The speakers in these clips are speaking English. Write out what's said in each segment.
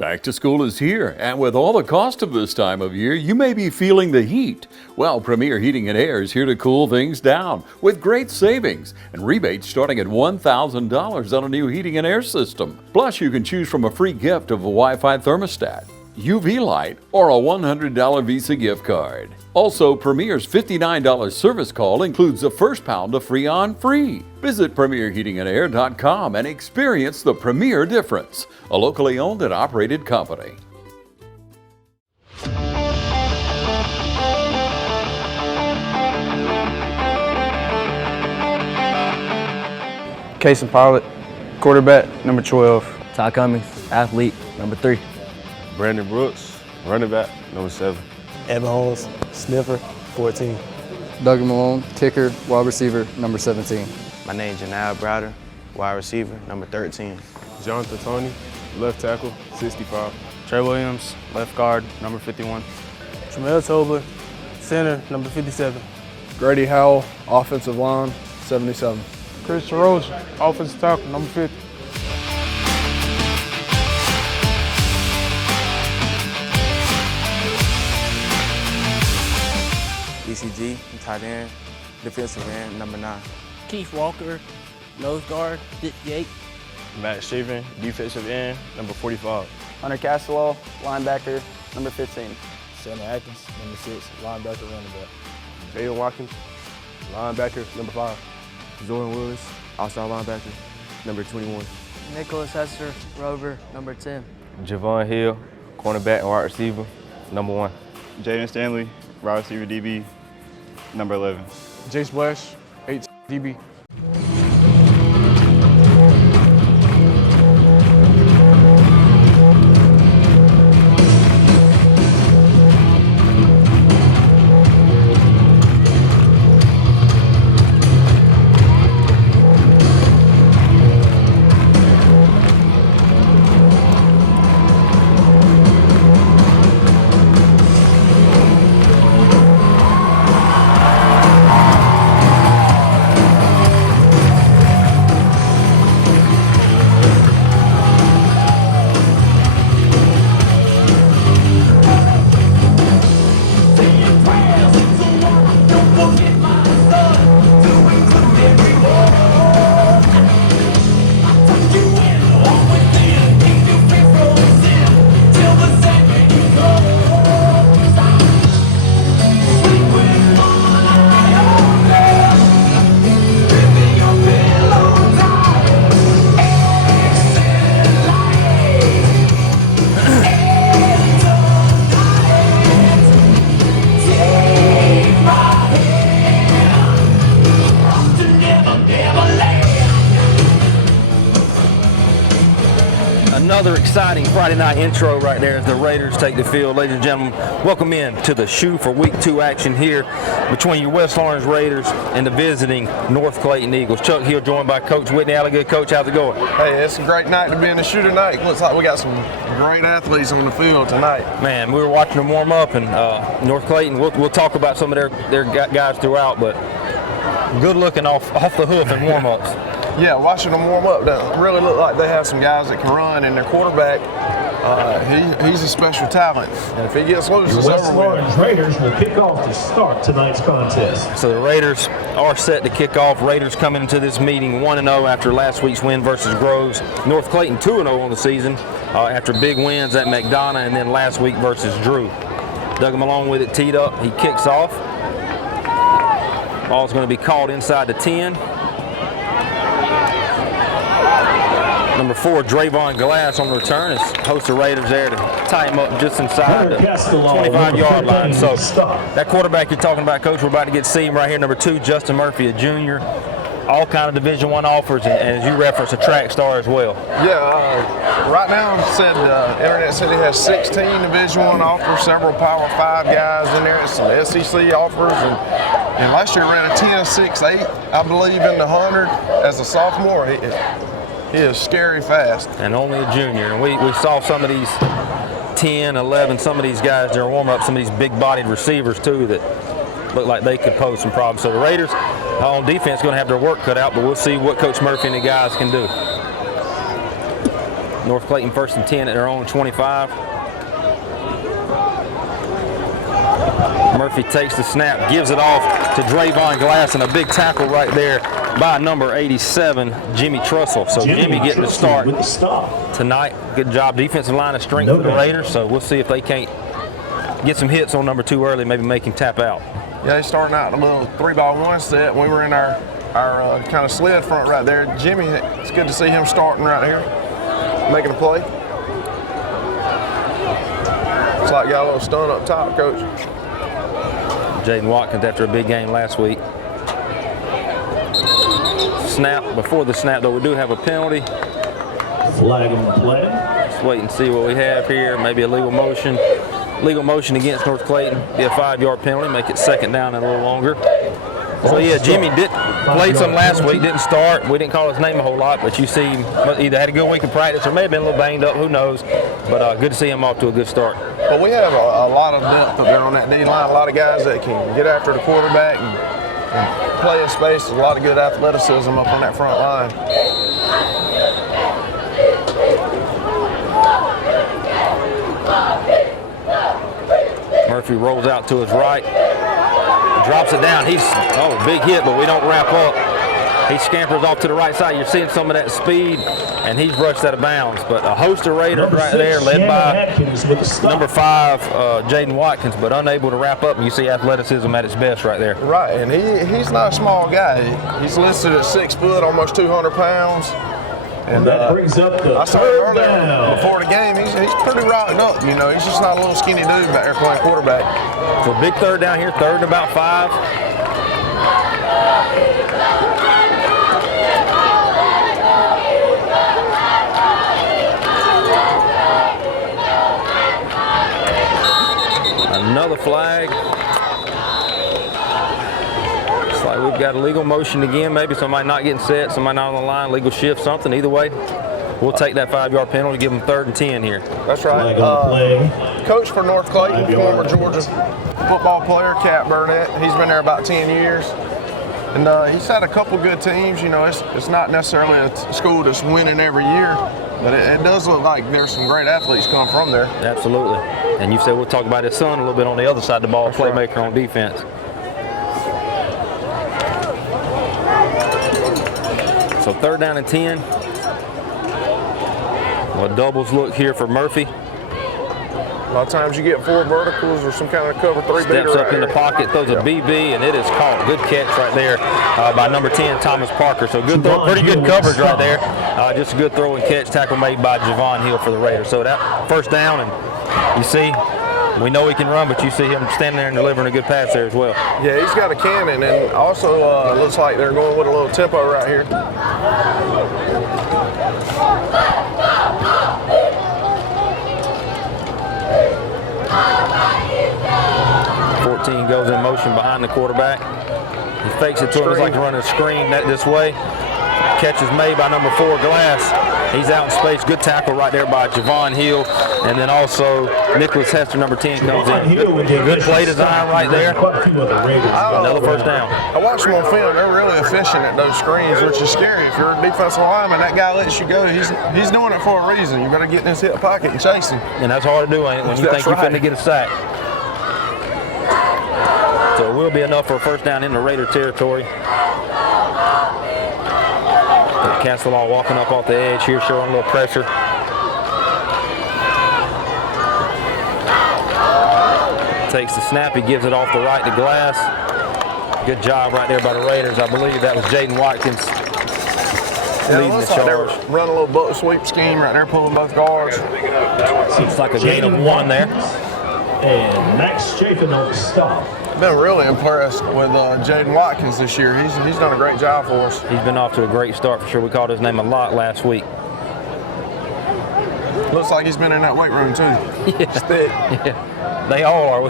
Back to school is here, and with all the cost of this time of year, you may be feeling the heat. Well, Premier Heating and Air is here to cool things down with great savings and rebates starting at $1,000 on a new heating and air system. Plus, you can choose from a free gift of a Wi-Fi thermostat, UV light, or a $100 Visa gift card. Also, Premier's $59 service call includes the first pound of Freon free. Visit PremierHeatingandAir.com and experience the Premier difference, a locally owned and operated company. Casey Pilot, quarterback, number 12. Ty Cummings, athlete, number 3. Brandon Brooks, running back, number 7. Evan Holmes, sniffer, 14. Doug Malone, kicker, wide receiver, number 17. My name is Janelle Browder, wide receiver, number 13. Jonathan Tony, left tackle, 65. Trey Williams, left guard, number 51. Tramel Tobler, center, number 57. Grady Howell, offensive line, 77. Chris Rose, offensive tackle, number 50. DCG, tight end, defensive end, number 9. Keith Walker, nose guard, 58. Matt Shaven, defensive end, number 45. Hunter Castelaw, linebacker, number 15. Sammy Atkins, number 6, linebacker, running back. Jalen Watkins, linebacker, number 5. Jordan Willis, outside linebacker, number 21. Nicholas Hester, rover, number 10. Javon Hill, cornerback and wide receiver, number 1. Jaden Stanley, wide receiver DB, number 11. Jay Splash, 8 DB. Another exciting Friday night intro right there as the Raiders take the field. Ladies and gentlemen, welcome in to the shoe for week 2 action here between your West Lawrence Raiders and the visiting North Clayton Eagles. Chuck Hill joined by Coach Whitney Alligood. Coach, how's it going? Hey, it's a great night to be in the shoe tonight. Looks like we got some great athletes on the field tonight. Man, we were watching them warm up, and North Clayton, we'll talk about some of their guys throughout, but good looking off the hoof in warm-ups. Yeah, watching them warm up, that really look like they have some guys that can run, and their quarterback, he's a special talent. And if he gets loose, it's West over Lawrence Raiders will kick off to start tonight's contest. So the Raiders are set to kick off. Raiders coming into this meeting 1-0 after last week's win versus Groves. North Clayton 2-0 on the season after big wins at McDonough and then last week versus Drew. Doug Malone with it teed up. He kicks off. Ball's going to be called inside the 10. Number 4, Drayvon Glass on the return. As host of Raiders there to tie him up just inside the 25-yard line. So that quarterback you're talking about, Coach, we're about to get to see him right here. Number 2, Justin Murphy, a junior. All kind of Division I offers, and as you referenced, a track star as well. Yeah, right now Internet said he has 16 Division I offers, several Power 5 guys in there, some SEC offers, and last year ran a 10.68, I believe, in the 100 as a sophomore. He is scary fast. And only a junior. And we saw some of these 10, 11, some of these guys during warm-up, some of these big-bodied receivers too that look like they could pose some problems. So the Raiders on defense going to have their work cut out, but we'll see what Coach Murphy and the guys can do. North Clayton 1st and 10 at their own 25. Murphy takes the snap, gives it off to Drayvon Glass, and a big tackle right there by number 87, Jimmy Trussell. So Jimmy getting the start tonight. Good job. Defensive line of strength for the Raiders, so we'll see if they can't get some hits on number 2 early, maybe make him tap out. Yeah, he's starting out a little 3-by-1 set. We were in our kind of sled front right there. Jimmy, it's good to see him starting right here, making a play. Looks like got a little stun up top, Coach. Jaden Watkins after a big game last week. Snap, before the snap though, we do have a penalty. Flag on the play. Let's wait and see what we have here. Maybe a legal motion. Legal motion against North Clayton. Be a 5-yard penalty, make it 2nd down and a little longer. So yeah, Jimmy played some last week, didn't start. We didn't call his name a whole lot, but you see him either had a good week of practice or may have been a little banged up, who knows. But good to see him off to a good start. But we have a lot of depth up there on that D line. A lot of guys that can get after the quarterback and play in space. There's a lot of good athleticism up on that front line. Murphy rolls out to his right, drops it down. Big hit, but we don't wrap up. He scampers off to the right side. You're seeing some of that speed, and he's rushed out of bounds. But a host of Raiders right there, led by number 5, Jaden Watkins, but unable to wrap up. And you see athleticism at its best right there. Right, and he's not a small guy. He's listed at 6 foot, almost 200 pounds. And that brings up the I saw him earlier before the game. He's pretty rotten up. You know, he's just not a little skinny dude back there playing quarterback. So big 3rd down here, 3rd and about 5. Another flag. Looks like we've got a legal motion again. Maybe somebody not getting set, somebody not on the line, legal shift, something. Either way, we'll take that 5-yard penalty, give them 3rd and 10 here. That's right. Coach for North Clayton, former Georgia football player, Cat Burnett. He's been there about 10 years. And he's had a couple good teams. You know, it's not necessarily a school that's winning every year, but it does look like there's some great athletes come from there. Absolutely. And you said we'll talk about his son a little bit on the other side of the ball, playmaker on defense. So 3rd down and 10. A doubles look here for Murphy. A lot of times you get 4 verticals or some kind of cover 3 beater. Steps up in the pocket, throws a BB, and it is caught. Good catch right there by number 10, Thomas Parker. So good throw, pretty good coverage right there. Just a good throw and catch, tackle made by Javon Hill for the Raiders. So that 1st down, and you see, we know he can run, but you see him standing there and delivering a good pass there as well. Yeah, he's got a cannon, and also looks like they're going with a little tempo right here. 14 goes in motion behind the quarterback. He fakes it to him. Looks like he's running a screen this way. Catch is made by number 4, Glass. He's out in space. Good tackle right there by Javon Hill. And then also Nicholas Hester, number 10, comes in. Good play design right there. Another 1st down. I watched them on film. They're really efficient at those screens, which is scary. If you're a defensive lineman, that guy lets you go. He's doing it for a reason. You better get in his hip pocket and chase him. And that's hard to do, ain't it, when you think you're finna get a sack. So it will be enough for a 1st down in the Raider territory. Castleall walking up off the edge here, showing a little pressure. Takes the snap, he gives it off the right to Glass. Good job right there by the Raiders. I believe that was Jaden Watkins leading the charge. They were running a little butt sweep scheme right there, pulling both guards. Looks like a gain of 1 there. And Max Chafin on the stop. Been really impressed with Jaden Watkins this year. He's done a great job for us. He's been off to a great start for sure. We called his name a lot last week. Looks like he's been in that weight room too. Yeah, they all are.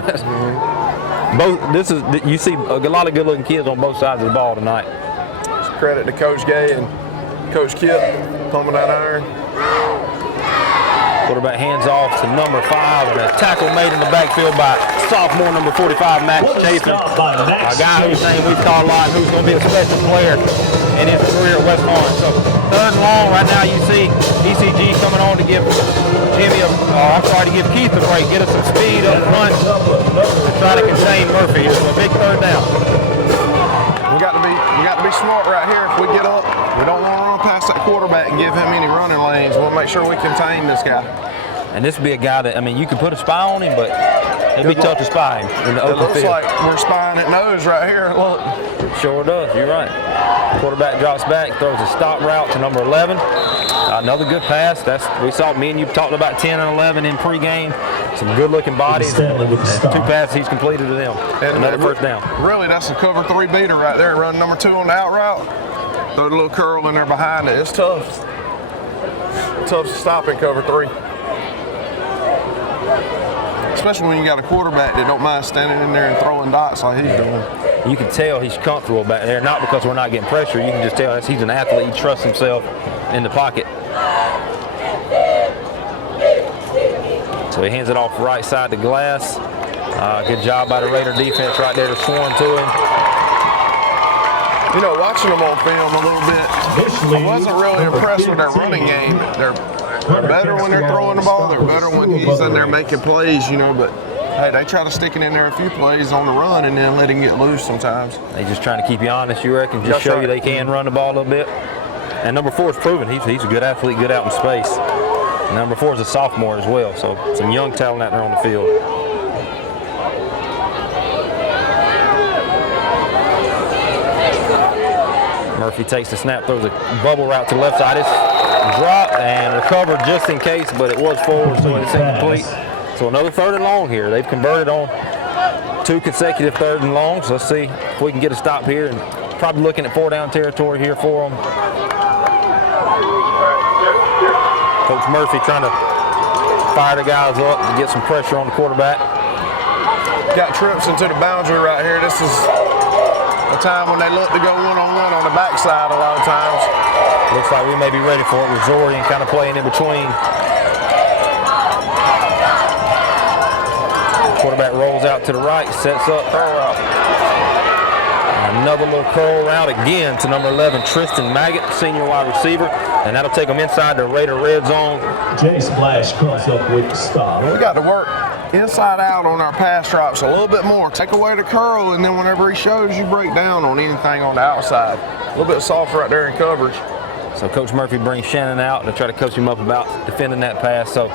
Both. You see a lot of good-looking kids on both sides of the ball tonight. It's credit to Coach Gay and Coach Kip pumping that iron. Quarterback hands off to number 5, and a tackle made in the backfield by sophomore number 45, Max Chafin, a guy whose name we've called a lot, who's going to be a special player in his career at West Lawn. So 3rd and long right now. You see ECG coming on to give to give Keith a break, get us some speed up front, to try to contain Murphy. It's a big 3rd down. We got to be smart right here. If we get up, we don't want to run past that quarterback and give him any running lanes. We'll make sure we contain this guy. And this would be a guy that, I mean, you could put a spy on him, but it'd be tough to spy him in the open field. It looks like we're spying at nose right here. Look. Sure does. You're right. Quarterback drops back, throws a stop route to number 11. Another good pass. We saw me and you talked about 10 and 11 in pregame. Some good-looking bodies. 2 passes he's completed to them. And another 1st down. Really, that's a cover 3 beater right there. Run number 2 on the out route. Throw the little curl in there behind it. It's tough. Tough to stop in cover 3. Especially when you got a quarterback that don't mind standing in there and throwing dots like he's doing. You can tell he's comfortable back there, not because we're not getting pressure. You can just tell he's an athlete. He trusts himself in the pocket. So he hands it off right side to Glass. Good job by the Raider defense right there to swarm to him. You know, watching them on film a little bit, I wasn't really impressed with their running game. They're better when they're throwing the ball. They're better when he's in there making plays, you know, but hey, they try to stick it in there a few plays on the run and then let him get loose sometimes. They just trying to keep you honest, you reckon? Just show you they can run the ball a little bit. And number 4 is proven. He's a good athlete, good out in space. And number 4 is a sophomore as well, so some young talent out there on the field. Murphy takes the snap, throws a bubble route to the left side. It's dropped and recovered just in case, but it was forward, so it's incomplete. So another 3rd and long here. They've converted on 2 consecutive 3rd and longs. Let's see if we can get a stop here, and probably looking at 4 down territory here for them. Coach Murphy trying to fire the guys up to get some pressure on the quarterback. Got trips into the boundary right here. This is a time when they look to go one-on-one on the backside a lot of times. Looks like we may be ready for it. Resorian kind of playing in between. Quarterback rolls out to the right, sets up, throw out. Another little curl route again to number 11, Tristan Maggot, senior wide receiver, and that'll take them inside the Raider red zone. Jay Splash comes up with the stop. We got to work inside out on our pass drops a little bit more. Take away the curl, and then whenever he shows, you break down on anything on the outside. A little bit soft right there in coverage. So Coach Murphy brings Shannon out to try to coach him up about defending that pass. So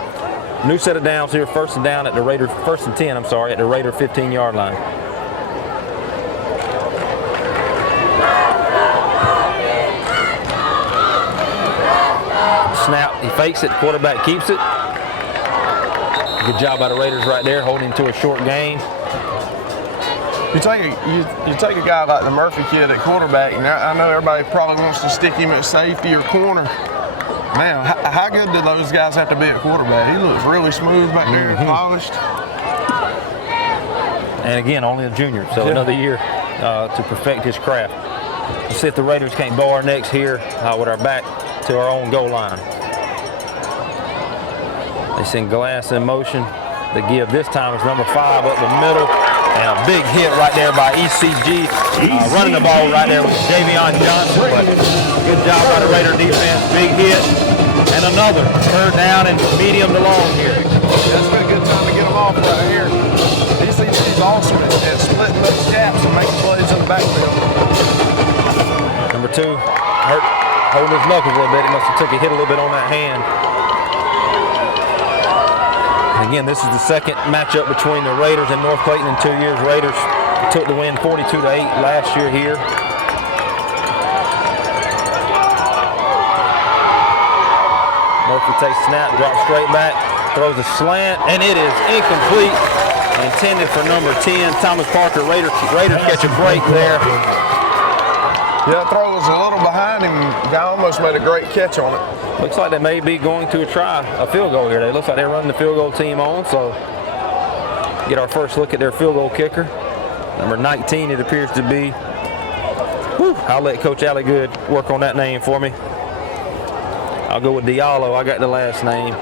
new set of downs here, 1st and 10 at the Raider 15-yard line. Snap, he fakes it, quarterback keeps it. Good job by the Raiders right there, holding him to a short gain. You take a guy like the Murphy kid at quarterback, and I know everybody probably wants to stick him at safety or corner. Man, how good do those guys have to be at quarterback? He looks really smooth back there and polished. And again, only a junior, so another year to perfect his craft. Let's see if the Raiders can't bow our necks here with our back to our own goal line. They send Glass in motion. The give this time is number 5 up the middle. And a big hit right there by ECG. Running the ball right there with Javion Johnson. But good job by the Raider defense. Big hit. And another 3rd down and medium to long here. That's been a good time to get them off right here. ECG's awesome at splitting those gaps and making plays in the backfield. Number 2 holding his knuckles a little bit. He must have took a hit a little bit on that hand. And again, this is the 2nd matchup between the Raiders and North Clayton in 2 years. Raiders took the win 42-8 last year here. Murphy takes snap, drops straight back, throws a slant, and it is incomplete. Intended for number 10, Thomas Parker. Raiders catch a break there. Yeah, the throw was a little behind him. Guy almost made a great catch on it. Looks like they may be going to try a field goal here. It looks like they're running the field goal team on, so get our first look at their field goal kicker. Number 19, it appears to be. I'll let Coach Allie Good work on that name for me. I'll go with Diallo. I got the last name.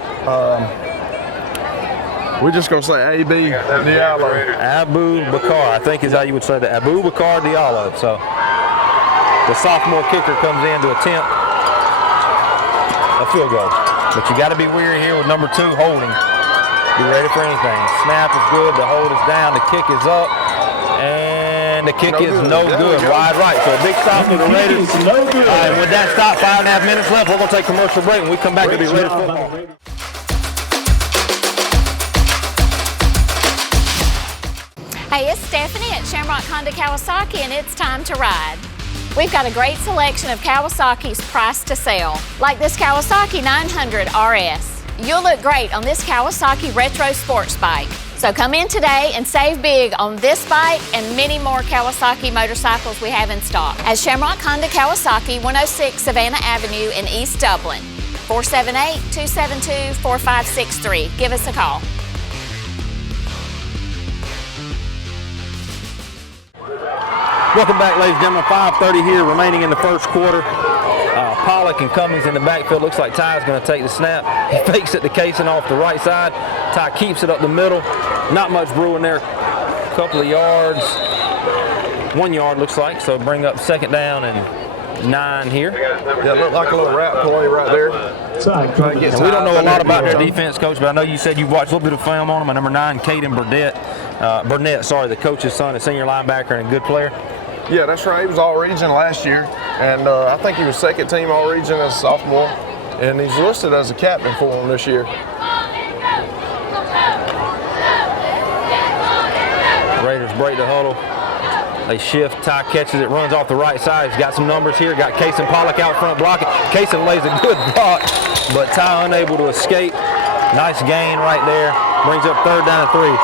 We're just going to say A.B. Diallo. Abu Bakar, I think is how you would say that. Abu Bakar Diallo. So the sophomore kicker comes in to attempt a field goal. But you got to be weary here with number 2 holding. Be ready for anything. Snap is good. The hold is down. The kick is up. And the kick is no good. Wide right. So a big stop for the Raiders. And with that stop, 5.5 minutes left. We're going to take a commercial break. When we come back, it'll be Raiders football. Hey, it's Stephanie at Shamrock Honda Kawasaki, and it's time to ride. We've got a great selection of Kawasaki's price to sell, like this Kawasaki 900 RS. You'll look great on this Kawasaki retro sports bike. So come in today and save big on this bike and many more Kawasaki motorcycles we have in stock at Shamrock Honda Kawasaki, 106 Savannah Avenue in East Dublin. 478-272-4563. Give us a call. Welcome back, ladies and gentlemen. 5:30 here remaining in the first quarter. Pollock and Cummings in the backfield. Looks like Ty's going to take the snap. He fakes it to Clayton off the right side. Ty keeps it up the middle. Not much brewing there. A couple of yards. 1 yard looks like. So bring up second down and 9 here. Yeah, it looked like a little wrap play right there. And we don't know a lot about their defense, Coach, but I know you said you've watched a little bit of film on them. And number 9, Caden Burnett, the coach's son, a senior linebacker and a good player. Yeah, that's right. He was all-region last year, and I think he was second team all-region as a sophomore, and he's listed as a captain for them this year. Raiders break the huddle. They shift. Ty catches it, runs off the right side. He's got some numbers here. Got Kaysen Pollock out front blocking. Kaysen lays a good block, but Ty unable to escape. Nice gain right there. Brings up third down and 3.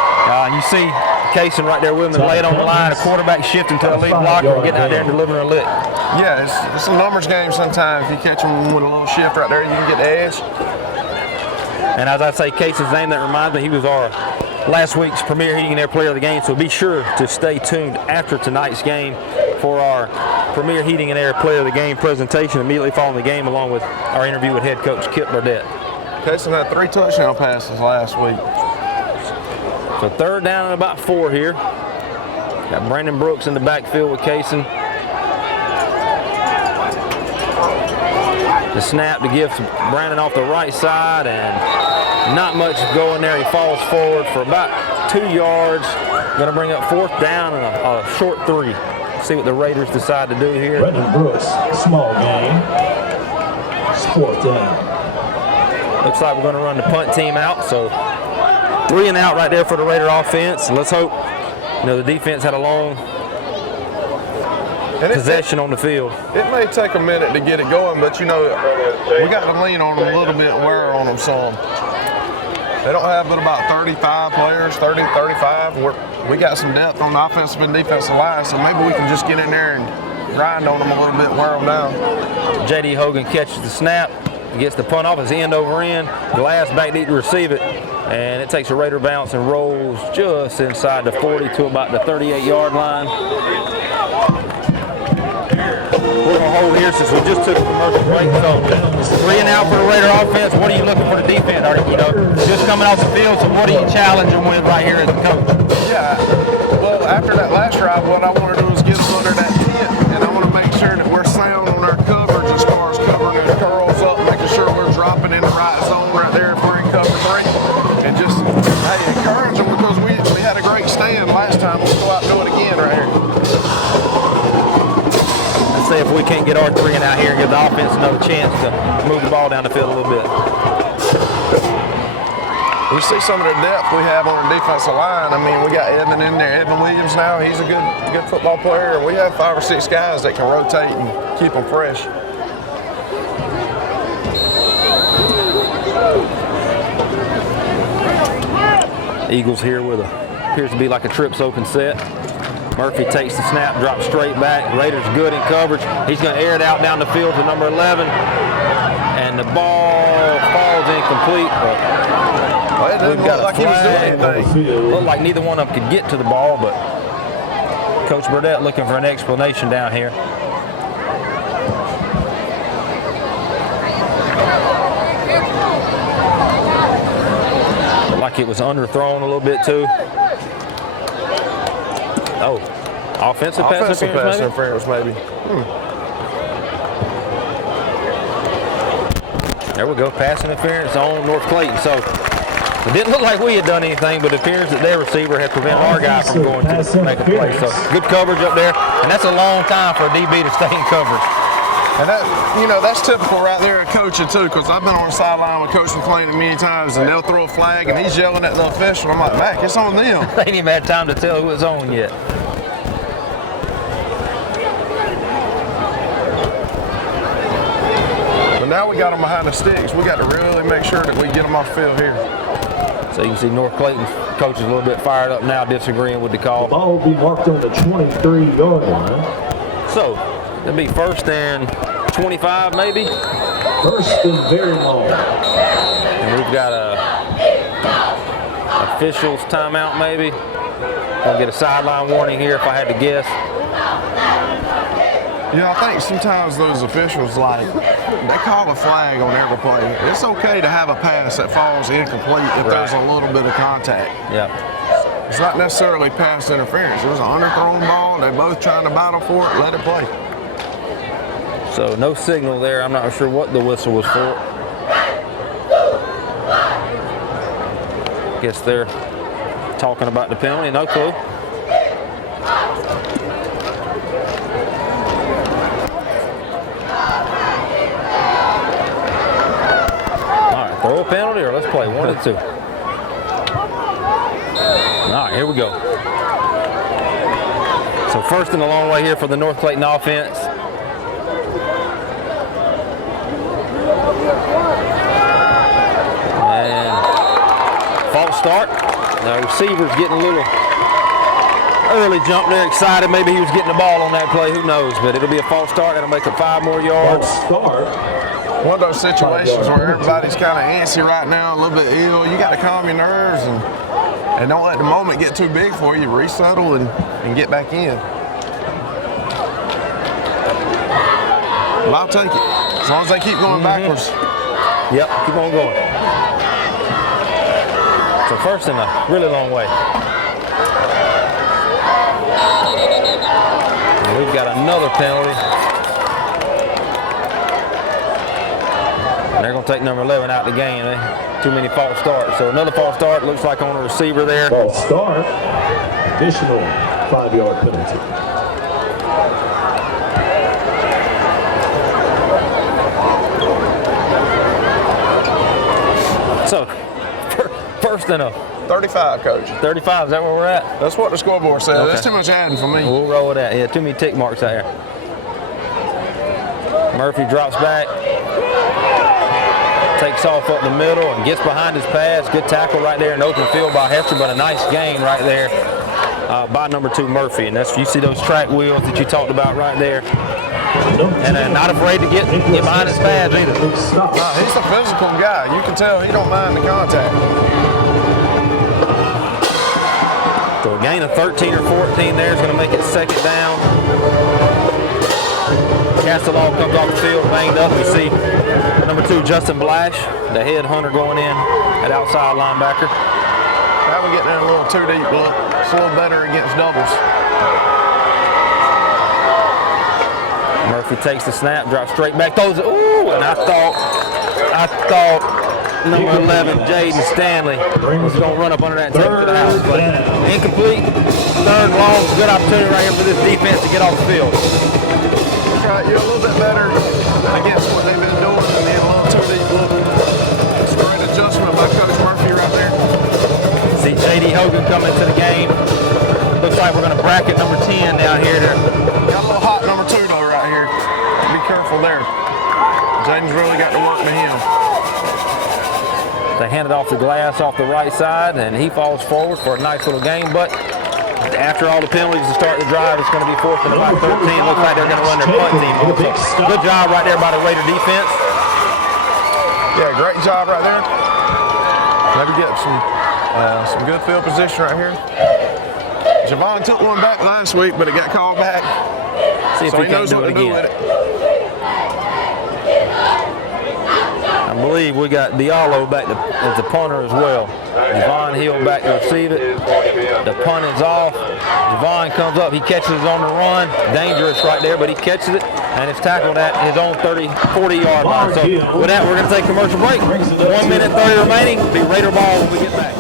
You see Kaysen right there with him and lay it on the line. A quarterback shifting to a lead blocker and getting out there and delivering a lick. Yeah, it's a numbers game sometimes. If you catch him with a little shift right there, you can get the edge. And as I say Kaysen's name, that reminds me he was our last week's Premier Heating and Air Player of the Game, so be sure to stay tuned after tonight's game for our Premier Heating and Air Player of the Game presentation immediately following the game, along with our interview with head coach Kip Burdett. Kaysen had 3 touchdown passes last week. So third down and about 4 here. Got Brandon Brooks in the backfield with Kaysen. The snap to give to Brandon off the right side, and not much going there. He falls forward for about 2 yards. Going to bring up fourth down and a short 3. See what the Raiders decide to do here. Brandon Brooks, small gain. Fourth down. Looks like we're going to run the punt team out. So 3 and out right there for the Raider offense. And let's hope, the defense had a long possession on the field. It may take a minute to get it going, but we got to lean on them a little bit and wear on them some. They don't have but about 35 players, 30, 35. We got some depth on the offensive and defensive line, so maybe we can just get in there and grind on them a little bit and wear them down. J.D. Hogan catches the snap, gets the punt off his end over end. Glass back deep to receive it, and it takes a Raider bounce and rolls just inside the 40 to about the 38-yard line. We're going to hold here since we just took a commercial break. So 3 and out for the Raider offense. What are you looking for the defense? Just coming off the field, so what do you challenge them with right here as a coach? Yeah, well, after that last drive, what I want to do is get them under that tent, and I want to make sure that we're sound on our coverage as far as covering their curls up, making sure we're dropping in the right zone right there if we're in cover 3, and just, encourage them because we had a great stand last time. Let's go out and do it again right here. See if we can't get our 3 and out here and give the offense another chance to move the ball down the field a little bit. We see some of the depth we have on our defensive line. I mean, we got Evan in there. Evan Williams now, he's a good football player. And we have 5 or 6 guys that can rotate and keep them fresh. Eagles here with appears to be like a trips open set. Murphy takes the snap, drops straight back. Raiders good in coverage. He's going to air it out down the field to number 11. And the ball falls incomplete. But we've got a flag. Looked like neither one of them could get to the ball, but Coach Burdett looking for an explanation down here. like it was underthrown a little bit too. Oh, offensive pass interference maybe. There we go, pass interference on North Clayton. So it didn't look like we had done anything, but it appears that their receiver had prevented our guy from going to make a play. So good coverage up there, and that's a long time for a DB to stay in coverage. And that, that's typical right there at coaching too, because I've been on the sideline with Coach McClain many times, and they'll throw a flag, and he's yelling at the official. I'm like, Mac, it's on them. They ain't even had time to tell who it's on yet. But now we got them behind the sticks. We got to really make sure that we get them off the field here. So you can see North Clayton's coach is a little bit fired up now, disagreeing with the call. The ball will be marked on the 23-yard line. So it'll be 1st and 25 maybe. 1st and very long. And we've got a officials timeout maybe. We'll get a sideline warning here if I had to guess. I think sometimes those officials, they call a flag on every play. It's okay to have a pass that falls incomplete if there's a little bit of contact. Yeah. It's not necessarily pass interference. It was an underthrown ball. They're both trying to battle for it. Let it play. So no signal there. I'm not sure what the whistle was for. Guess they're talking about the penalty. No clue. Throw a penalty, or let's play 1 and 2. All right, here we go. So 1st and a long way here for the North Clayton offense. And false start. The receiver's getting a little early jump there, excited. Maybe he was getting the ball on that play, who knows? But it'll be a false start. That'll make it 5 more yards. One of those situations where everybody's kind of antsy right now, a little bit ill. You got to calm your nerves and don't let the moment get too big for you. Resettle and get back in. But I'll take it as long as they keep going backwards. Yep, keep on going. So 1st and a really long way. And we've got another penalty. And they're going to take number 11 out the game. Too many false starts. So another false start. Looks like on a receiver there. False start. Additional 5-yard penalty. So 1st and a 35, Coach. 35, is that where we're at? That's what the scoreboard says. Okay. That's too much adding for me. We'll roll with that. Yeah, too many tick marks out here. Murphy drops back. Takes off up the middle and gets behind his pass. Good tackle right there in open field by Hester, but a nice gain right there by number 2 Murphy. And that's, you see those track wheels that you talked about right there. And not afraid to get behind his pads either. He's a physical guy. You can tell he don't mind the contact. So a gain of 13 or 14 there is going to make it 2nd down. Castleall comes off the field banged up. We see number 2 Justin Blash, the head hunter, going in at outside linebacker. Now we get in a little too deep look. It's a little better against doubles. Murphy takes the snap, drops straight back, throws it. Ooh, and I thought number 11, Jaden Stanley, was going to run up under that and take it to the house. But incomplete, 3rd and long. Good opportunity right here for this defense to get off the field. That's right, you're a little bit better against what they've been doing and then a little too deep look. It's a great adjustment by Coach Murphy right there. See J.D. Hogan coming to the game. Looks like we're going to bracket number 10 down here. Got a little hot number 2 though right here. Be careful there. Jaden's really got to work to him. They hand it off the glass off the right side, and he falls forward for a nice little game. But after all the penalties to start the drive, it's going to be 4th and about 13. Looks like they're going to run their punt team also. Good job right there by the Raider defense. Yeah, great job right there. Maybe get some good field position right here. Javon took one back last week, but it got called back. See if so he knows can do what it to do again. with it. I believe we got Diallo back as the punter as well. Javon Hill back to receive it. The punt is off. Javon comes up. He catches it on the run. Dangerous right there, but he catches it, and it's tackled at his own 40-yard line. So with that, we're going to take a commercial break. 1 minute 30 remaining. Be Raider ball when we get back.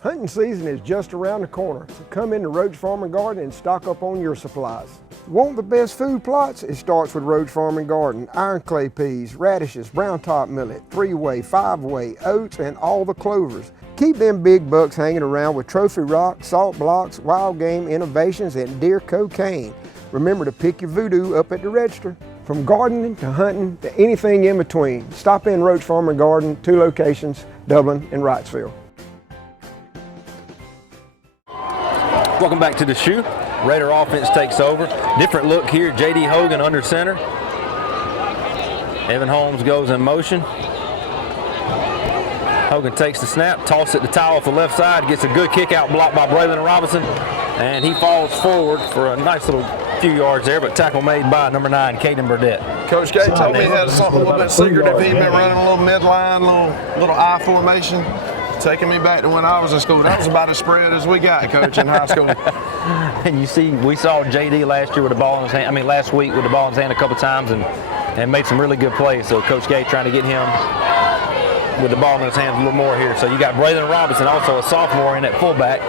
Hunting season is just around the corner, so come into Roach Farm and Garden and stock up on your supplies. Want the best food plots? It starts with Roach Farm and Garden. Iron clay peas, radishes, brown top millet, 3-way, 5-way, oats, and all the clovers. Keep them big bucks hanging around with trophy rock, salt blocks, wild game innovations, and deer cocaine. Remember to pick your voodoo up at the register. From gardening to hunting to anything in between, stop in Roach Farm and Garden, 2 locations, Dublin and Wrightsville. Welcome back to the shoe. Raider offense takes over. Different look here. J.D. Hogan under center. Evan Holmes goes in motion. Hogan takes the snap, tosses it to Towel off the left side, gets a good kick out block by Braylon Robinson, and he falls forward for a nice little few yards there, but tackle made by number 9, Caden Burdett. Coach K told me he had something a little bit secretive. He'd been running a little midline, little I formation. Taking me back to when I was in school. That was about as spread as we got, Coach, in high school. And you see, we saw JD last year with the ball in his hand, last week with the ball in his hand a couple times and made some really good plays. So Coach K trying to get him with the ball in his hands a little more here. So you got Braylon Robinson, also a sophomore in at fullback.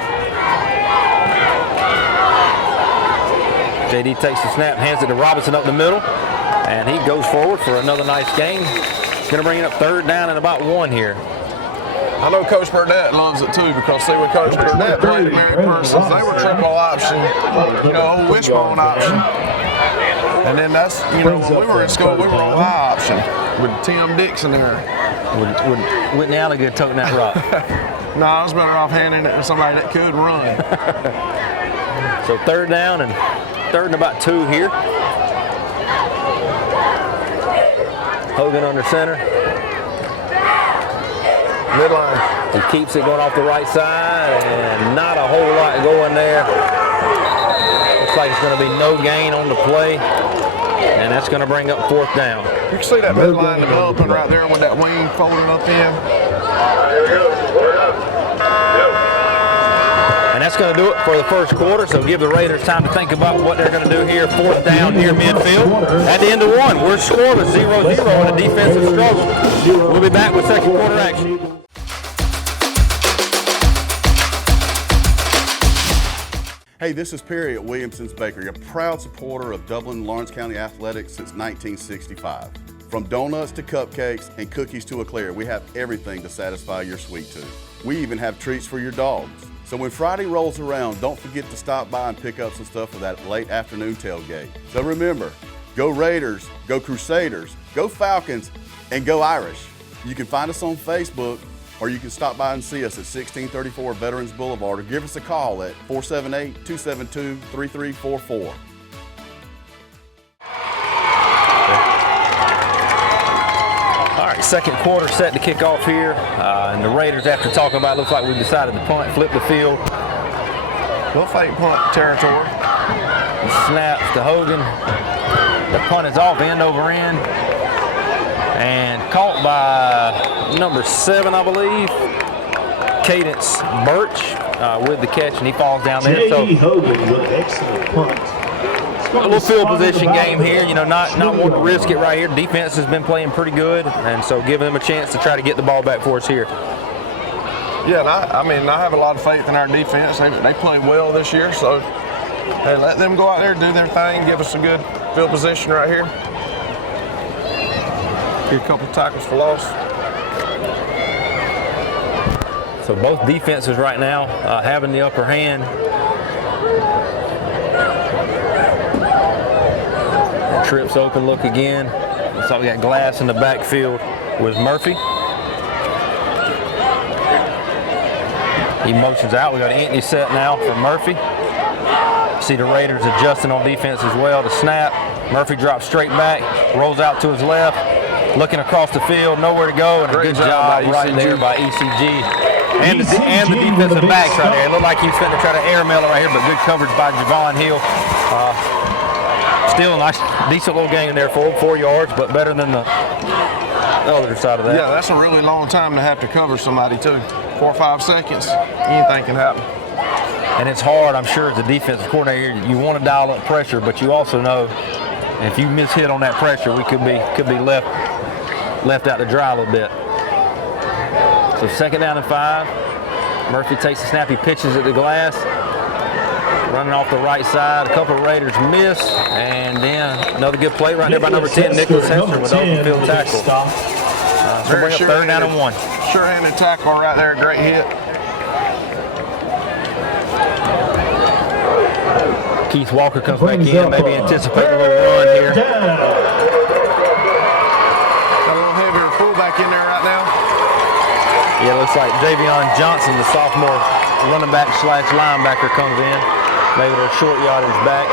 JD takes the snap, hands it to Robinson up the middle, and he goes forward for another nice gain. He's going to bring it up 3rd down and about 1 here. I know Coach Burdett loves it too, because see, when Coach Burdett played at Mary Persons, they were triple option, old wishbone option. And then that's, when we were in school, we were on high option with Tim Dixon there. Would Whitney Alligood toting that rock? No, I was better off handing it to somebody that could run. So 3rd down and 3rd and about 2 here. Hogan under center. Midline. He keeps it going off the right side, and not a whole lot going there. Looks like it's going to be no gain on the play, and that's going to bring up 4th down. You can see that midline developing right there with that wing folded up in. And that's going to do it for the first quarter, so give the Raiders time to think about what they're going to do here. 4th down near midfield. At the end of 1, we're scoreless, 0-0 in a defensive struggle. We'll be back with second quarter action. Hey, this is Perry at Williamson's Bakery, a proud supporter of Dublin and Lawrence County athletics since 1965. From donuts to cupcakes and cookies to eclair, we have everything to satisfy your sweet tooth. We even have treats for your dogs. So when Friday rolls around, don't forget to stop by and pick up some stuff for that late afternoon tailgate. So remember, go Raiders, go Crusaders, go Falcons, and go Irish. You can find us on Facebook, or you can stop by and see us at 1634 Veterans Boulevard, or give us a call at 478-272-3344. All right, second quarter set to kick off here. And the Raiders, after talking about it, looks like we've decided to punt, flip the field. Little fake punt territory. Snaps to Hogan. The punt is off, end over end. And caught by number 7, I believe, Cadence Birch with the catch, and he falls down there. So Hogan with excellent punt. a little field position game here, not wanting to risk it right here. Defense has been playing pretty good, and so giving them a chance to try to get the ball back for us here. Yeah, and I have a lot of faith in our defense. They played well this year, so hey, let them go out there, do their thing, give us a good field position right here. Get a couple tackles for loss. So both defenses right now having the upper hand. Trips open look again. Looks like we got Glass in the backfield with Murphy. He motions out. We got Anthony set now for Murphy. See the Raiders adjusting on defense as well. The snap. Murphy drops straight back, rolls out to his left, looking across the field, nowhere to go, and a good job right there by ECG. And the defensive backs right there. It looked like he was going to try to airmail it right here, but good coverage by Javon Hill. Still a nice, decent little gain there for 4 yards, but better than the other side of that. Yeah, that's a really long time to have to cover somebody too. 4 or 5 seconds, anything can happen. And it's hard, I'm sure, as a defensive coordinator, you want to dial up pressure, but you also know if you miss hit on that pressure, we could be left out to dry a little bit. So 2nd down and 5. Murphy takes the snap, he pitches at the glass. Running off the right side, a couple of Raiders miss, and then another good play right there by number 10, Nicholas Hester with open field tackle. So bring up 3rd down and 1. Sure-handed tackle right there, great hit. Keith Walker comes back in, maybe anticipating a little run here. Got a little heavier fullback in there right now. Yeah, it looks like Javion Johnson, the sophomore running back / linebacker, comes in. Maybe a short yardage back.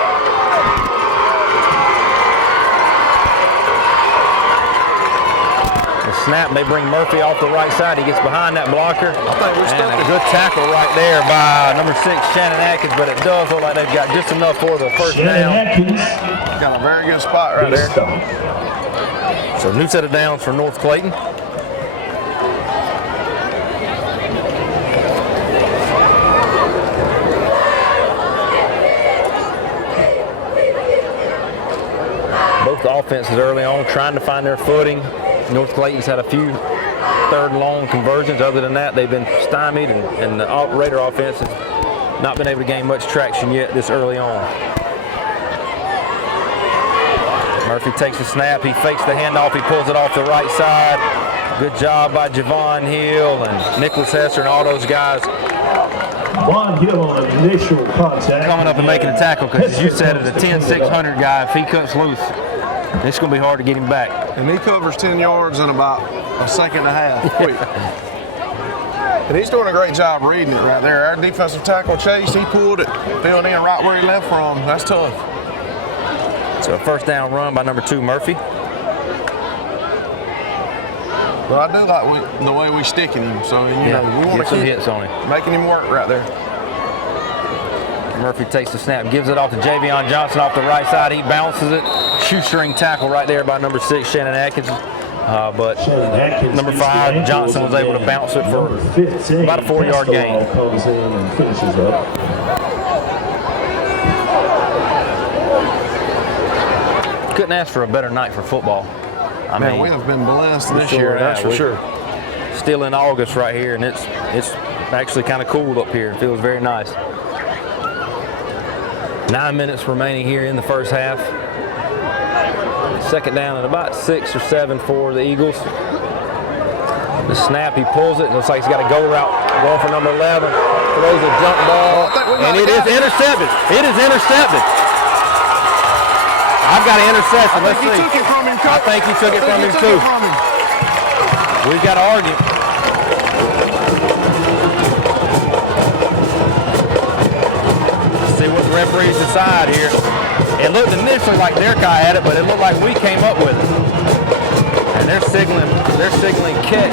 The snap, they bring Murphy off the right side. He gets behind that blocker. I think we're stuck. And a good tackle right there by number 6, Shannon Atkins, but it does look like they've got just enough for the first down. Got a very good spot right there. So new set of downs for North Clayton. Both the offenses early on trying to find their footing. North Clayton's had a few 3rd and long conversions. Other than that, they've been stymied, and the Raider offense has not been able to gain much traction yet this early on. Murphy takes the snap, he fakes the handoff, he pulls it off the right side. Good job by Javon Hill and Nicholas Hester and all those guys initial contact. Coming up and making a tackle, because as you said, as a 10-600 guy, if he cuts loose, it's going to be hard to get him back. And he covers 10 yards in about a second and a half, quick. And he's doing a great job reading it right there. Our defensive tackle chased, he pulled it, filled in right where he left from. That's tough. So a 1st down run by number 2, Murphy. But I do like the way we sticking him. So, you know, we want to keep hits on him. Making him work right there. Murphy takes the snap, gives it off to Javion Johnson off the right side. He bounces it. Shoestring tackle right there by number 6, Shannon Atkins. But number 5, Johnson was able to bounce it for about a 4-yard gain. Couldn't ask for a better night for football. I mean, we have been blessed this year, that's for sure. Still in August right here, and it's actually kind of cool up here. It feels very nice. 9 minutes remaining here in the first half. 2nd down and about 6 or 7 for the Eagles. The snap, he pulls it. Looks like he's got a go route going for number 11. Throws a jump ball, and it is intercepted. It is intercepted. I've got an interception. Let's see. I think he took it from him, Coach. I think he took it from him, too. We've got to argue. Let's see what the referees decide here. It looked initially like their guy had it, but it looked like we came up with it. And they're signaling catch.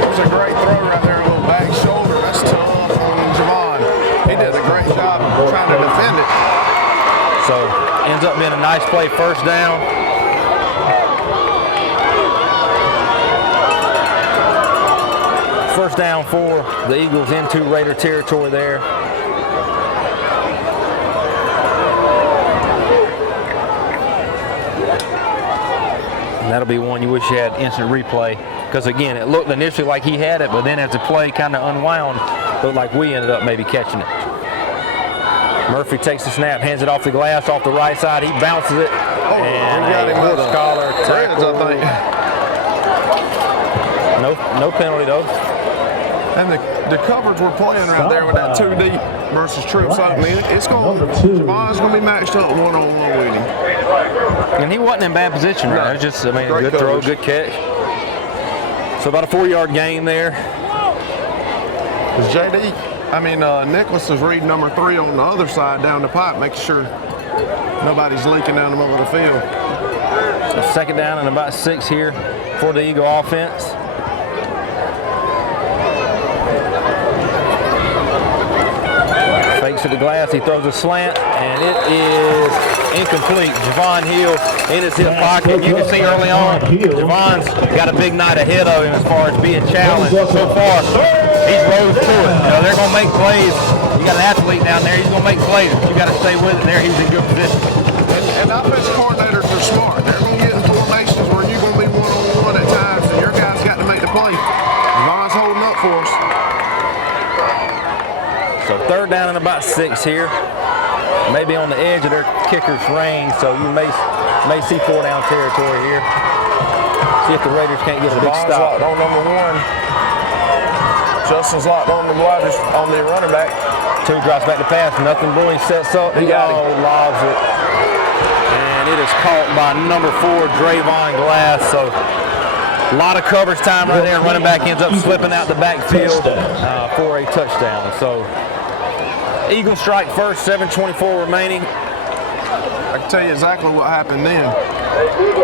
There's a great throw right there, a little back shoulder. That's tough on Javon. He did a great job trying to defend it. So ends up being a nice play, 1st down. First down for the Eagles into Raider territory there. And that'll be one you wish you had instant replay, because again, it looked initially like he had it, but then as the play kind of unwound, it looked like we ended up maybe catching it. Murphy takes the snap, hands it off the glass, off the right side. He bounces it. And got him with a collar tackle. I think. No penalty though. And the coverage we're playing right there with that 2 deep versus trips opening, Javon's going to be matched up one-on-one with him. And he wasn't in bad position, right? It was just, I mean, Great good coverage. throw, good catch. So about a 4-yard gain there. Nicholas is reading number 3 on the other side down the pipe, making sure nobody's leaking down the middle of the field. So 2nd down and about 6 here for the Eagle offense. Fakes to the glass, he throws a slant, and it is incomplete. Javon Hill in his hip pocket. You can see early on, Javon's got a big night ahead of him as far as being challenged. So far, he's rose to it. You know, they're going to make plays. You got an athlete down there, he's going to make plays. You got to stay with it there. He's in good position. And offense coordinators are smart. They're going to get in formations where you're going to be one-on-one at times, and your guys got to make the play. Javon's holding up for us. So 3rd down and about 6 here. Maybe on the edge of their kicker's range, so you may see 4-down territory here. See if the Raiders can't get a big stop. On number 1. Justin's locked on the running back. 2 drops back to pass. Nothing brewing, sets up. He lobs it. And it is caught by number 4, Drayvon Glass. So a lot of coverage time right there. Running back ends up slipping out the backfield for a touchdown. So Eagles strike first, 7:24 remaining. I can tell you exactly what happened then.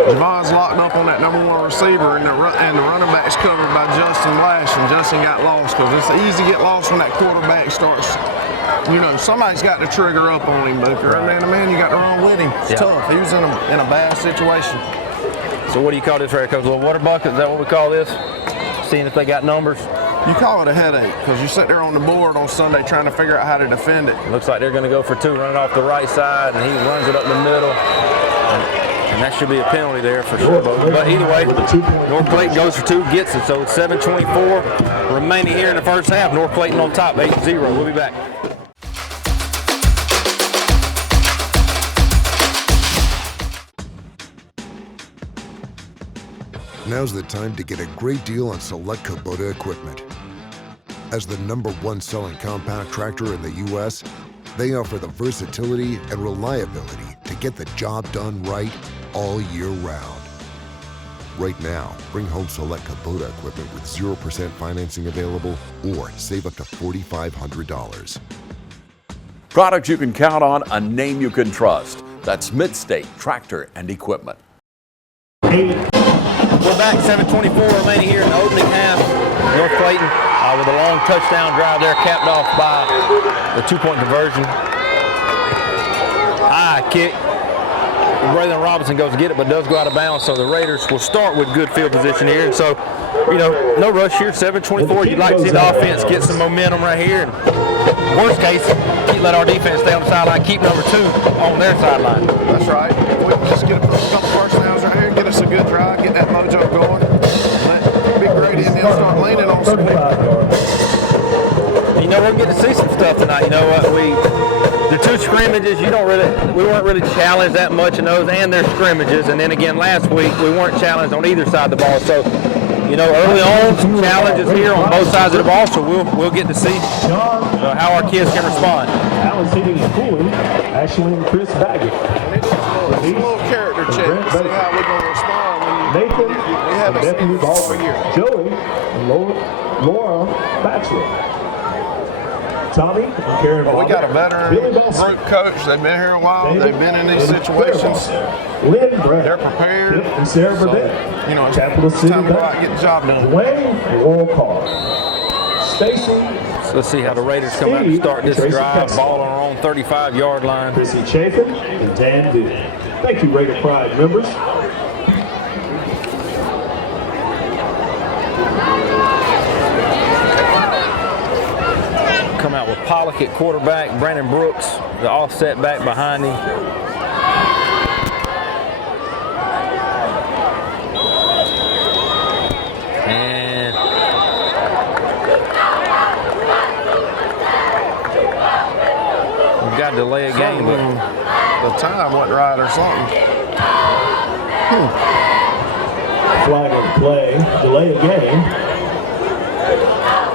Javon's locked up on that number 1 receiver, and the running back's covered by Justin Lash, and Justin got lost because it's easy to get lost when that quarterback starts. You know, somebody's got to trigger up on him, Booker. And then, man, you got to run with him. It's tough. He was in a bad situation. So what do you call this right here, Coach? A little water bucket? Is that what we call this? Seeing if they got numbers? You call it a headache because you sit there on the board on Sunday trying to figure out how to defend it. Looks like they're going to go for 2, running off the right side, and he runs it up the middle. And that should be a penalty there for sure. But either way, North Clayton goes for 2, gets it. So it's 7:24 remaining here in the first half. North Clayton on top, 8-0. We'll be back. Now's the time to get a great deal on select Kubota equipment. As the #1 selling compact tractor in the U.S., they offer the versatility and reliability to get the job done right all year round. Right now, bring home select Kubota equipment with 0% financing available or save up to $4,500. Products you can count on, a name you can trust. That's Midstate Tractor and Equipment. We're back, 7:24 remaining here in the opening half. North Clayton with a long touchdown drive there, capped off by the 2-point conversion. High kick. Braylon Robinson goes to get it, but does go out of bounds. So the Raiders will start with good field position here. So, you know, no rush here, 7:24. You'd like to see the offense get some momentum right here. And worst case, let our defense stay on the sideline, keep number 2 on their sideline. That's right. If we can just get a couple first downs right here, get us a good drive, get that mojo going, let Big Grady and them start leaning on some people. You know, we're getting to see some stuff tonight. You know what? The 2 scrimmages, we weren't really challenged that much in those, and their scrimmages. And then again, last week, we weren't challenged on either side of the ball. So, you know, early on, some challenges here on both sides of the ball. So we'll get to see how our kids can respond. Alan's hitting and pulling, Ashley and Chris Baggett. It's a little character check to see how we're going to respond. Nathan, we haven't seen it for years. Joey, and Laura Batchelor. Tommy, well, we got a veteran group coach. They've been here a while. They've been in these situations. They're prepared. And Sarah Burdett. You know, it's time to go out and get the job done. Wayne Walcott. Stacy. So let's see how the Raiders come out and start this drive. Ball on our own 35-yard line. Chrissy Chafin and Dan Diddy. Thank you, Raider Pride members. Come out with Pollock at quarterback, Brandon Brooks, the offset back behind him. And we've got to delay a game, but the time wasn't right or something. Flag on play, delay a game.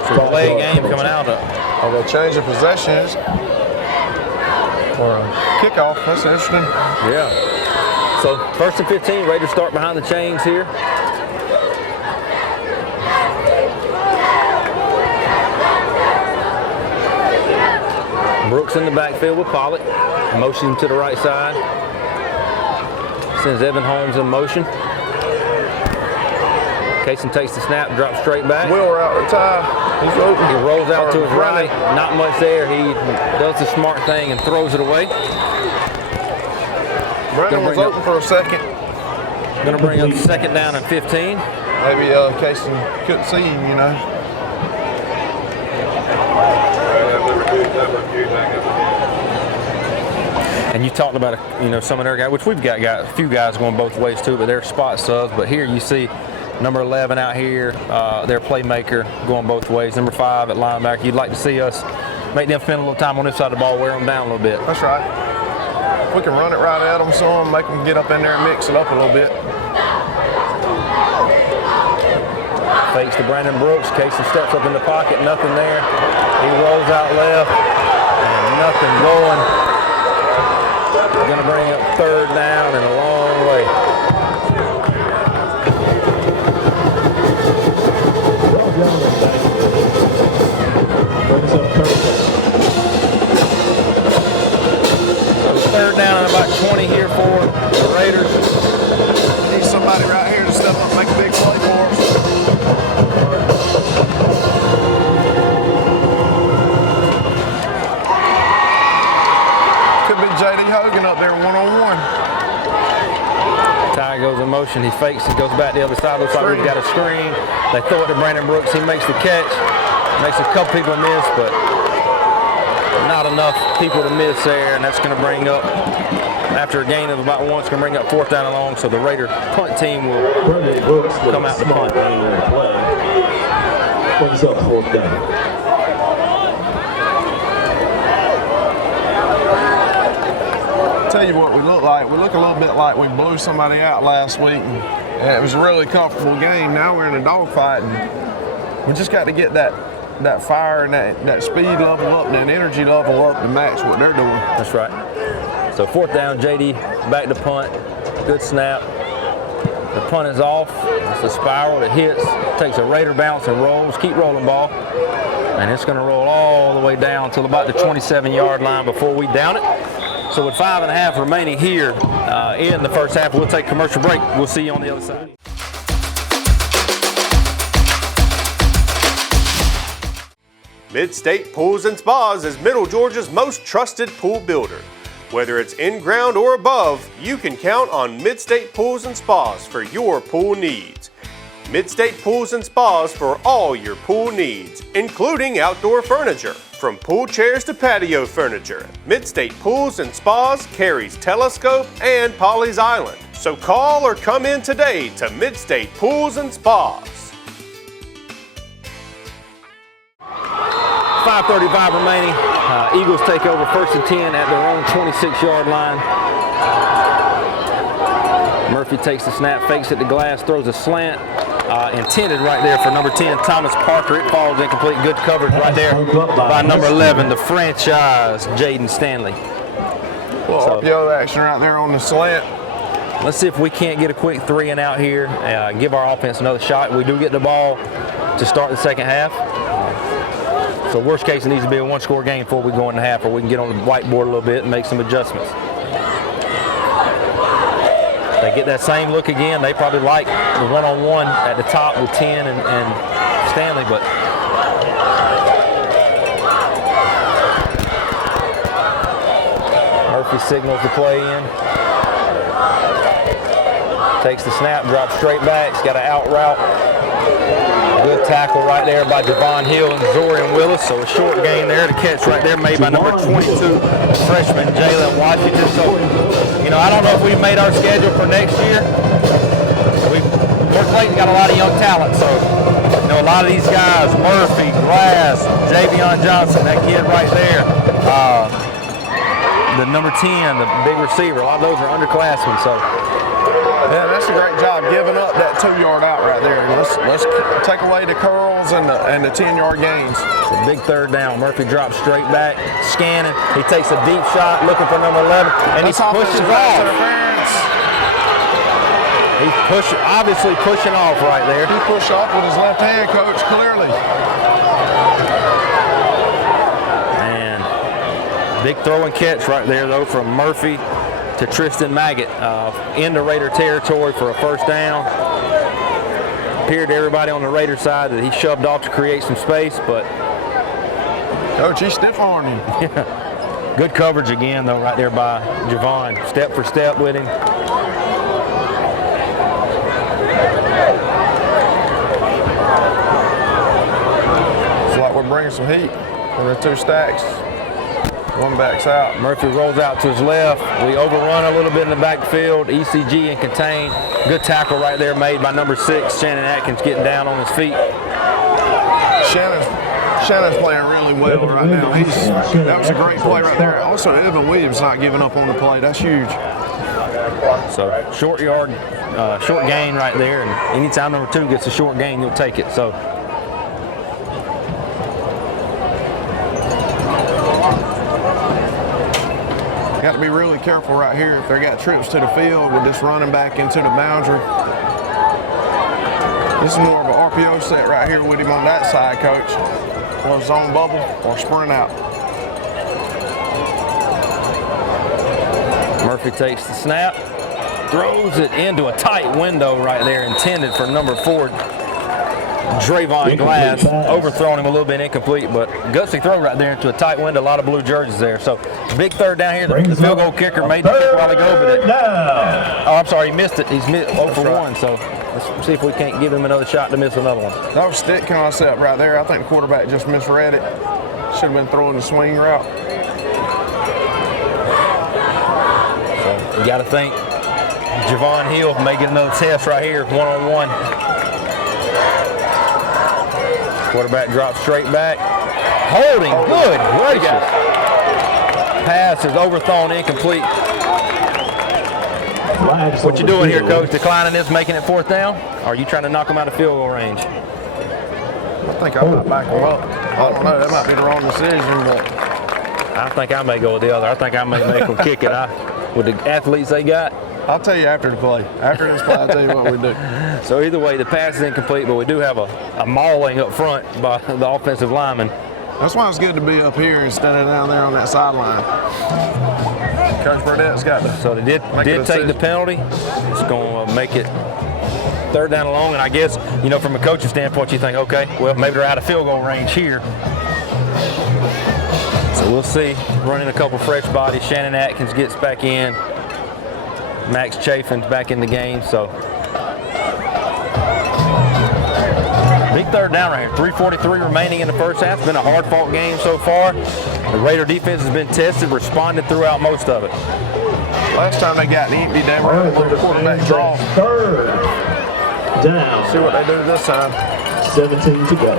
So delay a game coming out of. Oh, they change the possessions or a kickoff. That's interesting. Yeah. So 1st and 15, Raiders start behind the chains here. Brooks in the backfield with Pollock. Motion to the right side. Sends Evan Holmes in motion. Clayton takes the snap, drops straight back. Will route to Ty. He's open. He rolls out to his right. running. Not much there. He does the smart thing and throws it away. Brandon was open for a second. Going to bring up 2nd down and 15. Maybe Casey couldn't see him, you know. And you talked about, some of their guys, which we've got a few guys going both ways too, but they're spot subs. But here you see number 11 out here, their playmaker going both ways. Number 5 at linebacker. You'd like to see us make them spend a little time on this side of the ball, wear them down a little bit. That's right. If we can run it right at them some, make them get up in there and mix it up a little bit. Fakes to Brandon Brooks. Casey steps up in the pocket, nothing there. He rolls out left, and nothing going. Going to bring up 3rd down and a long way. So 3rd down and about 20 here for the Raiders. Need somebody right here to step up and make a big play for us. J.D. Hogan up there one-on-one. Ty goes in motion. He fakes. He goes back the other side. Looks like we've got a screen. They throw it to Brandon Brooks. He makes the catch. Makes a couple people miss, but not enough people to miss there. And that's going to bring up, after a gain of about 1, it's going to bring up 4th down and long. So the Raider punt team will come out to punt. Brings up 4th down. Tell you what we look like. We look a little bit like we blew somebody out last week, and it was a really comfortable game. Now we're in a dogfight, and we just got to get that fire and that speed level up, and that energy level up to match what they're doing. That's right. So 4th down, JD back to punt. Good snap. The punt is off. It's a spiral. It hits. Takes a Raider bounce and rolls. Keep rolling ball. And it's going to roll all the way down till about the 27-yard line before we down it. So with 5.5 remaining here in the first half, we'll take a commercial break. We'll see you on the other side. Mid-State Pools and Spas is Middle Georgia's most trusted pool builder. Whether it's in-ground or above, you can count on Mid-State Pools and Spas for your pool needs. Mid-State Pools and Spas for all your pool needs, including outdoor furniture. From pool chairs to patio furniture, Mid-State Pools and Spas carries Telescope and Polly's Island. So call or come in today to Mid-State Pools and Spas. 5:35 remaining. Eagles take over 1st and 10 at their own 26-yard line. Murphy takes the snap, fakes it to Glass, throws a slant. Intended right there for number 10, Thomas Parker. It falls incomplete. Good coverage right there by number 11, the franchise, Jaden Stanley. Well, RPO action right there on the slant. Let's see if we can't get a quick 3 and out here. Give our offense another shot. We do get the ball to start the second half. So worst case, it needs to be a 1-score game before we go into half, or we can get on the whiteboard a little bit and make some adjustments. They get that same look again. They probably like the one-on-one at the top with 10 and Stanley, but Murphy signals the play in. Takes the snap, drops straight back. He's got an out route. Good tackle right there by Javon Hill and Zorian Willis. So a short gain there to catch right there made by number 22, freshman Jalen Washington. So, I don't know if we've made our schedule for next year. Clayton got a lot of young talent. So, a lot of these guys, Murphy, Glass, Javion Johnson, that kid right there, the number 10, the big receiver, a lot of those are underclassmen. So, yeah, that's a great job giving up that 2-yard out right there. Let's take away the curls and the 10-yard gains. It's a big 3rd down. Murphy drops straight back, scanning. He takes a deep shot, looking for number 11, and he pushes off. He's obviously pushing off right there. He pushed off with his left hand, Coach, clearly. And big throw and catch right there, though, from Murphy to Tristan Maggott into Raider territory for a 1st down. appeared to everybody on the Raider side that he shoved off to create some space, but Coach, he's stiff-arming him. Yeah. Good coverage again, though, right there by Javon. Step for step with him. It's like we're bringing some heat. We're in 2 stacks. One backs out. Murphy rolls out to his left. We overrun a little bit in the backfield. ECG and contain. Good tackle right there made by number 6, Shannon Atkins, getting down on his feet. Shannon's playing really well right now. That was a great play right there. Also, Evan Williams not giving up on the play. That's huge. So short gain right there. And anytime number 2 gets a short gain, you'll take it. So. Got to be really careful right here if they got trips to the field with this running back into the boundary. This is more of an RPO set right here with him on that side, Coach. Or zone bubble or sprint out. Murphy takes the snap, throws it into a tight window right there, intended for number 4, Drayvon Glass. Overthrown him a little bit, incomplete, but gutsy throw right there into a tight window. A lot of blue jerseys there. So big third down here. The field goal kicker made the kick a while ago, but I'm sorry, he missed it. He's 0 for 1. So let's see if we can't give him another shot to miss another one. That was stick concept right there. I think the quarterback just misread it. Should have been throwing the swing route. So you got to think Javon Hill may get another test right here, one-on-one. Quarterback drops straight back. Holding, good gracious. Pass is overthrown, incomplete. What you doing here, Coach? Declining this, making it 4th down? Or are you trying to knock him out of field goal range? I think I might back him up. I don't know, that might be the wrong decision, but I think I may go with the other. I think I may make them kick it. With the athletes they got. I'll tell you after the play. After this play, I'll tell you what we do. So either way, the pass is incomplete, but we do have a mauling up front by the offensive lineman. That's why it's good to be up here instead of down there on that sideline. Coach Burdett's got to. So they did take the penalty. It's going to make it 3rd down and long, and I guess, you know, from a coaching standpoint, you think, okay, well, maybe they're out of field goal range here. So we'll see. Running a couple fresh bodies. Shannon Atkins gets back in. Max Chafin's back in the game, so. Big 3rd down right here. 3:43 remaining in the first half. It's been a hard-fought game so far. The Raider defense has been tested, responded throughout most of it. Last time they got empty, they were a little quarterback draw. 3rd down. See what they do this time. 17 to go.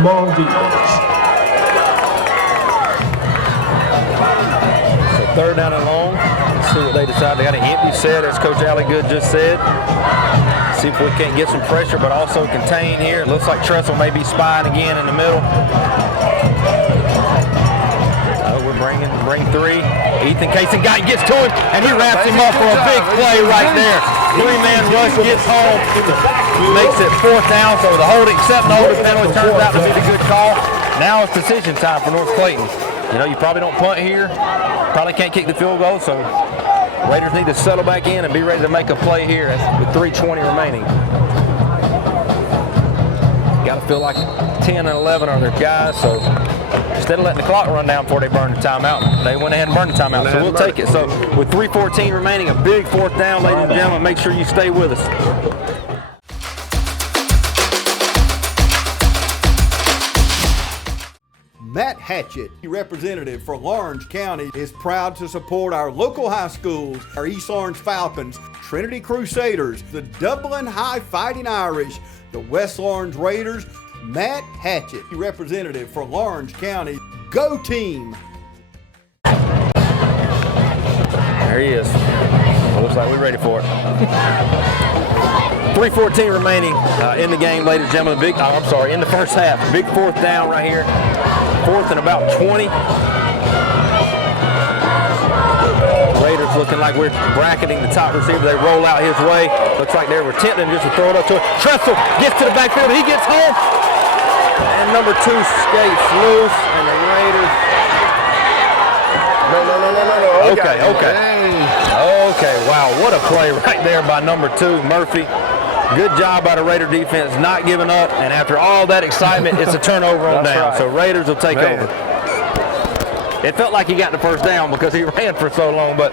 Long defense. So 3rd down and long. Let's see what they decide. They got an empty set, as Coach Allie Good just said. See if we can't get some pressure, but also contain here. It looks like Tressel may be spying again in the middle. We're bring 3. Ethan Casey gets to him, and he wraps him up for a big play right there. 3-man rush gets home, makes it 4th down. So the holding, accepting the holding penalty turns out to be the good call. Now it's decision time for North Clayton. You know, you probably don't punt here. Probably can't kick the field goal, so Raiders need to settle back in and be ready to make a play here with 3:20 remaining. Got to feel like 10 and 11 are their guys, so instead of letting the clock run down before they burn the timeout, they went ahead and burned the timeout, so we'll take it. So with 3:14 remaining, a big 4th down, ladies and gentlemen. Make sure you stay with us. Matt Hatchett, representative for Lawrence County, is proud to support our local high schools, our East Orange Falcons, Trinity Crusaders, the Dublin High Fighting Irish, the West Orange Raiders. Matt Hatchett, representative for Lawrence County. Go team! There he is. Looks like we're ready for it. 3:14 remaining in the game, ladies and gentlemen. In the first half. Big 4th down right here. 4th and about 20. Raiders looking like we're bracketing the top receiver. They roll out his way. Looks like they were attempting just to throw it up to him. Tressel gets to the backfield. He gets home. And number 2 skates loose. And the Raiders. No. Okay. Wow, what a play right there by number 2, Murphy. Good job by the Raider defense, not giving up, and after all that excitement, it's a turnover on down. Right. So Raiders will take over. It felt like he got the first down because he ran for so long, but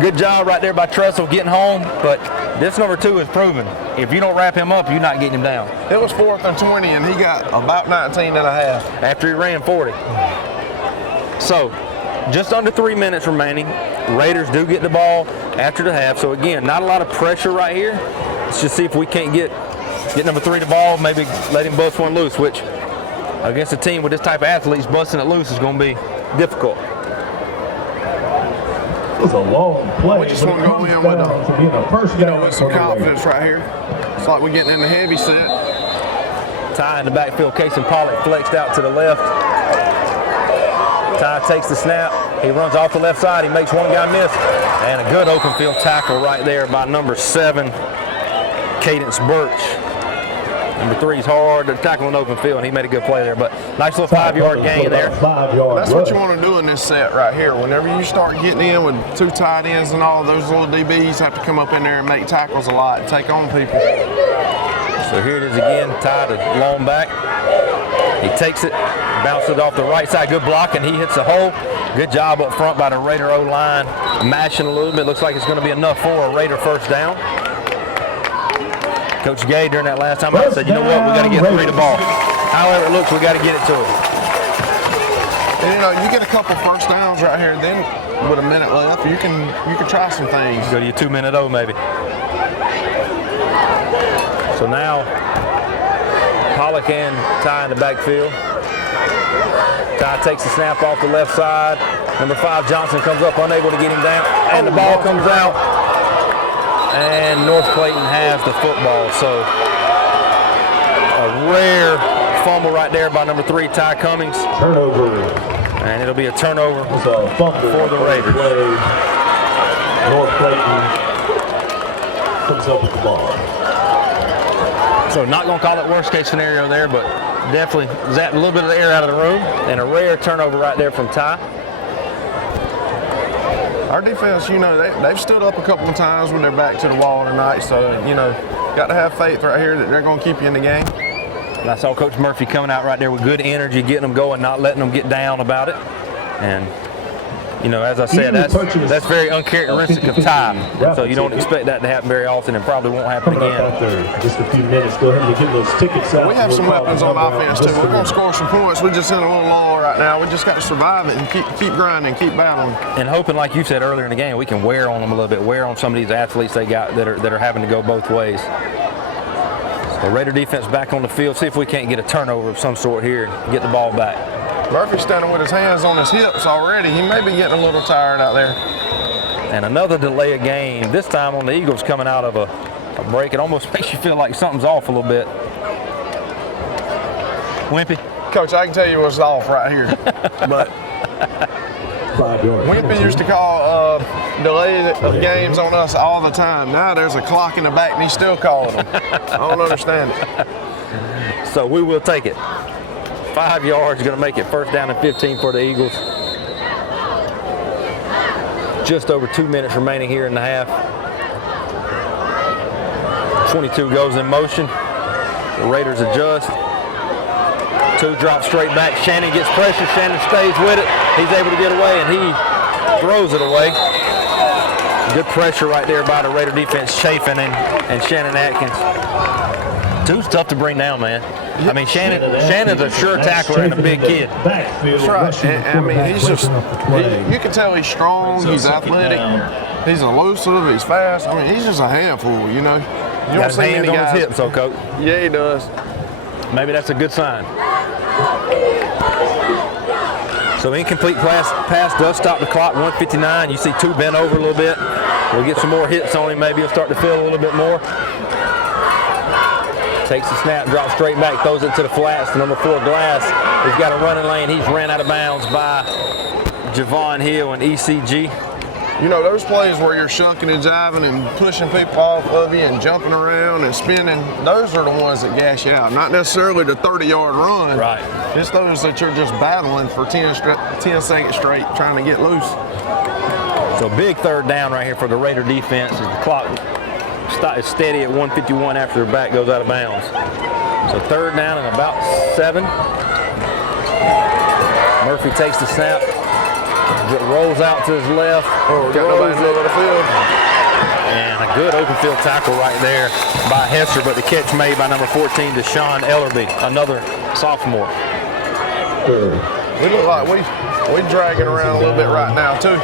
good job right there by Tressel getting home. But this number 2 is proven. If you don't wrap him up, you're not getting him down. It was 4th and 20, and he got about 19 and a half. After he ran 40. So, just under 3 minutes remaining. Raiders do get the ball after the half. So again, not a lot of pressure right here. Let's just see if we can't get number 3 the ball, maybe let him bust one loose, which against a team with this type of athletes, busting it loose is going to be difficult. It's a long play. We just want to go in with some confidence right here. It's like we're getting in the heavy set. Ty in the backfield, Casey Pollock flexed out to the left. Ty takes the snap. He runs off the left side. He makes one guy miss. And a good open field tackle right there by number 7, Cadence Birch. Number 3's hard to tackle in open field, and he made a good play there. But nice little 5-yard gain there. That's what you want to do in this set right here. Whenever you start getting in with 2 tight ends and all, those little DBs have to come up in there and make tackles a lot and take on people. So here it is again, Ty to long back. He takes it, bounces it off the right side. Good block, and he hits the hole. Good job up front by the Raider O-line. Mashing a little bit. Looks like it's going to be enough for a Raider first down. Coach Gay during that last time out said, you know what, we got to get 3 the ball. However it looks, we got to get it to him. And you know, you get a couple first downs right here, then with a minute left, you can try some things. Go to your 2-minute maybe. So now, Pollock and Ty in the backfield. Ty takes the snap off the left side. Number 5, Johnson, comes up unable to get him down. And the ball comes out. And North Clayton has the football. So a rare fumble right there by number 3, Ty Cummings. Turnover. And it'll be a turnover for the Raiders. North Clayton comes up with the ball. So not going to call it worst case scenario there, but definitely zapped a little bit of the air out of the room. And a rare turnover right there from Ty. Our defense, you know, they've stood up a couple of times when they're back to the wall tonight. So, you know, got to have faith right here that they're going to keep you in the game. And I saw Coach Murphy coming out right there with good energy, getting them going, not letting them get down about it. And, you know, as I said, that's very uncharacteristic of Ty. So you don't expect that to happen very often, and probably won't happen again. Just a few minutes. Go ahead and get those tickets out. We have some weapons on offense too. We're going to score some points. We're just in a little lull right now. We just got to survive it and keep grinding, keep battling. And hoping, like you said earlier in the game, we can wear on them a little bit, wear on some of these athletes they got that are having to go both ways. So Raider defense back on the field. See if we can't get a turnover of some sort here and get the ball back. Murphy's standing with his hands on his hips already. He may be getting a little tired out there. And another delay of game, this time on the Eagles coming out of a break. It almost makes you feel like something's off a little bit. Wimpy? Coach, I can tell you what's off right here. But Wimpy used to call delay of games on us all the time. Now there's a clock in the back and he's still calling them. I don't understand it. So we will take it. 5 yards, going to make it first down and 15 for the Eagles. Just over 2 minutes remaining here in the half. 22 goes in motion. The Raiders adjust. 2 drop straight back. Shannon gets pressure. Shannon stays with it. He's able to get away, and he throws it away. Good pressure right there by the Raider defense, Chafin and Shannon Atkins. 2's tough to bring down, man. I mean, Shannon's a sure tackler and a big kid. That's right. I mean, he's just, you can tell he's strong, he's athletic, he's elusive, he's fast. I mean, he's just a handful, you know. You don't see many guys on his hips, though, Coach. Yeah, he does. Maybe that's a good sign. So incomplete pass does stop the clock, 1:59. You see 2 bent over a little bit. We'll get some more hits on him. Maybe he'll start to feel a little bit more. Takes the snap, drops straight back, throws it to the flats to number 4, Glass. He's got a running lane. He's ran out of bounds by Javon Hill and ECG. You know, those plays where you're shucking and jiving and pushing people off of you and jumping around and spinning, those are the ones that gas you out. Not necessarily the 30-yard run. Right. It's those that you're just battling for 10 seconds straight trying to get loose. So big third down right here for the Raider defense as the clock is steady at 151 after their back goes out of bounds. So 3rd down and about 7. Murphy takes the snap, rolls out to his left. Oh, got nobody in the middle of the field. And a good open field tackle right there by Hester, but the catch made by number 14, Deshaun Ellerby, another sophomore. We look like we dragging around a little bit right now too.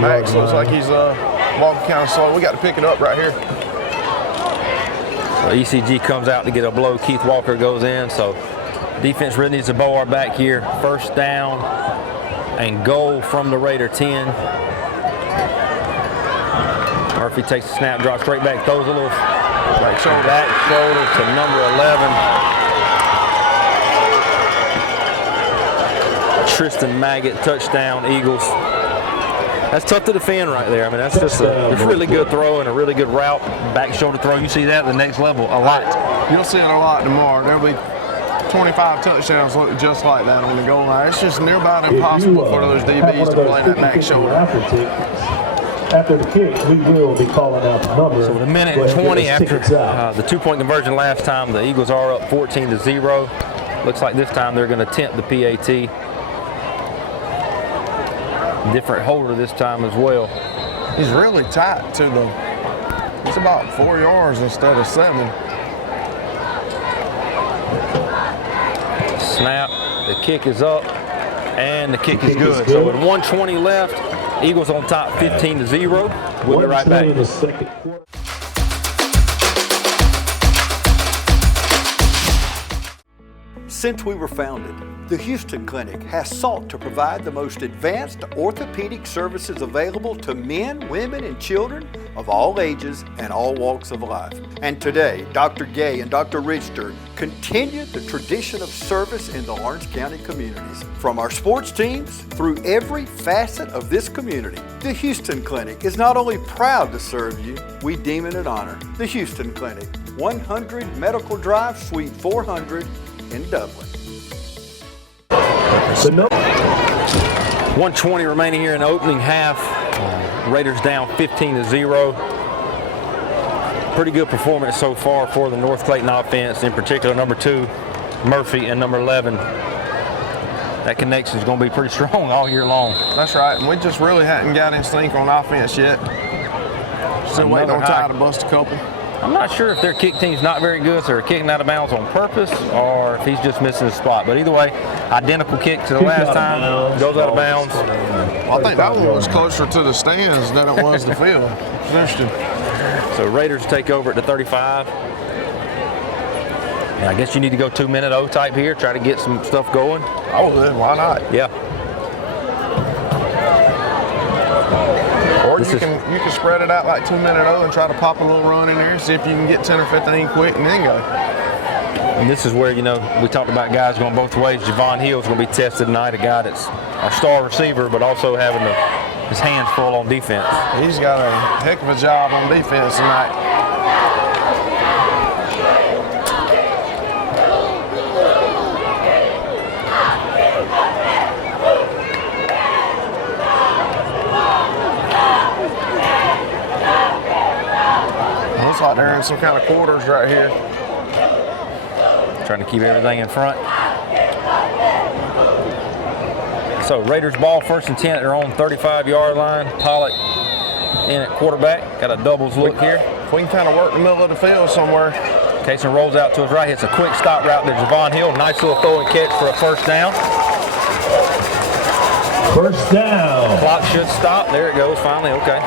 Max looks like he's walking kind of slow. We got to pick it up right here. So ECG comes out to get a blow. Keith Walker goes in. So defense really needs to bow our back here. 1st down and goal from the Raider 10. Murphy takes the snap, drops straight back, throws a little right shoulder, back shoulder to number 11. Tristan Maggott, touchdown, Eagles. That's tough to defend right there. I mean, that's just a really good throw and a really good route. Back shoulder throw. You see that at the next level a lot. You'll see it a lot tomorrow. There'll be 25 touchdowns look just like that on the goal line. It's just near about impossible for those DBs to play that back shoulder. After the kick, we will be calling out the number. So with 1:20 after the 2-point conversion last time, the Eagles are up 14-0. Looks like this time they're going to attempt the PAT. Different holder this time as well. He's really tight to the. It's about 4 yards instead of 7. Snap. The kick is up, and the kick is good. So with 1:20 left, Eagles on top 15-0. We'll be right back. Since we were founded, the Houston Clinic has sought to provide the most advanced orthopedic services available to men, women, and children of all ages and all walks of life. And today, Dr. Gay and Dr. Richter continue the tradition of service in the Lawrence County communities. From our sports teams through every facet of this community, the Houston Clinic is not only proud to serve you, we deem it an honor. The Houston Clinic, 100 Medical Drive, Suite 400 in Dublin. 1:20 remaining here in the opening half. Raiders down 15-0. Pretty good performance so far for the North Clayton offense, in particular number 2, Murphy, and number 11. That connection is going to be pretty strong all year long. That's right, and we just really hadn't got in sync on offense yet. Still waiting on Ty to bust a couple. I'm not sure if their kick team's not very good, so they're kicking out of bounds on purpose, or if he's just missing his spot. But either way, identical kick to the last time, goes out of bounds. Well, I think that one was closer to the stands than it was the field. Interesting. So Raiders take over at the 35. And I guess you need to go 2-minute O type here, try to get some stuff going. Oh, then why not? Yeah. Or you can spread it out like 2-minute O and try to pop a little run in there, see if you can get 10 or 15 quick and then go. And this is where, you know, we talked about guys going both ways. Javon Hill's going to be tested tonight, a guy that's our star receiver, but also having his hands full on defense. He's got a heck of a job on defense tonight. Looks like they're in some kind of quarters right here. Trying to keep everything in front. So Raiders ball, 1st and 10 at their own 35-yard line. Pollock in at quarterback. Got a doubles look here. We can kind of work the middle of the field somewhere. Kaysen rolls out to his right, hits a quick stop route to Javon Hill. Nice little throw and catch for a 1st down. 1st down. Clock should stop. There it goes finally. Okay.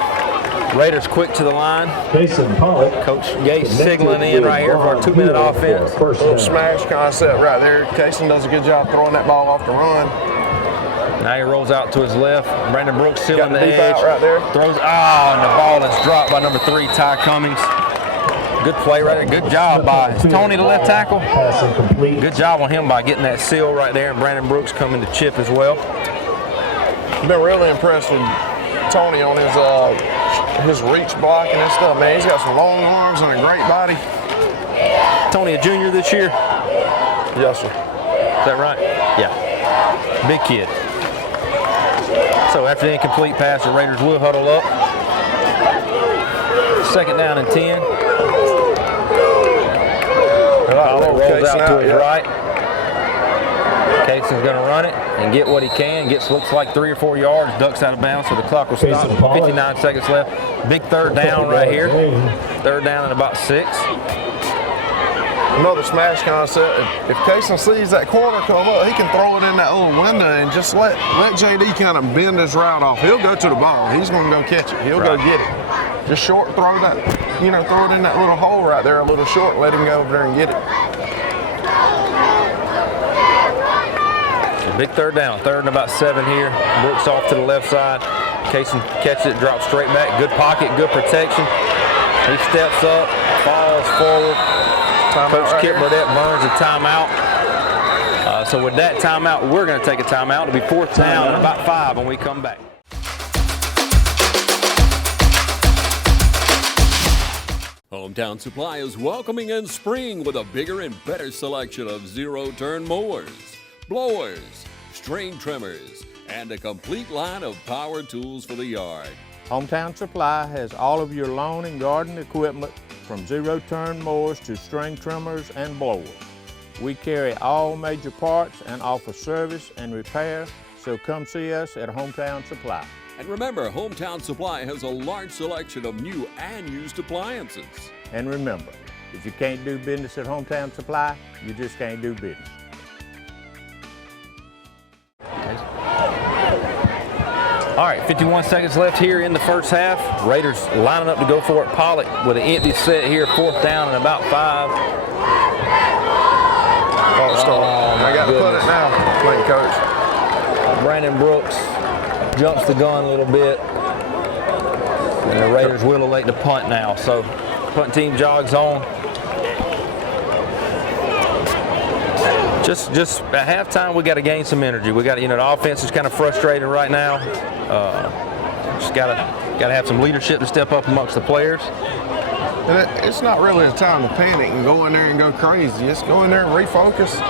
Raiders quick to the line. Kaysen Pollock. Coach Gay signaling in right here for our 2-minute offense. Little smash concept right there. Kaysen does a good job throwing that ball off the run. Now he rolls out to his left. Brandon Brooks sealing the edge. Right there. Throws, and the ball is dropped by number 3, Ty Cummings. Good play right there. Good job by Tony, the left tackle. Good job on him by getting that seal right there. And Brandon Brooks coming to chip as well. I've been really impressed with Tony on his reach blocking and stuff, man. He's got some long arms and a great body. Tony, a junior this year? Yes, sir. Is that right? Yeah. Big kid. So after the incomplete pass, the Raiders will huddle up. 2nd down and 10. Pollock rolls out to his right. Cason's going to run it and get what he can. Gets, looks like 3 or 4 yards, ducks out of bounds, so the clock will stop. 59 seconds left. Big third down right here. Third down and about 6. Another smash concept. If Clayton sees that corner come up, he can throw it in that little window and just let JD kind of bend his route off. He'll go to the ball. He's going to go catch it. He'll go get it. Just short, throw that, throw it in that little hole right there, a little short, let him go over there and get it. So big third down, third and about 7 here. Brooks off to the left side. Casey catches it, drops straight back. Good pocket, good protection. He steps up, falls forward. Coach Kip Burdett burns a timeout. So with that timeout, we're going to take a timeout. It'll be 4th down and about 5 when we come back. Hometown Supply is welcoming in spring with a bigger and better selection of zero-turn mowers, blowers, string trimmers, and a complete line of power tools for the yard. Hometown Supply has all of your lawn and garden equipment from zero-turn mowers to string trimmers and blowers. We carry all major parts and offer service and repair, so come see us at Hometown Supply. And remember, Hometown Supply has a large selection of new and used appliances. And remember, if you can't do business at Hometown Supply, you just can't do business. All right, 51 seconds left here in the first half. Raiders lining up to go for it. Pollock with an empty set here, 4th down and about 5. False start. I got to put it now, playing coach. Brandon Brooks jumps the gun a little bit. And the Raiders will elect to punt now. So punt team jogs on. Just at halftime, we got to gain some energy. We got, the offense is kind of frustrated right now. Just got to have some leadership to step up amongst the players. And it's not really a time to panic and go in there and go crazy. Just go in there and refocus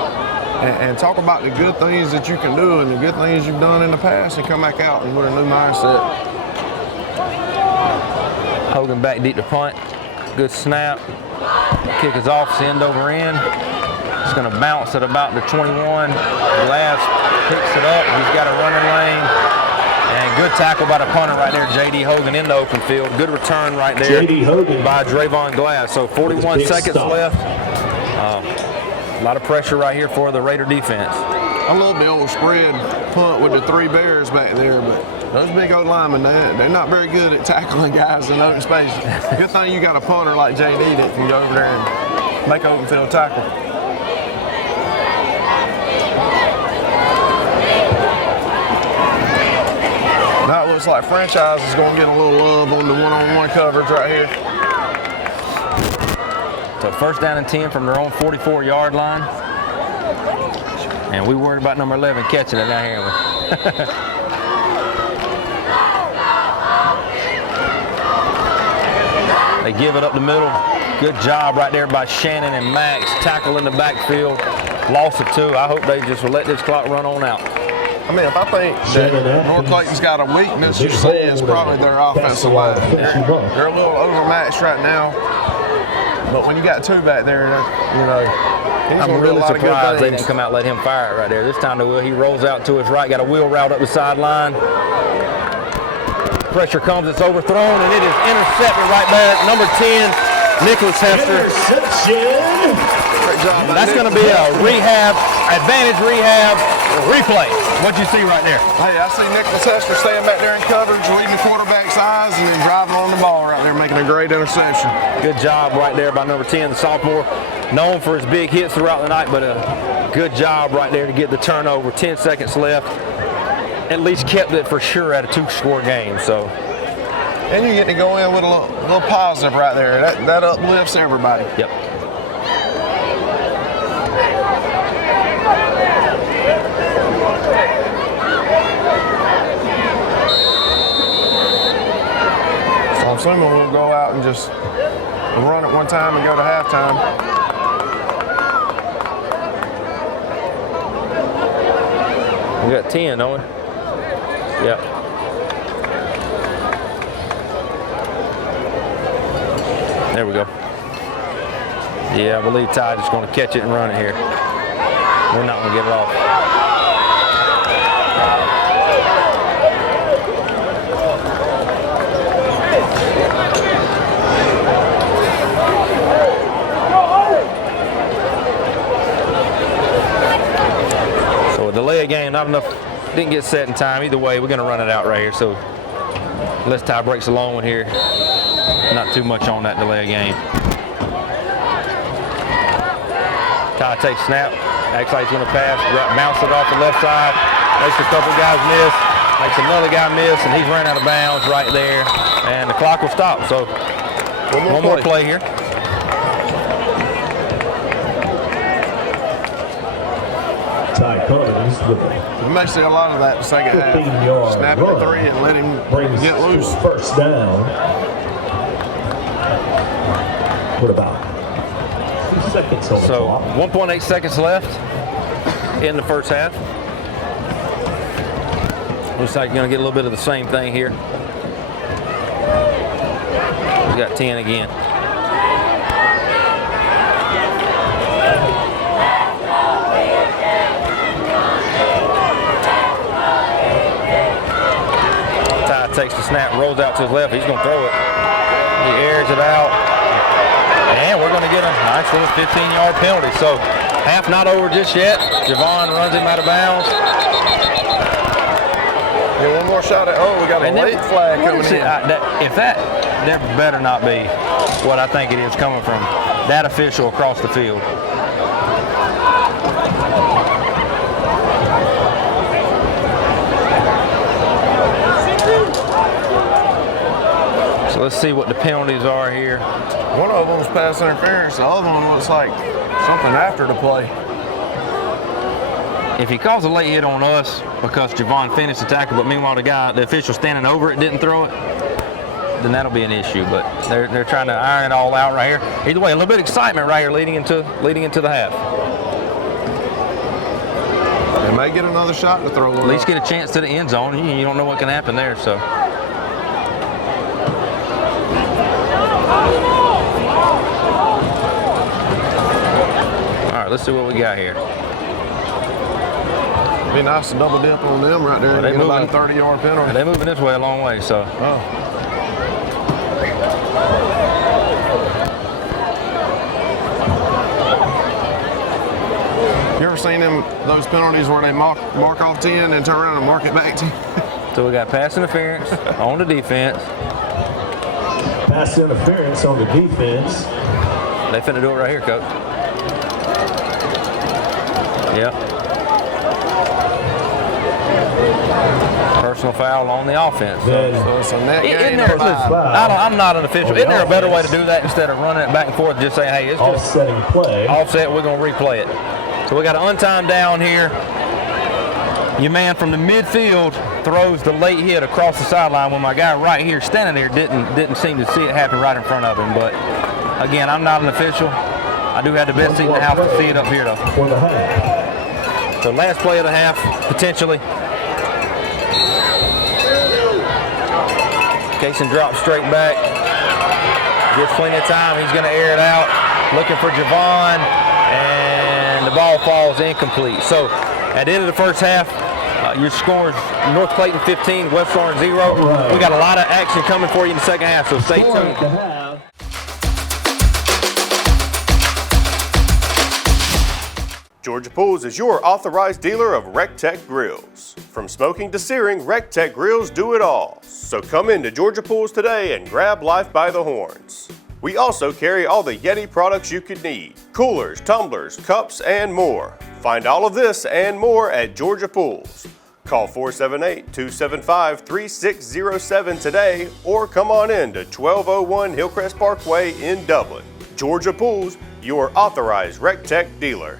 and talk about the good things that you can do and the good things you've done in the past and come back out and with a new mindset. Hogan back deep to punt. Good snap. Kick is off, end over end. It's going to bounce at about the 21. Glass picks it up. He's got a running lane. And good tackle by the punter right there, J.D. Hogan in the open field. Good return right there by Drayvon Glass. So 41 seconds left. A lot of pressure right here for the Raider defense. I love the old spread punt with the 3 Bears back there, but those big old linemen, they're not very good at tackling guys in open space. Good thing you got a punter like J.D. that can go over there and make open field tackle. Now it looks like franchise is going to get a little love on the one-on-one coverage right here. So 1st down and 10 from their own 44-yard line. And we worried about number 11 catching it down here. They give it up the middle. Good job right there by Shannon and Max. Tackle in the backfield. Loss of 2. I hope they just will let this clock run on out. I mean, if I think that North Clayton's got a weakness, you see, it's probably their offensive line. They're a little overmatched right now. But when you got 2 back there, he's I'm really surprised they didn't come out and let him fire it right there. This time they will. He rolls out to his right, got a wheel route up the sideline. Pressure comes, it's overthrown, and it is intercepted right there. Number 10, Nicholas Hester. That's going to be a advantage rehab replay. What you see right there? Hey, I see Nicholas Hester staying back there in coverage, reading the quarterback's eyes, and then driving on the ball right there, making a great interception. Good job right there by number 10, the sophomore, known for his big hits throughout the night, but a good job right there to get the turnover. 10 seconds left. At least kept it for sure at a 2-score game. So. And you get to go in with a little positive right there. That uplifts everybody. Yep. So I'm assuming we'll go out and just run it one time and go to halftime. We got 10, don't we? Yep. There we go. Yeah, I believe Ty is going to catch it and run it here. We're not going to get it off. So a delay of game, not enough, didn't get set in time. Either way, we're going to run it out right here. So unless Ty breaks a long one here, not too much on that delay of game. Ty takes snap, acts like he's going to pass, bounce it off the left side, makes a couple guys miss, makes another guy miss, and he's ran out of bounds right there, and the clock will stop. So one more play here. Ty Cummings with We may see a lot of that in the second half. Snapping the three and letting him get loose. First down. What about 2 seconds on the clock? 1.8 seconds left in the first half. Looks like you're going to get a little bit of the same thing here. We got 10 again. Ty takes the snap, rolls out to his left. He's going to throw it. He airs it out. And we're going to get a nice little 15-yard penalty. So half not over just yet. Javon runs him out of bounds. Get one more shot at, we got a late flag coming in. There better not be what I think it is coming from that official across the field. So let's see what the penalties are here. One of them was pass interference. The other one looks like something after the play. If he calls a late hit on us because Javon finished the tackle, but meanwhile the official standing over it didn't throw it, then that'll be an issue. But they're trying to iron it all out right here. Either way, a little bit of excitement right here leading into the half. They may get another shot to throw. At least get a chance to the end zone. You don't know what can happen there. So. All right, let's see what we got here. Be nice to double dip on them right there. Well, they get moving, about a 30-yard penalty. They're moving this way a long way, so. You ever seen those penalties where they mark off 10 and turn around and mark it back to you? So we got pass interference on the defense. Pass interference on the defense. They finna do it right here, Coach. Yep. Personal foul on the offense. So it's a net gain. I'm not an official. Isn't there a better way to do that instead of running it back and forth? Just say, hey, it's just offsetting play. Offset. We're gonna replay it. So we got an untimed down here. Your man from the midfield throws the late hit across the sideline when my guy right here standing there didn't seem to see it happen right in front of him. But again, I'm not an official. I do have the best seat in the house to see it up here though. For the half. So last play of the half, potentially. Kaysen drops straight back. Gives plenty of time. He's going to air it out. Looking for Javon, and the ball falls incomplete. So at the end of the first half, your scores: North Clayton 15, West Orange 0. Right. We got a lot of action coming for you in the second half, so stay tuned. Georgia Pools is your authorized dealer of RecTech grills. From smoking to searing, RecTech grills do it all. So come into Georgia Pools today and grab life by the horns. We also carry all the Yeti products you could need: coolers, tumblers, cups, and more. Find all of this and more at Georgia Pools. Call 478-275-3607 today or come on in to 1201 Hillcrest Parkway in Dublin. Georgia Pools, your authorized RecTech dealer.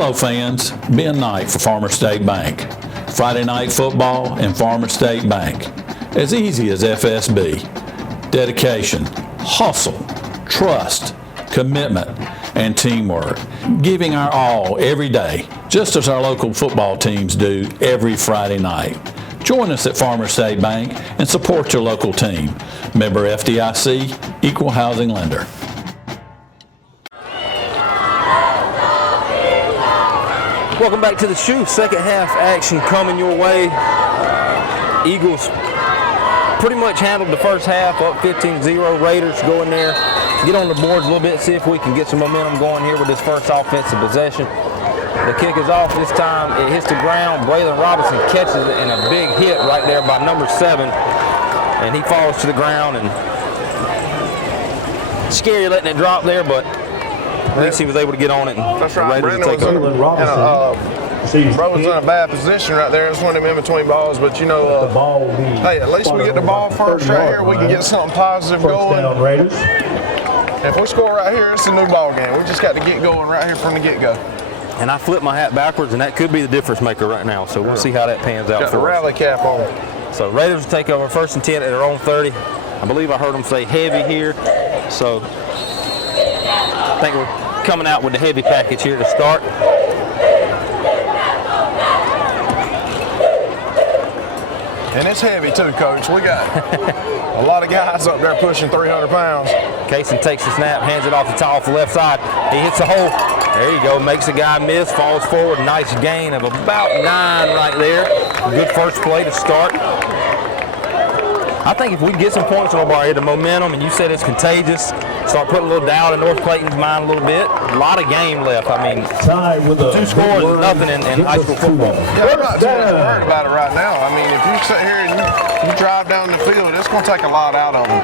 Hello fans, Ben Knight for Farmer State Bank. Friday night football and Farmer State Bank. As easy as FSB. Dedication, hustle, trust, commitment, and teamwork. Giving our all every day, just as our local football teams do every Friday night. Join us at Farmer State Bank and support your local team. Member FDIC, Equal Housing Lender. Welcome back to the shoe. Second half action coming your way. Eagles pretty much handled the first half, up 15-0. Raiders go in there, get on the boards a little bit, see if we can get some momentum going here with this first offensive possession. The kick is off this time. It hits the ground. Braylon Robinson catches it in a big hit right there by number 7. And he falls to the ground. And scary letting it drop there, but at least he was able to get on it. And that's right. Brandon was in a bad position right there. It's one of them in between balls, but you know, hey, at least we get the ball first right here. We can get something positive going. If we score right here, it's a new ball game. We just got to get going right here from the get-go. And I flipped my hat backwards, and that could be the difference maker right now. So we'll see how that pans out. Got the rally cap on. So Raiders will take over 1st and 10 at their own 30. I believe I heard them say heavy here. So I think we're coming out with the heavy package here to start. And it's heavy too, Coach. We got a lot of guys up there pushing 300 pounds. Casey takes the snap, hands it off the top off the left side. He hits the hole. There you go, makes the guy miss, falls forward. Nice gain of about 9 right there. Good first play to start. I think if we get some points on our here, the momentum, and you said it's contagious, start putting a little doubt in North Clayton's mind a little bit. A lot of game left. I mean, 2 scores is nothing in high school football. Yeah, I'm not too worried about it right now. I mean, if you sit here and you drive down the field, it's going to take a lot out of them.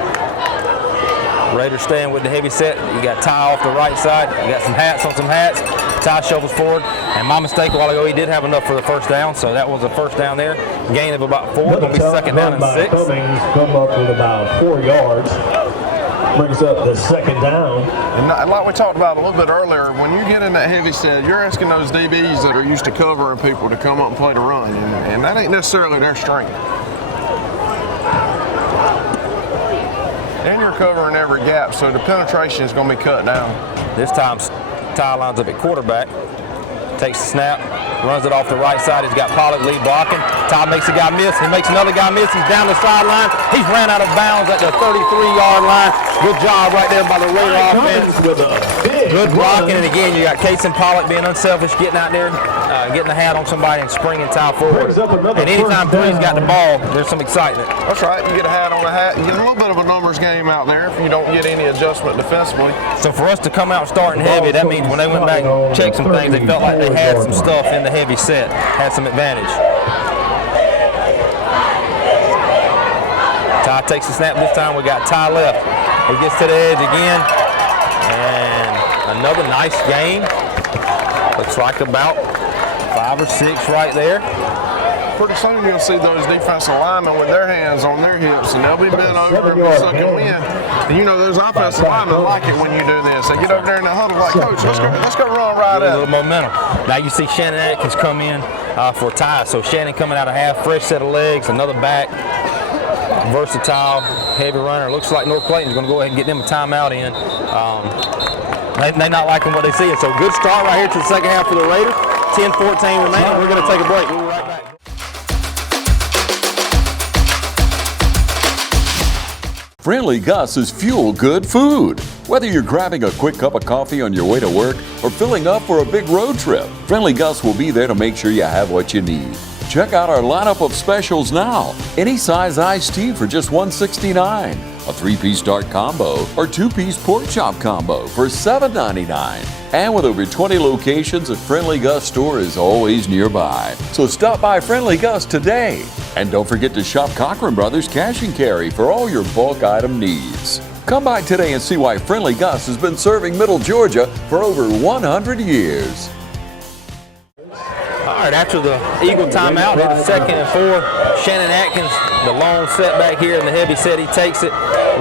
Raiders staying with the heavy set. You got Ty off the right side. You got some hats on some hats. Ty shovels forward. And my mistake a while ago, he did have enough for the first down, so that was a first down there. Gain of about 4. Going to be 2nd down and 6. Cummings come up with about 4 yards. Brings up the 2nd down. And like we talked about a little bit earlier, when you get in that heavy set, you're asking those DBs that are used to covering people to come up and play the run, and that ain't necessarily their strength. And you're covering every gap, so the penetration is going to be cut down. This time, Ty lines up at quarterback, takes the snap, runs it off the right side. He's got Pollock lead blocking. Ty makes a guy miss. He makes another guy miss. He's down the sideline. He's ran out of bounds at the 33-yard line. Good job right there by the Raider offense. Good blocking. And again, you got Case and Pollock being unselfish, getting out there, getting the hat on somebody and springing Ty forward. And anytime Three's got the ball, there's some excitement. That's right. You get a hat on a hat. You get a little bit of a numbers game out there if you don't get any adjustment defensively. So for us to come out starting heavy, that means when they went back and checked some things, they felt like they had some stuff in the heavy set, had some advantage. Ty takes the snap this time. We got Ty left. He gets to the edge again. And another nice gain. Looks like about 5 or 6 right there. Pretty soon you'll see those defensive linemen with their hands on their hips, and they'll be bent over and be sucking wind. And you know those offensive linemen like it when you do this. They get over there in the huddle like, Coach, let's go run right at it. A little momentum. Now you see Shannon Atkins come in for Ty. So Shannon coming out of half, fresh set of legs, another back. Versatile, heavy runner. Looks like North Clayton's going to go ahead and get them a timeout in. They're not liking what they see. So good start right here to the second half for the Raiders. 10-14 remaining. We're going to take a break. We'll be right back. Friendly Gus is fuel good food. Whether you're grabbing a quick cup of coffee on your way to work or filling up for a big road trip, Friendly Gus will be there to make sure you have what you need. Check out our lineup of specials now. Any size iced tea for just $1.69. A 3-piece dark combo or 2-piece pork chop combo for $7.99. And with over 20 locations, a Friendly Gus store is always nearby. So stop by Friendly Gus today. And don't forget to shop Cochran Brothers Cash and Carry for all your bulk item needs. Come by today and see why Friendly Gus has been serving Middle Georgia for over 100 years. All right, after the Eagle timeout, it's 2nd and 4. Shannon Atkins, the long setback here in the heavy set, he takes it.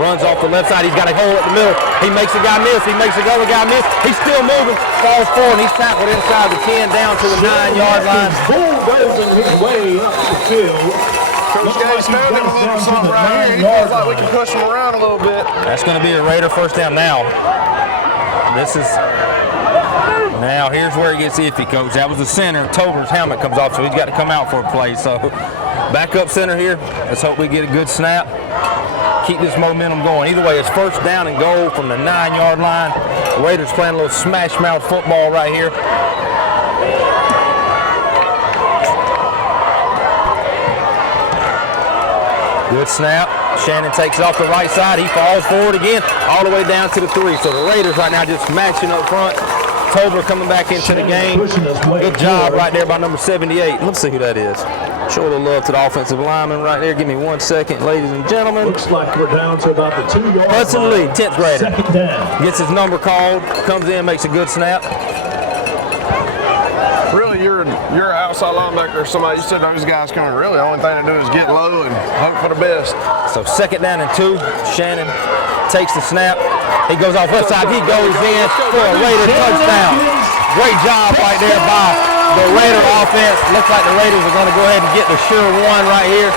runs off the left side. He's got a hole at the middle. He makes a guy miss. He makes the other guy miss. He's still moving, falls forward, and he's tackled inside the 10 down to the 9-yard line. Bulldozing his way up the field. Coach Gay's found him a little something right here. He feels like we can push him around a little bit. That's going to be a Raider first down now. Now here's where it gets iffy, Coach. That was the center. Tolbert's helmet comes off, so he's got to come out for a play. So back up center here. Let's hope we get a good snap. Keep this momentum going. Either way, it's first down and goal from the 9-yard line. The Raiders playing a little smash mouth football right here. Good snap. Shannon takes it off the right side. He falls forward again, all the way down to the 3. So the Raiders right now just matching up front. Tolbert coming back into the game. Good job right there by number 78. Let's see who that is. Show a little love to the offensive lineman right there. Give me 1 second, ladies and gentlemen. Looks like we're down to about the 2-yard line. Hudson Lee, 10th grader. Second down. Gets his number called, comes in, makes a good snap. Really, you're an outside linebacker or somebody. You said those guys coming. Really, the only thing to do is get low and hope for the best. So second down and 2. Shannon takes the snap. He goes off left side. He goes in for a Raider touchdown. Great job right there by the Raider offense. Looks like the Raiders are going to go ahead and get the sure one right here.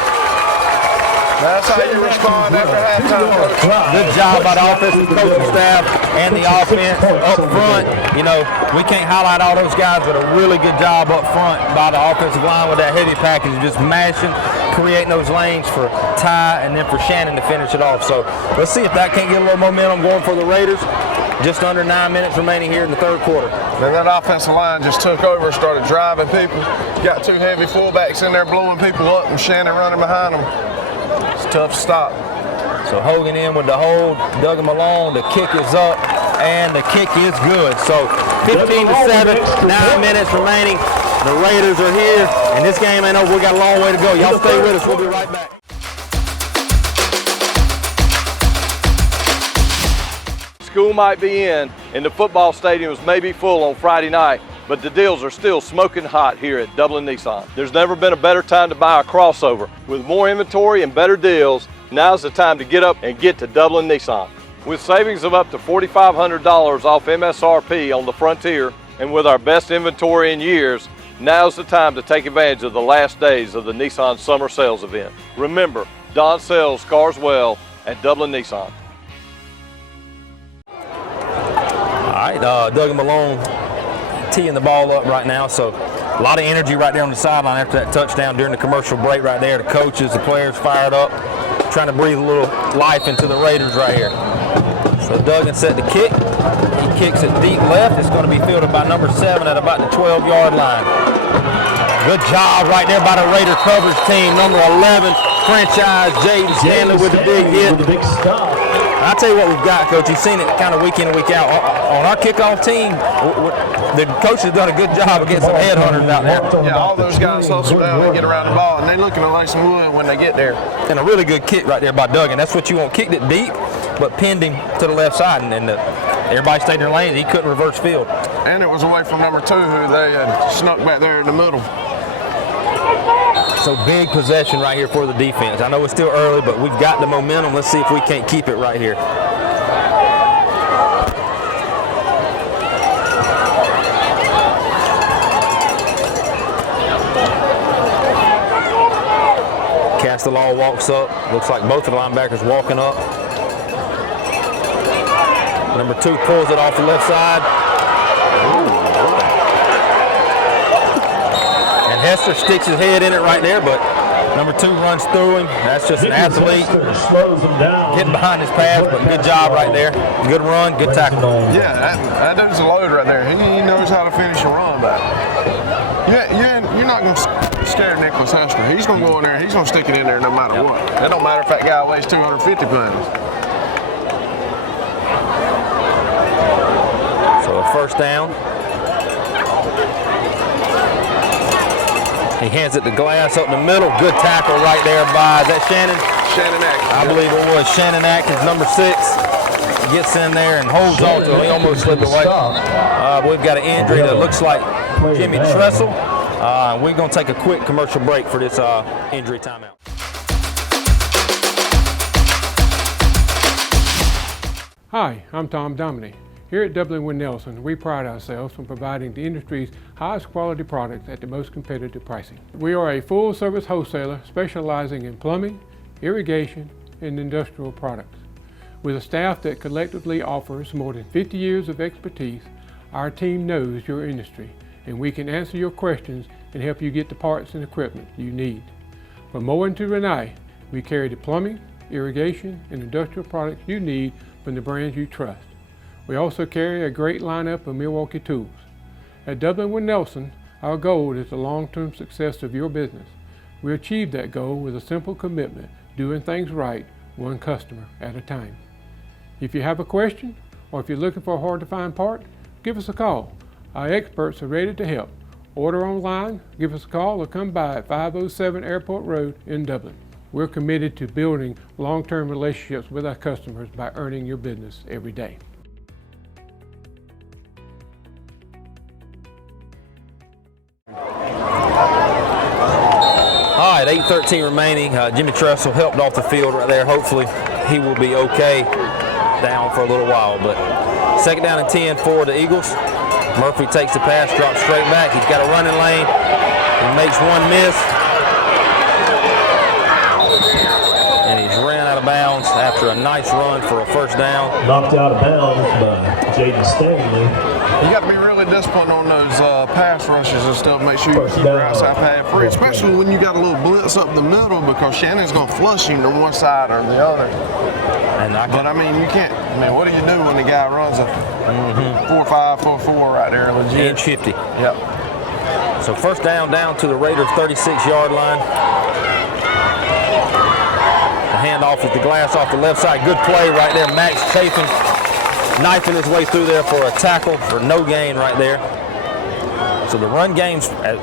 That's how you respond after halftime, Coach. Good job by the offensive coaching staff and the offense up front. You know, we can't highlight all those guys, but a really good job up front by the offensive line with that heavy package, just mashing, creating those lanes for Ty and then for Shannon to finish it off. So let's see if that can't get a little momentum going for the Raiders. Just under 9 minutes remaining here in the third quarter. Then that offensive line just took over, started driving people. Got 2 heavy fullbacks in there blowing people up and Shannon running behind them. It's tough to stop. So Hogan in with the hold, Doug Malone, the kick is up, and the kick is good. So 15-7, 9 minutes remaining. The Raiders are here, and this game ain't over. We got a long way to go. Y'all stay with us. We'll be right back. School might be in, and the football stadiums may be full on Friday night, but the deals are still smoking hot here at Dublin Nissan. There's never been a better time to buy a crossover. With more inventory and better deals, now's the time to get up and get to Dublin Nissan. With savings of up to $4,500 off MSRP on the Frontier, and with our best inventory in years, now's the time to take advantage of the last days of the Nissan Summer Sales Event. Remember, Don sells cars well at Dublin Nissan. All right, Doug Malone teeing the ball up right now, so a lot of energy right there on the sideline after that touchdown during the commercial break right there. The coaches, the players fired up, trying to breathe a little life into the Raiders right here. So Duggan set the kick. He kicks it deep left. It's going to be fielded by number 7 at about the 12-yard line. Good job right there by the Raider coverage team. Number 11, franchise Jaden Stanley with the big hit. I'll tell you what we've got, Coach. You've seen it kind of week in and week out. On our kickoff team, the coach has done a good job of getting some headhunters out there. Yeah, all those guys hustle down and get around the ball, and they're looking to lay some wood when they get there. And a really good kick right there by Duggan. That's what you want. Kicked it deep, but pinned him to the left side, and everybody stayed in their lanes. He couldn't reverse field. And it was away from number 2, who they had snuck back there in the middle. So big possession right here for the defense. I know it's still early, but we've got the momentum. Let's see if we can't keep it right here. Castellall walks up. Looks like both of the linebackers walking up. Number 2 pulls it off the left side. And Hester sticks his head in it right there, but number 2 runs through him. That's just an athlete getting behind his pass, but good job right there. Good run, good tackle. Yeah, that dude's a load right there. He knows how to finish a run back. You're not going to scare Nicholas Hester. He's going to go in there and he's going to stick it in there no matter what. It don't matter if that guy weighs 250 pounds. So a first down. He hands it to Glass up the middle. Good tackle right there by, is that Shannon? Shannon Atkins. I believe it was Shannon Atkins, number 6. Gets in there and holds on to him. He almost slipped away. We've got an injury that looks like Jimmy Tressel. We're going to take a quick commercial break for this injury timeout. Hi, I'm Tom Dominy. Here at Dublin Wind Nelson, we pride ourselves on providing the industry's highest quality products at the most competitive pricing. We are a full-service wholesaler specializing in plumbing, irrigation, and industrial products. With a staff that collectively offers more than 50 years of expertise, our team knows your industry, and we can answer your questions and help you get the parts and equipment you need. From mowing to Renee, we carry the plumbing, irrigation, and industrial products you need from the brands you trust. We also carry a great lineup of Milwaukee tools. At Dublin Wind Nelson, our goal is the long-term success of your business. We achieve that goal with a simple commitment, doing things right, one customer at a time. If you have a question, or if you're looking for a hard-to-find part, give us a call. Our experts are ready to help. Order online, give us a call, or come by at 507 Airport Road in Dublin. We're committed to building long-term relationships with our customers by earning your business every day. All right, 8:13 remaining. Jimmy Tressel helped off the field right there. Hopefully he will be okay down for a little while. But second down and 10 for the Eagles. Murphy takes the pass, drops straight back. He's got a running lane. He makes one miss. And he's ran out of bounds after a nice run for a first down. Knocked out of bounds by Jaden Stanley. You got to be really disciplined on those pass rushes and stuff. Make sure you keep your outside pad free, especially when you got a little blitz up the middle, because Shannon's going to flush him to one side or the other. But I mean, you can't. I mean, what do you do when the guy runs a 4.5, 4.4 right there, legit? Inch 50. Yep. So first down to the Raiders' 36-yard line. The handoff is the glass off the left side. Good play right there. Max Chafin knifing his way through there for a tackle for no gain right there. So the run game's, at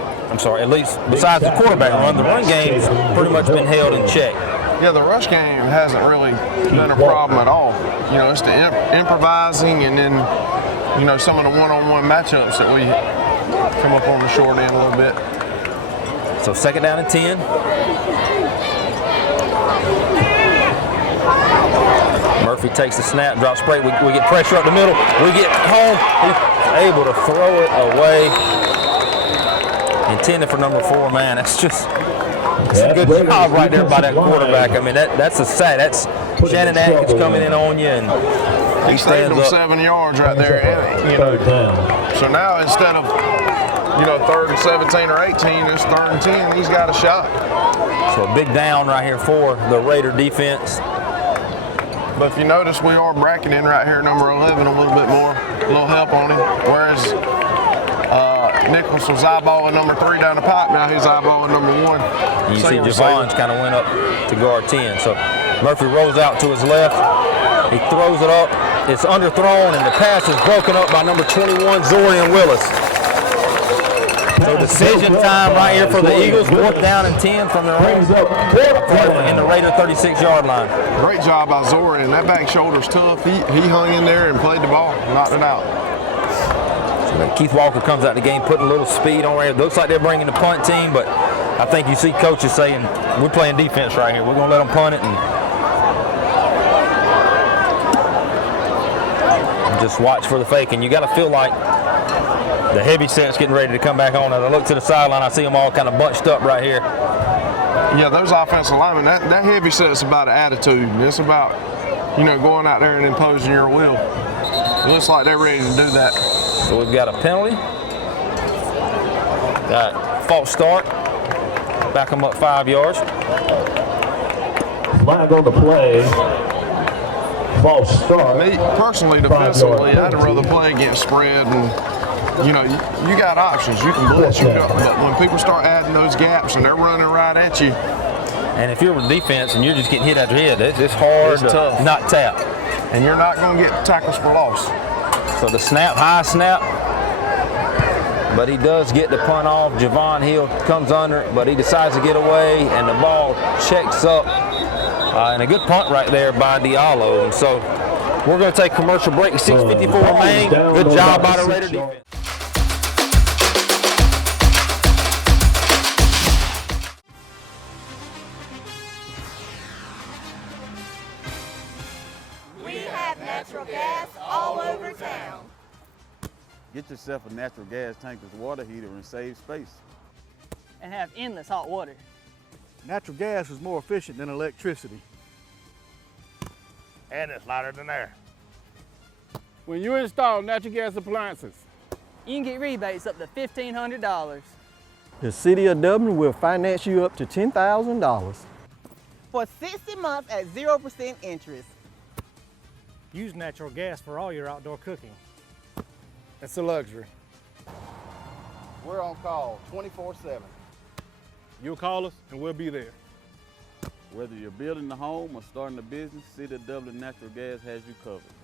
least besides the quarterback run, the run game's pretty much been held in check. Yeah, the rush game hasn't really been a problem at all. You know, it's the improvising and then, you know, some of the one-on-one matchups that we come up on the short end a little bit. So second down and 10. Murphy takes the snap, drops straight. We get pressure up the middle. We get home. He's able to throw it away. Intended for number 4, man. That's just a good job right there by that quarterback. I mean, that's a sack. That's Shannon Atkins coming in on you, and he saved him 7 yards right there. And, you know, so now instead of, you know, 3rd and 17 or 18, it's 3rd and 10. He's got a shot. So a big down right here for the Raider defense. But if you notice, we are bracketing right here, number 11, a little bit more, a little help on him. Whereas Nichols was eyeballing number 3 down the pipe. Now he's eyeballing number 1. You see Javon's kind of went up to guard 10. So Murphy rolls out to his left. He throws it up. It's underthrown, and the pass is broken up by number 21, Zorian Willis. So decision time right here for the Eagles. 4th down and 10 from their own in the Raider 36-yard line. Great job by Zorian. That back shoulder's tough. He hung in there and played the ball, knocked it out. So Keith Walker comes out of the game, putting a little speed on right here. Looks like they're bringing the punt team, but I think you see coaches saying, we're playing defense right here. We're going to let them punt it and just watch for the fake. And you got to feel like the heavy set's getting ready to come back on. As I look to the sideline, I see them all kind of bunched up right here. Yeah, those offensive linemen, that heavy set's about attitude. It's about, you know, going out there and imposing your will. It looks like they're ready to do that. So we've got a penalty. Got false start. Back them up 5 yards. Flag on the play. False start. Me, personally, defensively, I'd rather play against spread and, you know, you got options. You can blitz, but when people start adding those gaps and they're running right at you. And if you're with defense and you're just getting hit out your head, it's hard to not tap. And you're not going to get tackles for loss. So the snap, high snap, but he does get the punt off. Javon Hill comes under, but he decides to get away, and the ball checks up. And a good punt right there by Diallo. And so we're going to take commercial break. 6:54 remaining. Good job by the Raider defense. We have natural gas. over town. Get yourself a natural gas tankless water heater and save space. And have endless hot water. Natural gas is more efficient than electricity. And it's lighter than air. When you install natural gas appliances, you can get rebates up to $1,500. The City of Dublin will finance you up to $10,000. For 60 months at 0% interest. Use natural gas for all your outdoor cooking. It's a luxury. We're on call 24/7. You'll call us and we'll be there. Whether you're building a home or starting a business, City of Dublin Natural Gas has you covered.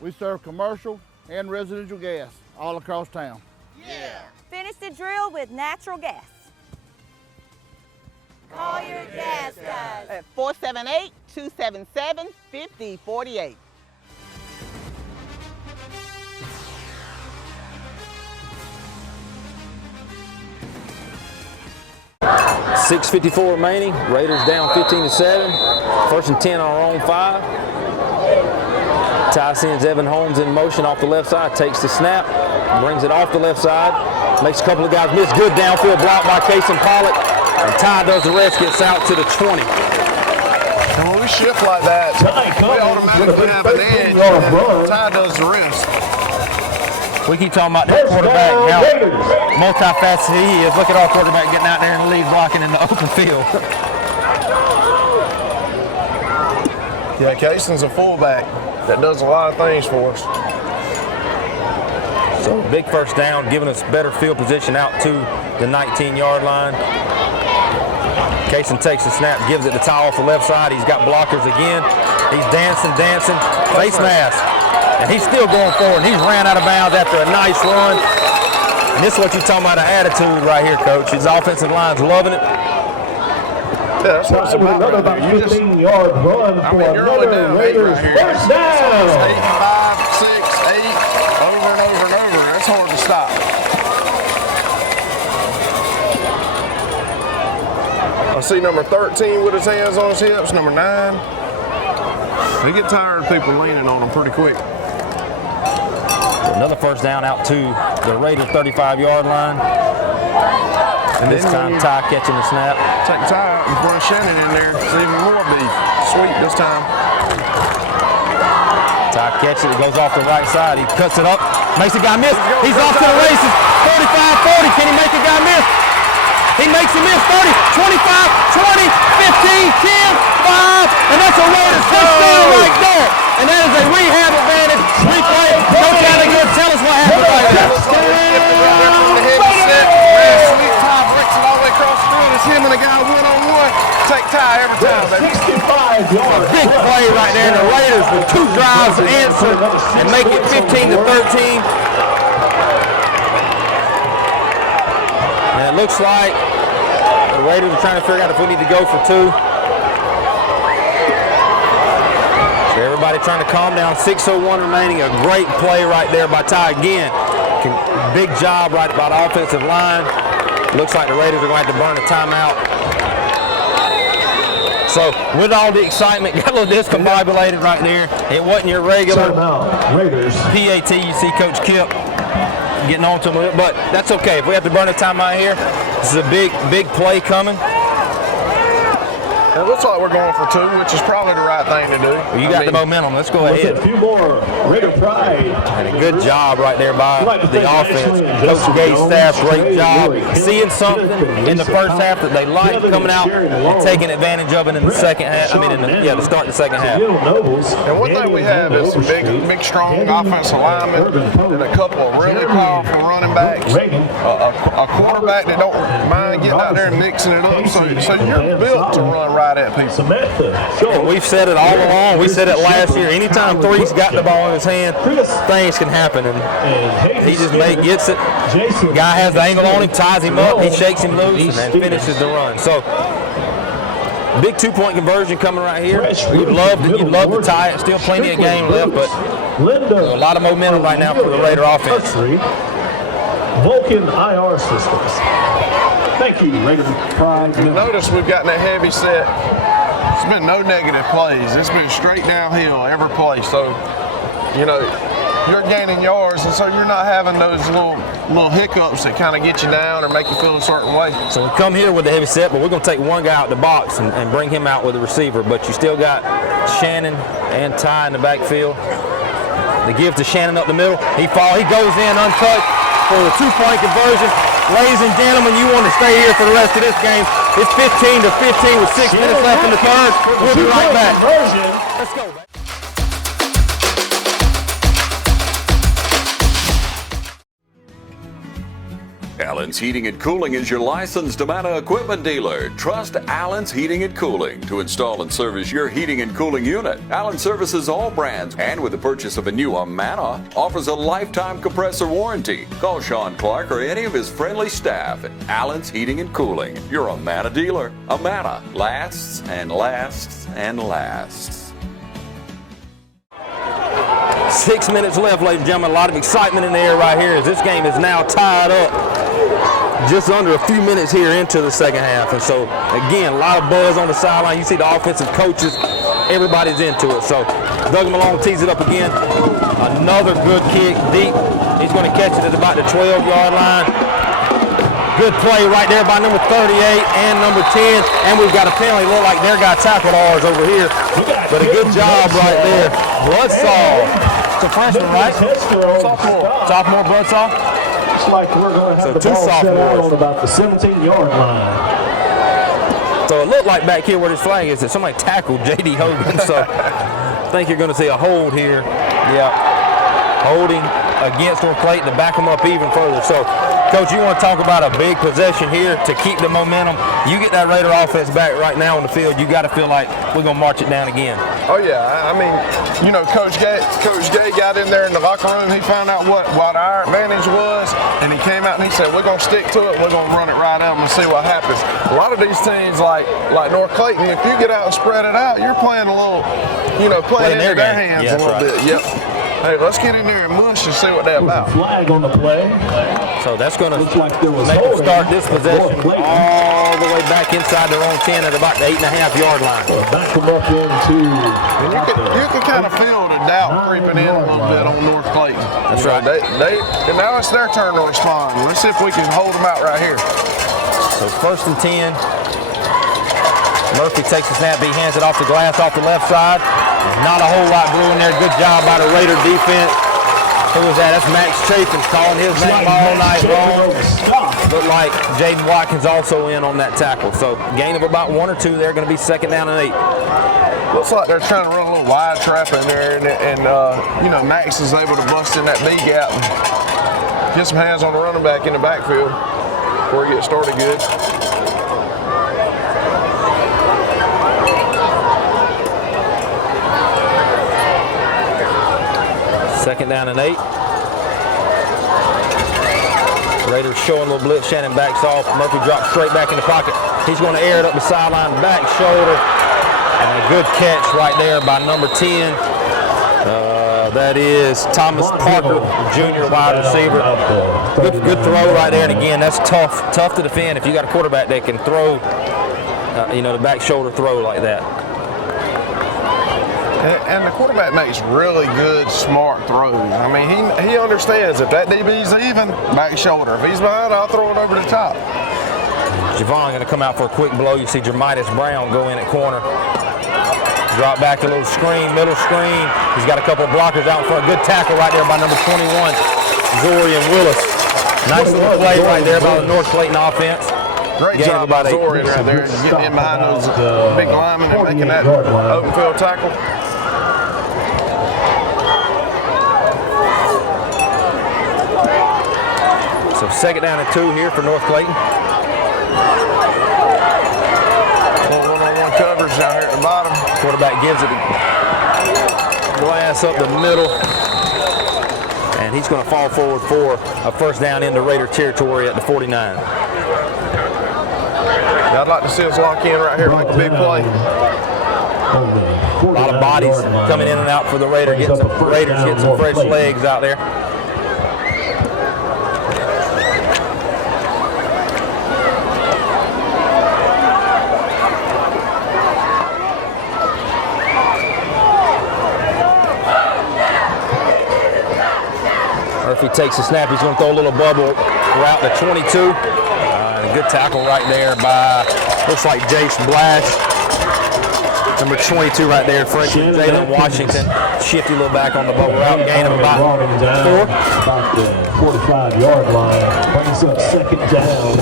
We serve commercial and residential gas all across town. Yeah! Finish the drill with natural gas. Call your gas guys. At 478-277-5048. .654 remaining. Raiders down 15-7. 1st and 10 on our own 5. Ty sends Evan Holmes in motion off the left side. Takes the snap. Brings it off the left side. Makes a couple of guys miss. Good downfield block by Clayton Pollock. And Ty does the rest. Gets out to the 20. And when we shift like that, we automatically have an edge. Ty does the rest. We keep talking about that quarterback, how multifaceted he is. Look at our quarterback getting out there and lead blocking in the open field. Yeah, Cason's a fullback that does a lot of things for us. So big first down, giving us better field position out to the 19-yard line. Casey takes the snap, gives it to Ty off the left side. He's got blockers again. He's dancing, face mask. And he's still going forward. He's ran out of bounds after a nice run. And this is what you're talking about, an attitude right here, Coach. His offensive line's loving it. Yeah, that's what it's about. Another 15-yard run for another Raiders first down. 8, 5, 6, 8, over and over and over. That's hard to stop. I see number 13 with his hands on his hips, number 9. We get tired of people leaning on him pretty quick. Another first down out to the Raiders 35-yard line. And this time Ty catching the snap. Take Ty out and run Shannon in there. It's even more beef. Sweet this time. Ty catches it, goes off the right side. He cuts it up, makes a guy miss. He's off to the races. 45-40, can he make a guy miss? He makes a miss. 30, 25, 20, 15, 10, 5, and that's a Raiders touchdown right there. And that is a rehab advantage. Replay. Coach Gallagher, tell us what happened right there. Sweet Ty bricks it all the way across the field. It's him and the guy one-on-one. Take Ty every time, baby. 65-yard big play right there. The Raiders with 2 drives answer and make it 15-13. And it looks like the Raiders are trying to figure out if we need to go for 2. So everybody trying to calm down. 6:01 remaining. A great play right there by Ty again. Big job right by the offensive line. Looks like the Raiders are going to have to burn a timeout. So with all the excitement, got a little discombobulated right there. It wasn't your regular Raiders. PAT. You see Coach Kip getting on to him, but that's okay. If we have to burn a timeout here, this is a big play coming. It looks like we're going for 2, which is probably the right thing to do. Well, you got the momentum. Let's go ahead. A few more Raider pride. And a good job right there by the offense. Coach Gay's staff, great job. Seeing something in the first half that they like, coming out and taking advantage of it in the second half. I mean, to start the second half. And one thing we have is some big, strong offensive linemen and a couple of really powerful running backs. A quarterback that don't mind getting out there and mixing it up. So you're built to run right at people. And we've said it all along. We said it last year. Anytime Three's got the ball in his hand, things can happen. And he just gets it. Guy has the angle on him, ties him up, he shakes him loose, and then finishes the run. So big 2-point conversion coming right here. You'd love to tie it. Still plenty of game left, but a lot of momentum right now for the Raider offense. Vulcan IR Systems. Thank you, Raider Pride. Notice we've gotten that heavy set. It's been no negative plays. It's been straight downhill every play. So you're gaining yards, and so you're not having those little hiccups that kind of get you down or make you feel a certain way. So we come here with the heavy set, but we're going to take one guy out the box and bring him out with the receiver. But you still got Shannon and Ty in the backfield. The give to Shannon up the middle. He goes in untouched for the 2-point conversion. Ladies and gentlemen, you want to stay here for the rest of this game. It's 15-15 with 6 minutes left in the third. We'll be right back. Let's go. Allen's Heating and Cooling is your licensed Amana equipment dealer. Trust Allen's Heating and Cooling to install and service your heating and cooling unit. Allen services all brands, and with the purchase of a new Amana, offers a lifetime compressor warranty. Call Sean Clark or any of his friendly staff at Allen's Heating and Cooling, your Amana dealer. Amana lasts and lasts and lasts. 6 minutes left, ladies and gentlemen. A lot of excitement in the air right here as this game is now tied up. Just under a few minutes here into the second half. And so, again, a lot of buzz on the sideline. You see the offensive coaches, everybody's into it. So, Doug Malone tees it up again. Another good kick deep. He's going to catch it at about the 12-yard line. Good play right there by number 38 and number 10. And we've got a penalty. Look like their guy tackled ours over here. But a good job right there. Bloodsaw. It's a freshman, right? Sophomore Bloodsaw. Looks like we're going to have the ball set out on about the 17-yard line. So it looked like back here where this flag is that somebody tackled J.D. Hogan. So I think you're going to see a hold here. Yeah, holding against North Clayton to back them up even further. So, Coach, you want to talk about a big possession here to keep the momentum. You get that Raider offense back right now on the field, you got to feel like we're going to march it down again. Oh, yeah. I mean, Coach Gay got in there in the locker room. He found out what our advantage was, and he came out and he said, we're going to stick to it. We're going to run it right out and see what happens. A lot of these teams, like North Clayton, if you get out and spread it out, you're playing a little, playing into their hands a little bit. Yep. Hey, let's get in there and mush and see what they're about. Flag on the play. So that's going to make them start this possession all the way back inside their own 10 at about the 8.5-yard line. Back them up into. And you can kind of feel the doubt creeping in a little bit on North Clayton. That's right. And now it's their turn to respond. Let's see if we can hold them out right here. So 1st and 10. Murphy takes the snap, he hands it off the glass off the left side. Not a whole lot blue in there. Good job by the Raider defense. Who was that? That's Max Chapin calling his name all night long. Looked like Jaden Watkins also in on that tackle. So gain of about 1 or 2. They're going to be 2nd down and 8. Looks like they're trying to run a little wide trap in there, and Max is able to bust in that B gap and get some hands on the running back in the backfield before he gets started good. Second down and 8. Raiders showing a little blitz. Shannon backs off. Murphy drops straight back in the pocket. He's going to air it up the sideline, back shoulder. And a good catch right there by number 10. That is Thomas Parker, junior wide receiver. Good throw right there. And again, that's tough to defend if you got a quarterback that can throw, the back shoulder throw like that. And the quarterback makes really good, smart throws. I mean, he understands if that DB's even, back shoulder. If he's behind, I'll throw it over the top. Javon going to come out for a quick blow. You see Jermitis Brown go in at corner. Drop back a little screen, middle screen. He's got a couple of blockers out in front. Good tackle right there by number 21, Zorian Willis. Nice little play right there by the North Clayton offense. Great job by Zorian right there, getting in behind those big linemen and making that open field tackle. So 2nd down and 2 here for North Clayton. One-on-one coverage down here at the bottom. Quarterback gives it glass up the middle. And he's going to fall forward for a 1st down into Raider territory at the 49. I'd like to see us lock in right here and make a big play. A lot of bodies coming in and out for the Raiders, getting some fresh legs out there. Murphy takes the snap. He's going to throw a little bubble route to 22. A good tackle right there by, looks like Jace Blash. Number 22 right there, freshman Jalen Washington. Shifty little back on the bubble route, gain of about 4. About the 45-yard line. Brings up second down.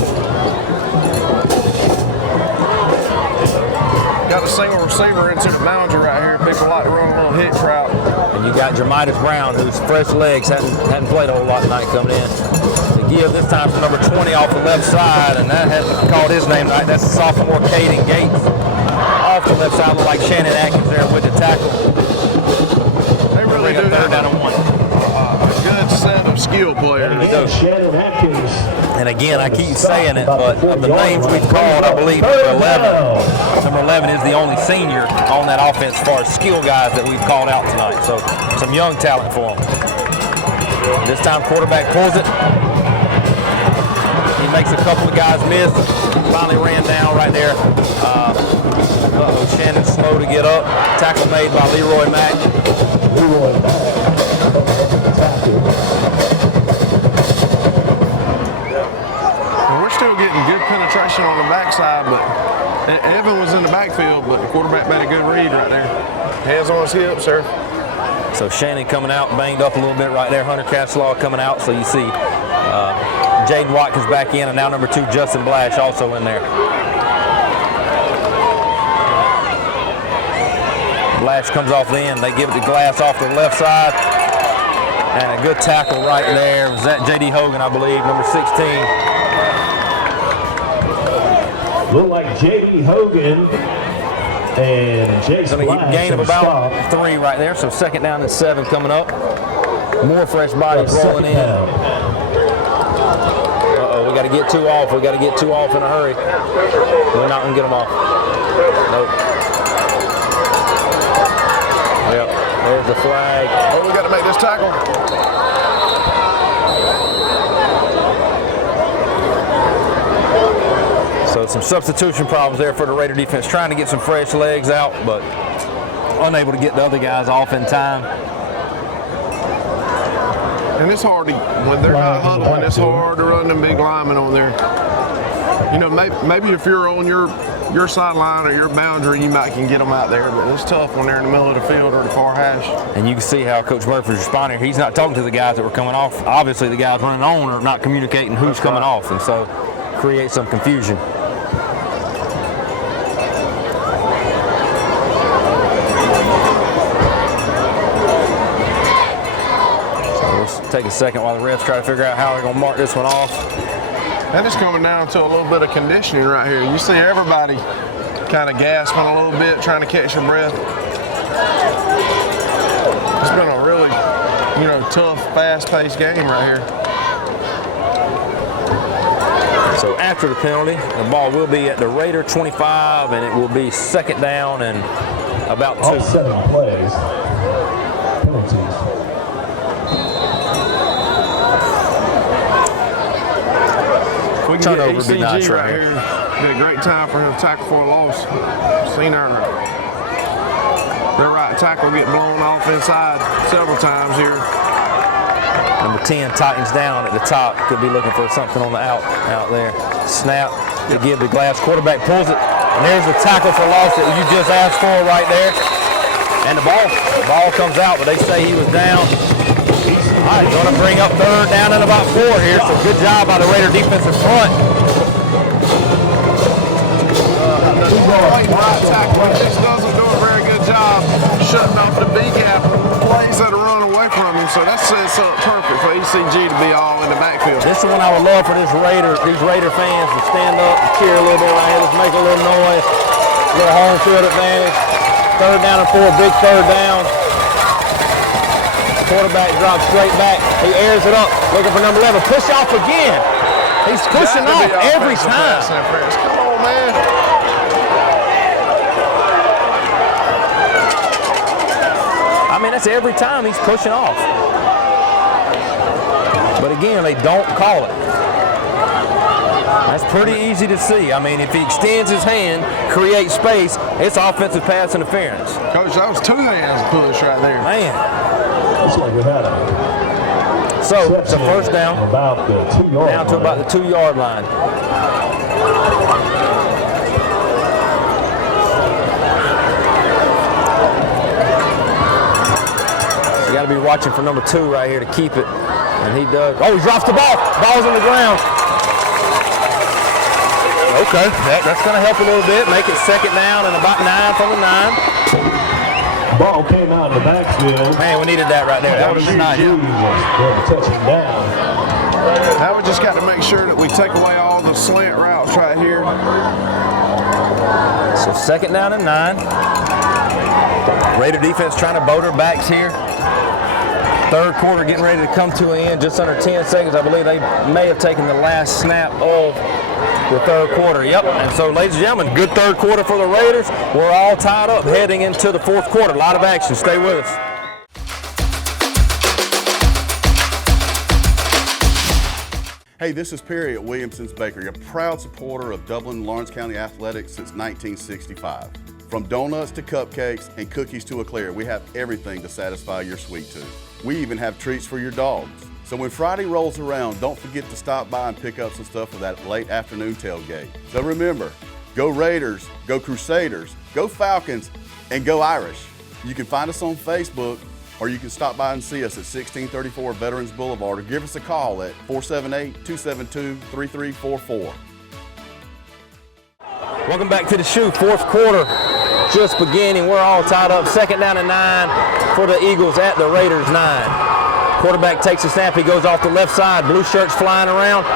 Got a single receiver into the boundary right here. People like to run a little hitch route. And you got Jermidas Brown, whose fresh legs hadn't played a whole lot tonight coming in. To give this time to number 20 off the left side, and that hasn't called his name tonight. That's the sophomore Clayton Gates. Off the left side, look like Shannon Atkins there with the tackle. They really do third down and 1. A good set of skill players. Shannon Atkins. And again, I keep saying it, but of the names we've called, I believe number 11 is the only senior on that offense as far as skill guys that we've called out tonight. So some young talent for them. This time quarterback pulls it. He makes a couple of guys miss. Finally ran down right there. Shannon slow to get up. Tackle made by Leroy Mack. Leroy Mack. We're still getting good penetration on the backside, but Evan was in the backfield, but the quarterback made a good read right there. Hands on his hips, sir. So Shannon coming out, banged up a little bit right there. Hunter Castlaw coming out. So you see Jaden Watkins back in, and now number 2, Justin Blash, also in there. Blash comes off the end. They give it to Glass off the left side. And a good tackle right there. Was that J.D. Hogan, I believe, number 16. Look like J.D. Hogan and Jace Blash. Gain of about 3 right there. So second down and 7 coming up. More fresh bodies rolling in. Uh-oh, we got to get 2 off. We got to get 2 off in a hurry. We're not going to get them off. Nope. Yep, there's the flag. Oh, we got to make this tackle. So some substitution problems there for the Raider defense, trying to get some fresh legs out, but unable to get the other guys off in time. And it's hard to, when they're not huddling, it's hard to run them big linemen on there. You know, maybe if you're on your sideline or your boundary, you might can get them out there, but it's tough when they're in the middle of the field or the far hash. And you can see how Coach Murphy's responding. He's not talking to the guys that were coming off. Obviously, the guys running on are not communicating who's coming off, and so create some confusion. Take a second while the refs try to figure out how they're going to mark this one off. And it's coming down to a little bit of conditioning right here. You see everybody kind of gasping a little bit, trying to catch their breath. It's been a really, tough, fast-paced game right here. So after the penalty, the ball will be at the Raider 25, and it will be second down and about 2. All 7 plays. Penalties. We can get ECG right here. Be a great time for him to tackle for a loss. Seen their right tackle get blown off inside several times here. Number 10 tightens down at the top. Could be looking for something on the out there. Snap to give the Glass. Quarterback pulls it. And there's the tackle for loss that you just asked for right there. And the ball comes out, but they say he was down. All right, going to bring up third down and about 4 here. So good job by the Raider defensive front. Right tackle. He just doesn't do a very good job shutting off the B gap plays that are running away from him. So that sets up perfect for ECG to be all in the backfield. This is one I would love for these Raider fans to stand up and cheer a little bit right here. Let's make a little noise. A little home field advantage. Third down and 4, big third down. Quarterback drops straight back. He airs it up, looking for number 11. Push off again. He's pushing off every time. Come on, man. I mean, that's every time he's pushing off. But again, they don't call it. That's pretty easy to see. I mean, if he extends his hand, creates space, it's offensive pass interference. Coach, that was 2 hands push right there. Man. So it's a first down. About the 2-yard down to about the 2-yard line. You got to be watching for number 2 right here to keep it. And he does. Oh, he drops the ball. Ball's on the ground. Okay, that's going to help a little bit. Make it second down and about 9 from the 9. Ball came out in the backfield. Man, we needed that right there. That would have been nice. Touching down. Now we just got to make sure that we take away all the slant routes right here. So second down and 9. Raider defense trying to boat her backs here. Third quarter getting ready to come to an end. Just under 10 seconds. I believe they may have taken the last snap of the third quarter. Yep. And so, ladies and gentlemen, good third quarter for the Raiders. We're all tied up heading into the fourth quarter. A lot of action. Stay with us. Hey, this is Perry at Williamson's Bakery, a proud supporter of Dublin and Lawrence County athletics since 1965. From donuts to cupcakes and cookies to eclair, we have everything to satisfy your sweet tooth. We even have treats for your dogs. So when Friday rolls around, don't forget to stop by and pick up some stuff for that late afternoon tailgate. So remember, go Raiders, go Crusaders, go Falcons, and go Irish. You can find us on Facebook, or you can stop by and see us at 1634 Veterans Boulevard, or give us a call at 478-272-3344. Welcome back to the shoe. Fourth quarter just beginning. We're all tied up. Second down and 9 for the Eagles at the Raiders 9. Quarterback takes a snap. He goes off the left side. Blue shirts flying around.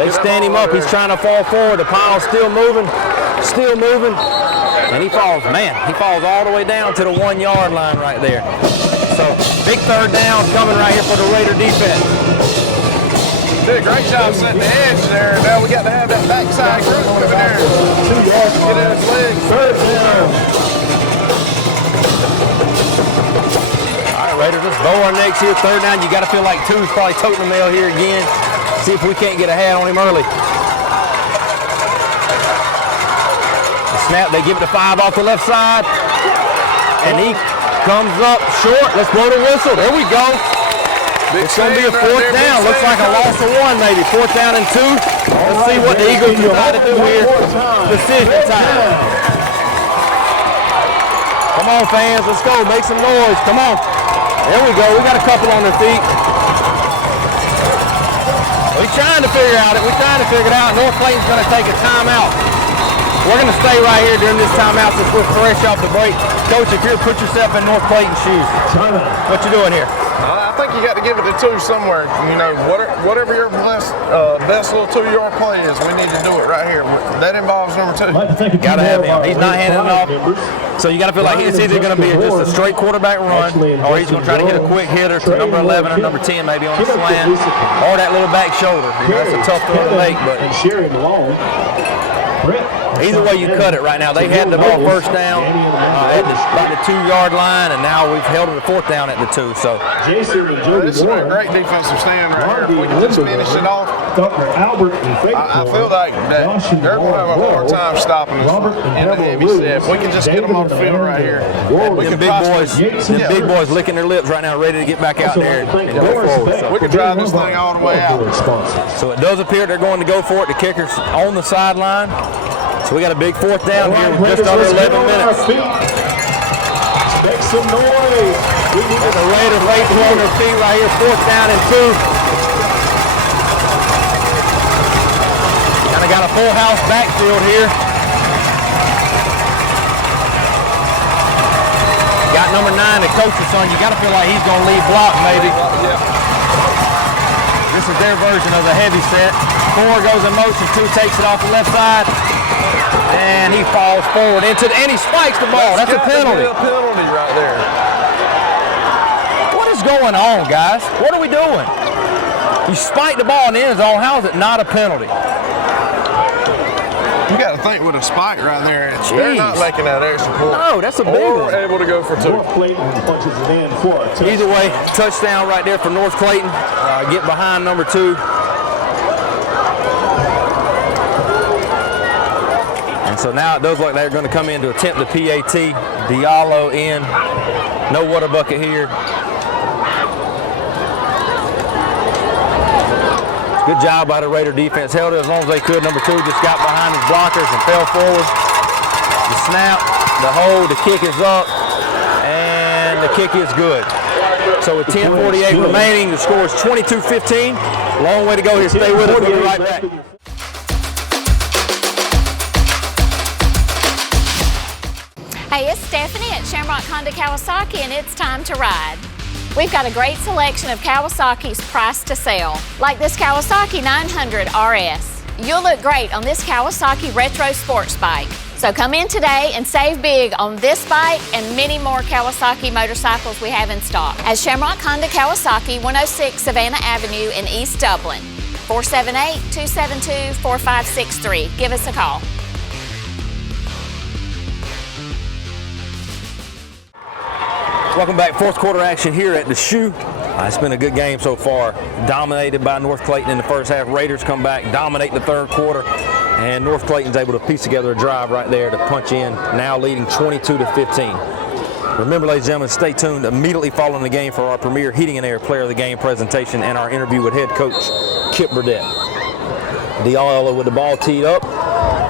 They stand him up. He's trying to fall forward. The pile's still moving. And he falls. Man, he falls all the way down to the 1-yard line right there. So big third down coming right here for the Raider defense. Did a great job setting the edge there. Now we got to have that backside group over there. 2 yards. Get in his legs. Third down. All right, Raiders, let's bow our necks here. Third down. You got to feel like 2's probably toting the mail here again. See if we can't get a hat on him early. The snap, they give it to 5 off the left side. And he comes up short. Let's blow the whistle. There we go. It's going to be a fourth down. Looks like a loss of 1 maybe. 4th down and 2. Let's see what the Eagles decide to do here. Decision time. Come on, fans. Let's go. Make some noise. Come on. There we go. We got a couple on their feet. We're trying to figure it out. North Clayton's going to take a timeout. We're going to stay right here during this timeout since we're fresh off the break. Coach, if you put yourself in North Clayton's shoes, what you doing here? I think you got to give it to 2 somewhere. You know, whatever your best little 2-yard play is, we need to do it right here. That involves number 2. Got to have him. He's not handing it off. So you got to feel like it's either going to be just a straight quarterback run, or he's going to try to hit a quick hitter to number 11 or number 10, maybe on the slant, or that little back shoulder. That's a tough throw to make, but either way you cut it right now. They had the ball first down at about the 2-yard line, and now we've held it to 4th down at the 2. So this is a great defensive stand right here. If we can just finish it off, I feel like that they're going to have a hard time stopping us in the heavy set. If we can just get them on the field right here, we can big boys licking their lips right now, ready to get back out there and go forward. So we can drive this thing all the way out. So it does appear they're going to go for it. The kicker's on the sideline. So we got a big 4th down here with just under 11 minutes. Make some noise. The Raiders racing on their feet right here. 4th down and 2. Kind of got a full house backfield here. Got number 9, the coach's son. You got to feel like he's going to lead block maybe. This is their version of the heavy set. 4 goes in motion, 2 takes it off the left side. And he falls forward and he spikes the ball. That's a penalty. A penalty right there. What is going on, guys? What are we doing? You spike the ball in the end zone. How is it not a penalty? You got to think with a spike right there, they're not making that extra point. No, that's a big one. We're able to go for 2. Either way, touchdown right there for North Clayton. Get behind number 2. So now it does look like they're going to come in to attempt the PAT. Diallo in. No water bucket here. Good job by the Raider defense. Held it as long as they could. Number 2 just got behind his blockers and fell forward. The snap, the hold, the kick is up, and the kick is good. So with 10:48 remaining, the score is 22-15. Long way to go here. Stay with us. We'll be right back. Hey, it's Stephanie at Shamrock Honda Kawasaki, and it's time to ride. We've got a great selection of Kawasaki's price to sell, like this Kawasaki 900 RS. You'll look great on this Kawasaki retro sports bike. So come in today and save big on this bike and many more Kawasaki motorcycles we have in stock at Shamrock Honda Kawasaki, 106 Savannah Avenue in East Dublin. 478-272-4563. Give us a call. Welcome back. Fourth quarter action here at the Shoe. It's been a good game so far. Dominated by North Clayton in the first half. Raiders come back, dominate the third quarter, and North Clayton's able to piece together a drive right there to punch in, now leading 22-15. Remember, ladies and gentlemen, stay tuned immediately following the game for our premier Heating and Air Player of the Game presentation and our interview with head coach Kip Burdett. Diallo with the ball teed up.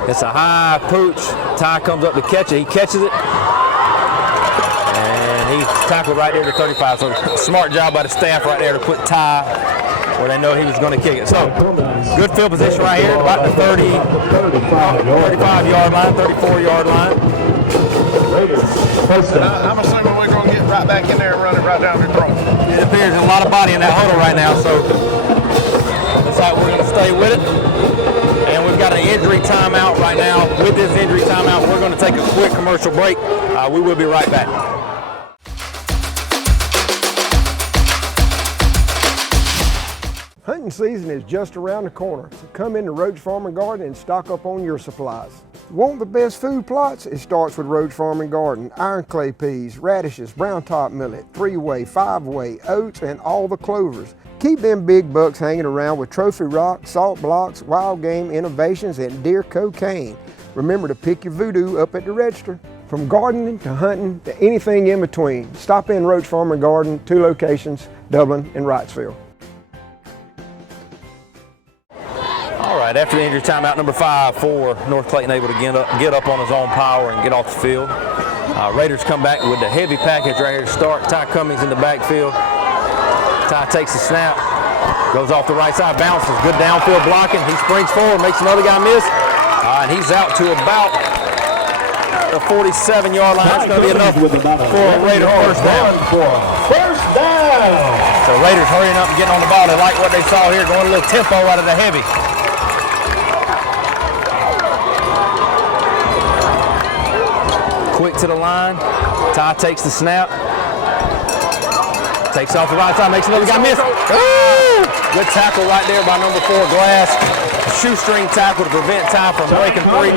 It's a high pooch. Ty comes up to catch it. He catches it. He's tackled right there to 35, so smart job by the staff right there to put Ty where they know he was going to kick it. So good field position right here, about the 35-yard line, 34-yard line. I'm assuming we're going to get right back in there and run it right down your throat. It appears there's a lot of body in that huddle right now, so looks like we're going to stay with it. And we've got an injury timeout right now. With this injury timeout, we're going to take a quick commercial break. We will be right back. Hunting season is just around the corner, so come into Roach Farm and Garden and stock up on your supplies. Want the best food plots? It starts with Roach Farm and Garden. Iron clay peas, radishes, brown top millet, 3-way, 5-way, oats, and all the clovers. Keep them big bucks hanging around with trophy rock, salt blocks, wild game innovations, and deer cocaine. Remember to pick your voodoo up at the register. From gardening to hunting to anything in between, stop in Roach Farm and Garden, 2 locations, Dublin and Wrightsville. All right, after the injury timeout, number 5 for North Clayton able to get up on his own power and get off the field. Raiders come back with the heavy package right here to start. Ty Cummings in the backfield. Ty takes the snap, goes off the right side, bounces, good downfield blocking. He springs forward, makes another guy miss, and he's out to about the 47-yard line. It's going to be enough for a Raider first down. So Raiders hurrying up and getting on the ball. They like what they saw here, going a little tempo out of the heavy. Quick to the line. Ty takes the snap. Takes off the right side, makes another guy miss. Ooh! Good tackle right there by number 4, Glass. Shoestring tackle to prevent Ty from breaking free.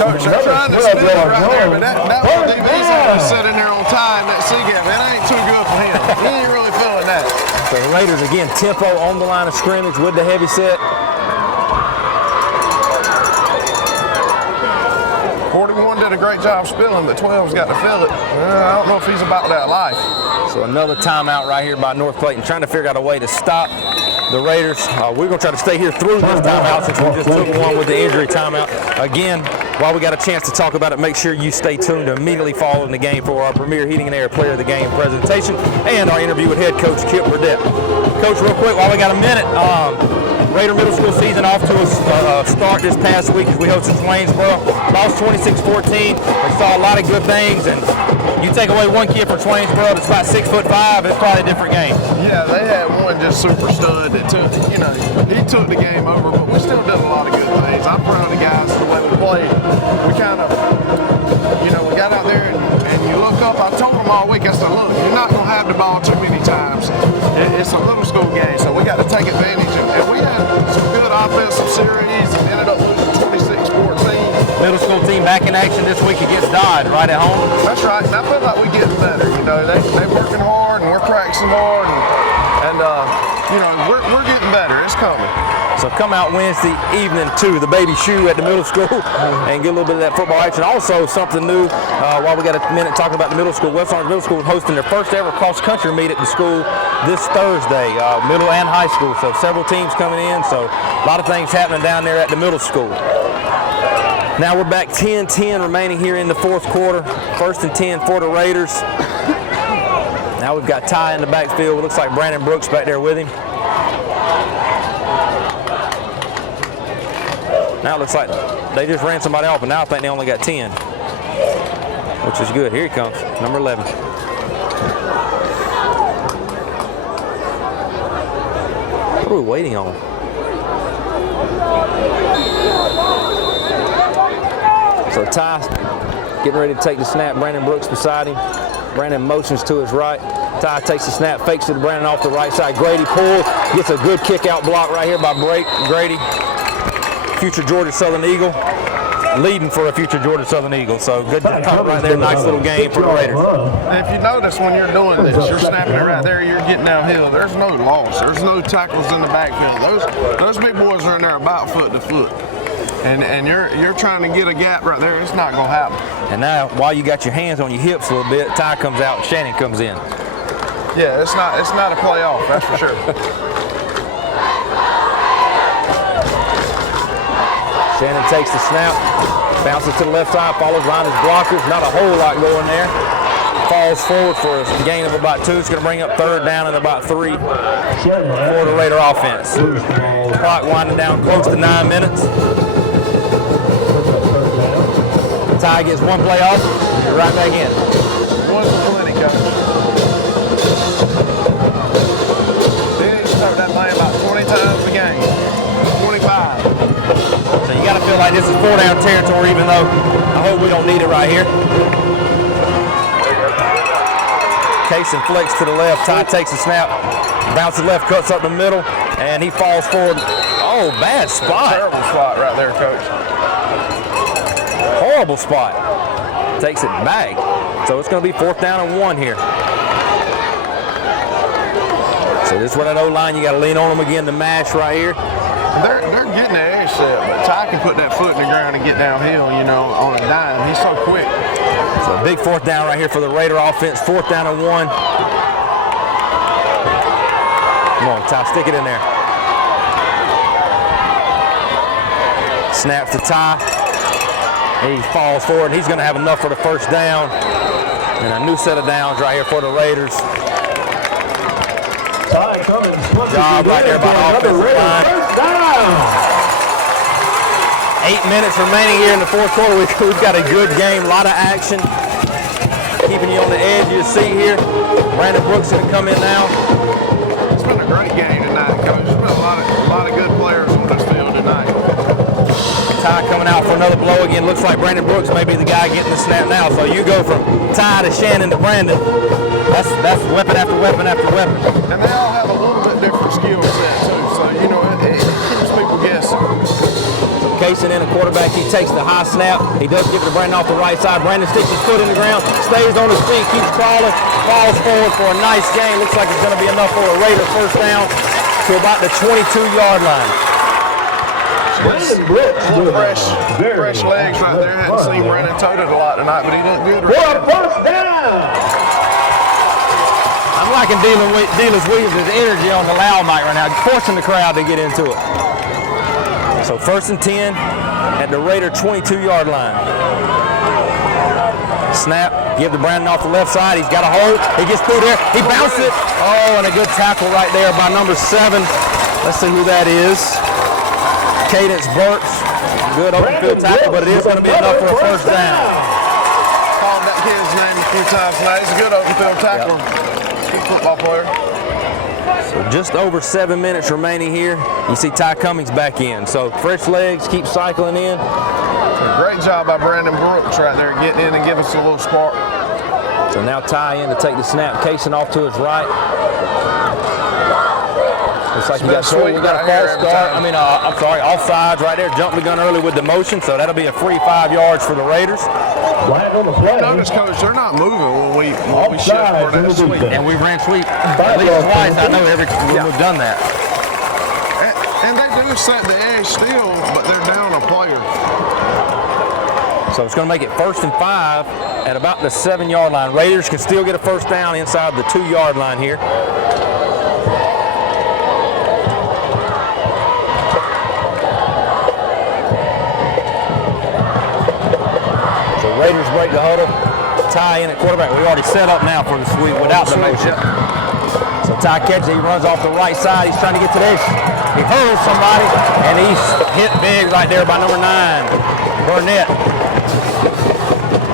Coach, they're trying to spin it right there, but that one DB's having to sit in there on Ty in that C-gap. That ain't too good for him. He ain't really feeling that. So the Raiders, again, tempo on the line of scrimmage with the heavy set. 41 did a great job spilling, but 12's got to fill it. I don't know if he's about that life. So another timeout right here by North Clayton, trying to figure out a way to stop the Raiders. We're going to try to stay here through this timeout since we just took one with the injury timeout. Again, while we got a chance to talk about it, make sure you stay tuned to immediately following the game for our premier Heating and Air Player of the Game presentation and our interview with head coach Kip Burdett. Coach, real quick, while we got a minute, Raider middle school season off to a start this past week as we hosted Swainsboro. Lost 26-14. They saw a lot of good things, and you take away one kid from Swainsboro that's about 6'5", it's probably a different game. Yeah, they had one just super stud that took, he took the game over, but we still did a lot of good things. I'm proud of the guys the way we played. We kind of, we got out there and you look up. I told them all week, I said, look, you're not going to have the ball too many times. It's a little school game, so we got to take advantage of it. And we had some good offensive series and ended up losing 26-14. Middle school team back in action this week against Dodge, right at home. That's right, and I feel like we're getting better. They're working hard and we're practicing hard, and we're getting better. It's coming. So So come out Wednesday evening to the Baby Shoe at the middle school and get a little bit of that football action. Also something new, while we got a minute talking about the middle school, West Orange Middle School is hosting their first ever cross-country meet at the school this Thursday, middle and high school. So several teams coming in, so a lot of things happening down there at the middle school. Now we're back 10-10 remaining here in the fourth quarter. 1st and 10 for the Raiders. Now we've got Ty in the backfield. It looks like Brandon Brooks back there with him. Now it looks like they just ran somebody off, and now I think they only got 10, which is good. Here he comes, number 11. What are we waiting on? So Ty getting ready to take the snap. Brandon Brooks beside him. Brandon motions to his right. Ty takes the snap, fakes it to Brandon off the right side. Grady pulls, gets a good kick out block right here by Grady. Future Georgia Southern Eagle, leading for a future Georgia Southern Eagle. So good job right there, nice little game for the Raiders. If you notice when you're doing this, you're snapping it right there, you're getting downhill. There's no loss. There's no tackles in the backfield. Those big boys are in there about foot to foot. And you're trying to get a gap right there. It's not going to happen. And now, while you got your hands on your hips a little bit, Ty comes out and Shannon comes in. Yeah, it's not a playoff, that's for sure. Shannon takes the snap, bounces to the left side, follows behind his blockers. Not a whole lot going there. Falls forward for a gain of about 2. It's going to bring up 3rd down and about 3 for the Raider offense. Clock winding down close to 9 minutes. Ty gets 1 play off, right back in. One's plenty, coach. They need to start that play about 20 times a game. 25. So you got to feel like this is 4-down territory, even though I hope we don't need it right here. Case and flex to the left. Ty takes the snap, bounces left, cuts up the middle, and he falls forward. Oh, bad spot. Terrible spot right there, coach. Horrible spot. Takes it back. So it's going to be 4th down and 1 here. So this is where that O-line, you got to lean on them again to mash right here. They're getting the edge set, but Ty can put that foot in the ground and get downhill, you know, on a dime. He's so quick. So a big 4th down right here for the Raider offense. 4th down and 1. Come on, Ty, stick it in there. Snaps to Ty. He falls forward, and he's going to have enough for the 1st down. And a new set of downs right here for the Raiders. Job right there by the offensive line. 8 minutes remaining here in the 4th quarter. We've got a good game, a lot of action. Keeping you on the edge of your seat here. Brandon Brooks going to come in now. It's been a great game tonight, coach. There's been a lot of good players on this field tonight. Ty coming out for another blow again. Looks like Brandon Brooks may be the guy getting the snap now. So you go from Ty to Shannon to Brandon. That's weapon after weapon after weapon. And they all have a little bit different skill set too. So you know it keeps people guessing. Casing in a quarterback, he takes the high snap. He does give it to Brandon off the right side. Brandon sticks his foot in the ground, stays on his feet, keeps crawling, falls forward for a nice gain. Looks like it's going to be enough for a Raider 1st down to about the 22-yard line. Fresh legs right there. Hadn't seen Brandon toted a lot tonight, but he looked good. For a 1st down. I'm liking Dealers Williams' energy on the loud mic right now, forcing the crowd to get into it. So 1st and 10 at the Raider 22-yard line. Snap, give to Brandon off the left side. He's got a hold. He gets through there. He bounced it. Oh, and a good tackle right there by number 7. Let's see who that is. Cadence Burks. Good open field tackle, but it is going to be enough for a 1st down. Called that kid's name a few times tonight. He's a good open field tackler. Good football player. So just over 7 minutes remaining here. You see Ty Cummings back in. So fresh legs, keep cycling in. Great job by Brandon Brooks right there, getting in and giving us a little spark. So now Ty in to take the snap, casing off to his right. Looks like we got a false start. I'm sorry, offsides right there. Jumped the gun early with the motion, so that'll be a free 5 yards for the Raiders. Notice, Coach, they're not moving when we shift for that sweep. And we ran sweep at least twice. I know we've done that. And they do set the edge still, but they're down a player. So it's going to make it 1st and 5 at about the 7-yard line. Raiders can still get a first down inside the 2-yard line here. So Raiders break the huddle, Ty in at quarterback. We already set up now for the sweep without the motion. So Ty catches it, he runs off the right side. He's trying to get to this. He hurdles somebody, and he's hit big right there by number 9, Burnett.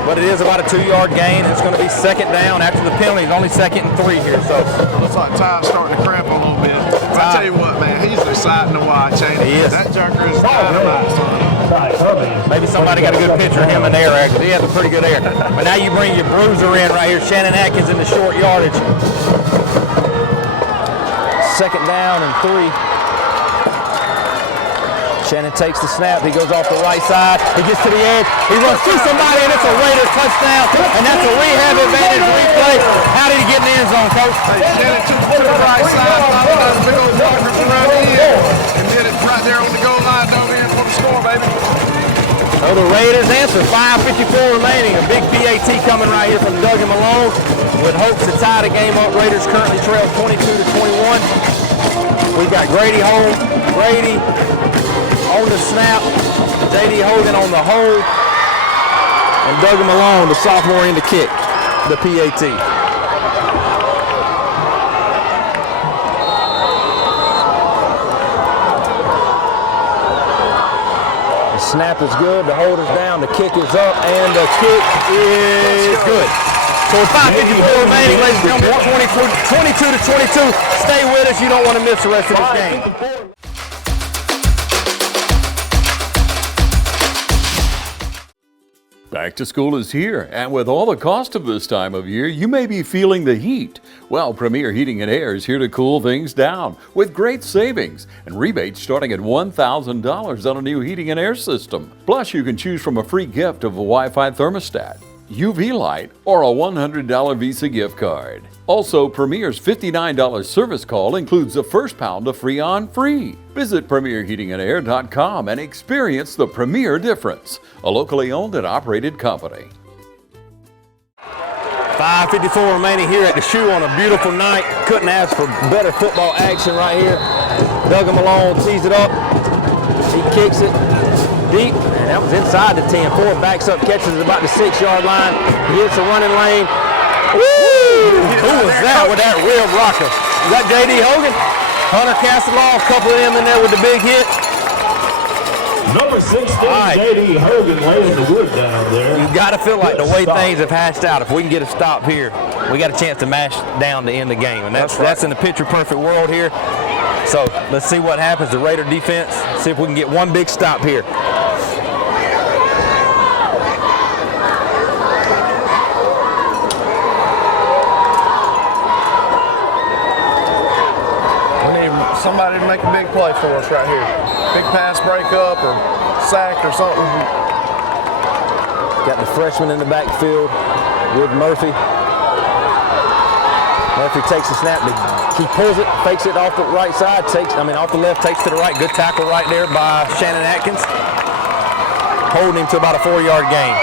But it is about a 2-yard gain. It's going to be 2nd down after the penalty. It's only 2nd and 3 here. So looks like Ty's starting to cramp a little bit. But I tell you what, man, he's exciting to watch, ain't he? He is. That junker is dynamite, son. Maybe somebody got a good picture of him in the air, because he has a pretty good air. But now you bring your bruiser in right here, Shannon Atkins in the short yardage. 2nd down and 3. Shannon takes the snap. He goes off the right side. He gets to the edge. He runs through somebody, and it's a Raider touchdown. And that's a rehab advantage replay. How did he get in the end zone, Coach? Shannon took it to the right side, followed those big old blockers around the end, and did it right there on the goal line, dove in for the score, baby. So the Raiders answer. 5:54 remaining. A big PAT coming right here from Doug and Malone with hopes to tie the game up. Raiders currently trail 22-21. We got Grady home. Grady on the snap, J.D. Hogan on the hold, and Doug Malone, the sophomore, in the kick, the PAT. The snap is good, the hold is down, the kick is up, and the kick is good. So with 5:54 remaining, ladies and gentlemen, 22-22. Stay with us, you don't want to miss the rest of this game. Back to school is here, and with all the cost of this time of year, you may be feeling the heat. Well, Premier Heating and Air is here to cool things down with great savings and rebates starting at $1,000 on a new heating and air system. Plus, you can choose from a free gift of a Wi-Fi thermostat, UV light, or a $100 Visa gift card. Also, Premier's $59 service call includes the first pound of Freon free. Visit PremierHeatingandAir.com and experience the Premier difference, a locally owned and operated company. 5:54 remaining here at the Shoe on a beautiful night. Couldn't ask for better football action right here. Doug Malone tees it up. He kicks it deep, and that was inside the 10. Ford backs up, catches it about the 6-yard line. He hits a running lane. Woo! Who was that with that real rocker? Is that J.D. Hogan? Hunter Castleoff, a couple of them in there with the big hit. Number 16, J.D. Hogan laying the wood down there. You got to feel like the way things have hashed out, if we can get a stop here, we got a chance to mash down to end the game. And that's in the picture-perfect world here. So let's see what happens. The Raider defense, see if we can get one big stop here. Somebody to make a big play for us right here. Big pass breakup or sack or something. Got the freshman in the backfield with Murphy. Murphy takes the snap. He pulls it, fakes it off the right side, off the left, takes to the right. Good tackle right there by Shannon Atkins. Holding him to about a 4-yard gain.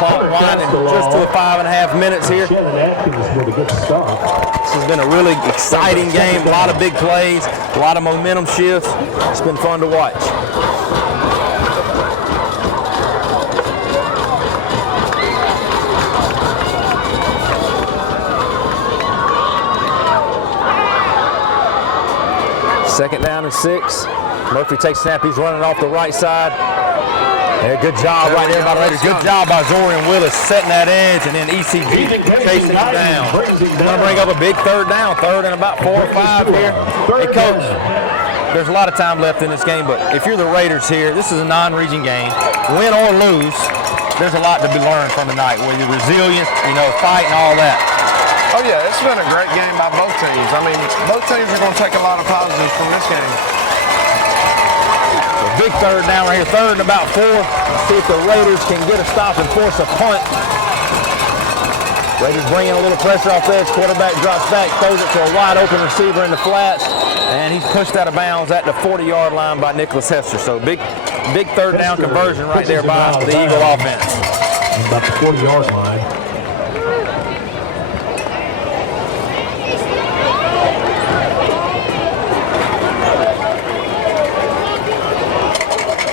Clock winding just to 5.5 minutes here. Shannon Atkins with a good start. This has been a really exciting game. A lot of big plays, a lot of momentum shifts. It's been fun to watch. Second down and 6. Murphy takes snap. He's running off the right side. Yeah, good job right there by the Raiders. Good job by Zorian Willis setting that edge, and then ECG chasing him down. Going to bring up a big 3rd down. 3rd and about 4 or 5 here. Hey, Coach, there's a lot of time left in this game, but if you're the Raiders here, this is a non-region game. Win or lose, there's a lot to be learned from tonight. With your resilience, fight and all that. Oh yeah, it's been a great game by both teams. I mean, both teams are going to take a lot of positives from this game. Big 3rd down right here, 3rd and about 4. Let's see if the Raiders can get a stop and force a punt. Raiders bring in a little pressure off edge. Quarterback drops back, throws it to a wide open receiver in the flats, and he's pushed out of bounds at the 40-yard line by Nicholas Hester. So big third down conversion right there by the Eagle offense. About the 40-yard line.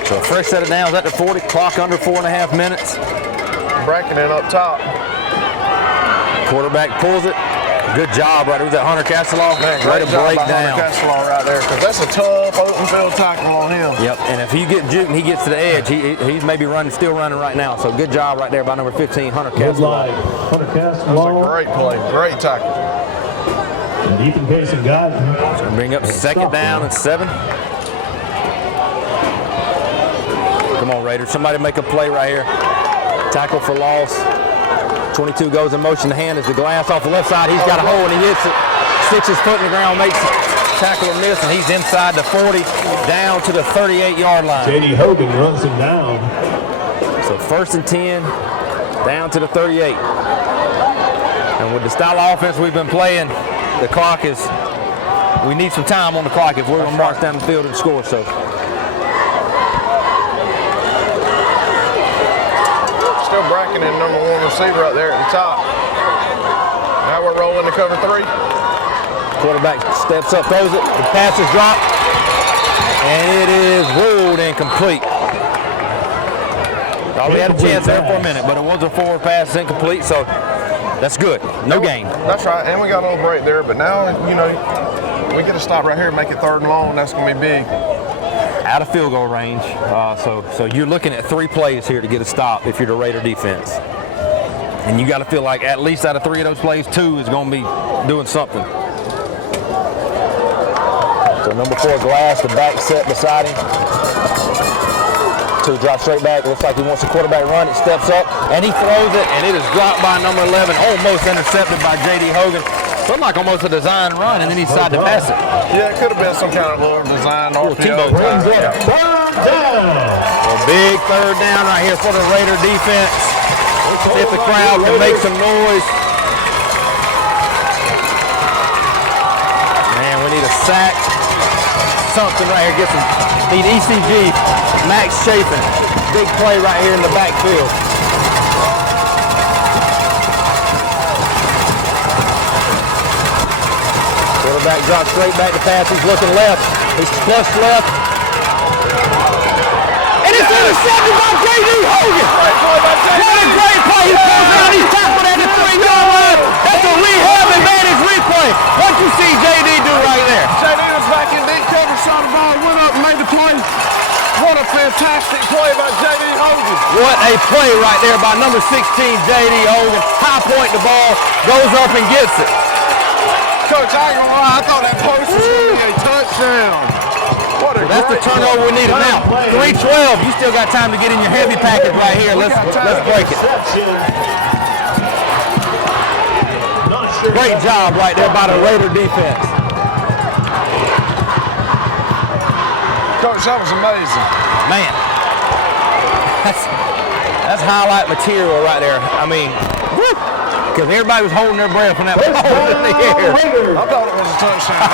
So a fresh set of downs at the 40, clock under 4.5 minutes. Breaking it up top. Quarterback pulls it. Good job right there. Was that Hunter Castelaw? Great to job break by down. Hunter Castelaw right there, because that's a tough open field tackle on him. Yep, and if you get juked and he gets to the edge, he's maybe still running right now. So good job right there by number 15, Hunter Castelaw. Hunter Castelaw. That was a great play, great tackle. And deep in case of God. So bring up second down and 7. Come on, Raiders. Somebody make a play right here. Tackle for loss. 22 goes in motion. The hand is the glass off the left side. He's got a hole and he hits it. Sticks his foot in the ground, makes it. Tackle or miss, and he's inside the 40, down to the 38-yard line. J.D. Hogan runs him down. So 1st and 10, down to the 38. And with the style of offense we've been playing, the clock is, we need some time on the clock if we're going to march down the field and score. So. Still bracking in number 1 receiver right there at the top. Now we're rolling to cover 3. Quarterback steps up, throws it, the pass is dropped, and it is ruled incomplete. Thought we had a chance there for a minute, but it was a forward pass, incomplete, so that's good. No gain. That's right, and we got a little break there, but now, we get a stop right here and make it 3rd and long. That's going to be big. Out of field goal range, so you're looking at 3 plays here to get a stop if you're the Raider defense. And you got to feel like at least out of 3 of those plays, 2 is going to be doing something. So number 4, Glass, the back set beside him. 2 drops straight back. Looks like he wants the quarterback run. It steps up, and he throws it, and it is dropped by number 11, almost intercepted by J.D. Hogan. Looked like almost a design run, and then he decided to pass it. Yeah, it could have been some kind of little design RPO. A big 3rd down right here for the Raider defense. See if the crowd can make some noise. Man, we need a sack. Something right here. Need ECG. Max Chafin. Big play right here in the backfield. Quarterback drops straight back to pass. He's looking left. He's flushed left. And it's intercepted by J.D. Hogan. What a great play. He pulls out. He's tackled at the 3-yard line. That's a rehab advantage replay. What you see J.D. do right there? J.D. was back in deep cover, saw the ball, went up and made the play. What a fantastic play by J.D. Hogan. What a play right there by number 16, J.D. Hogan. High point the ball, goes up and gets it. Coach, I ain't gonna lie, I thought that post was going to be a touchdown. That's the turnover we needed. Now, 3-12, you still got time to get in your heavy package right here. Let's break it. Great job right there by the Raider defense. Coach, that was amazing. Man, that's highlight material right there. I mean, because everybody was holding their breath when that ball was in the air. I thought it was a touchdown.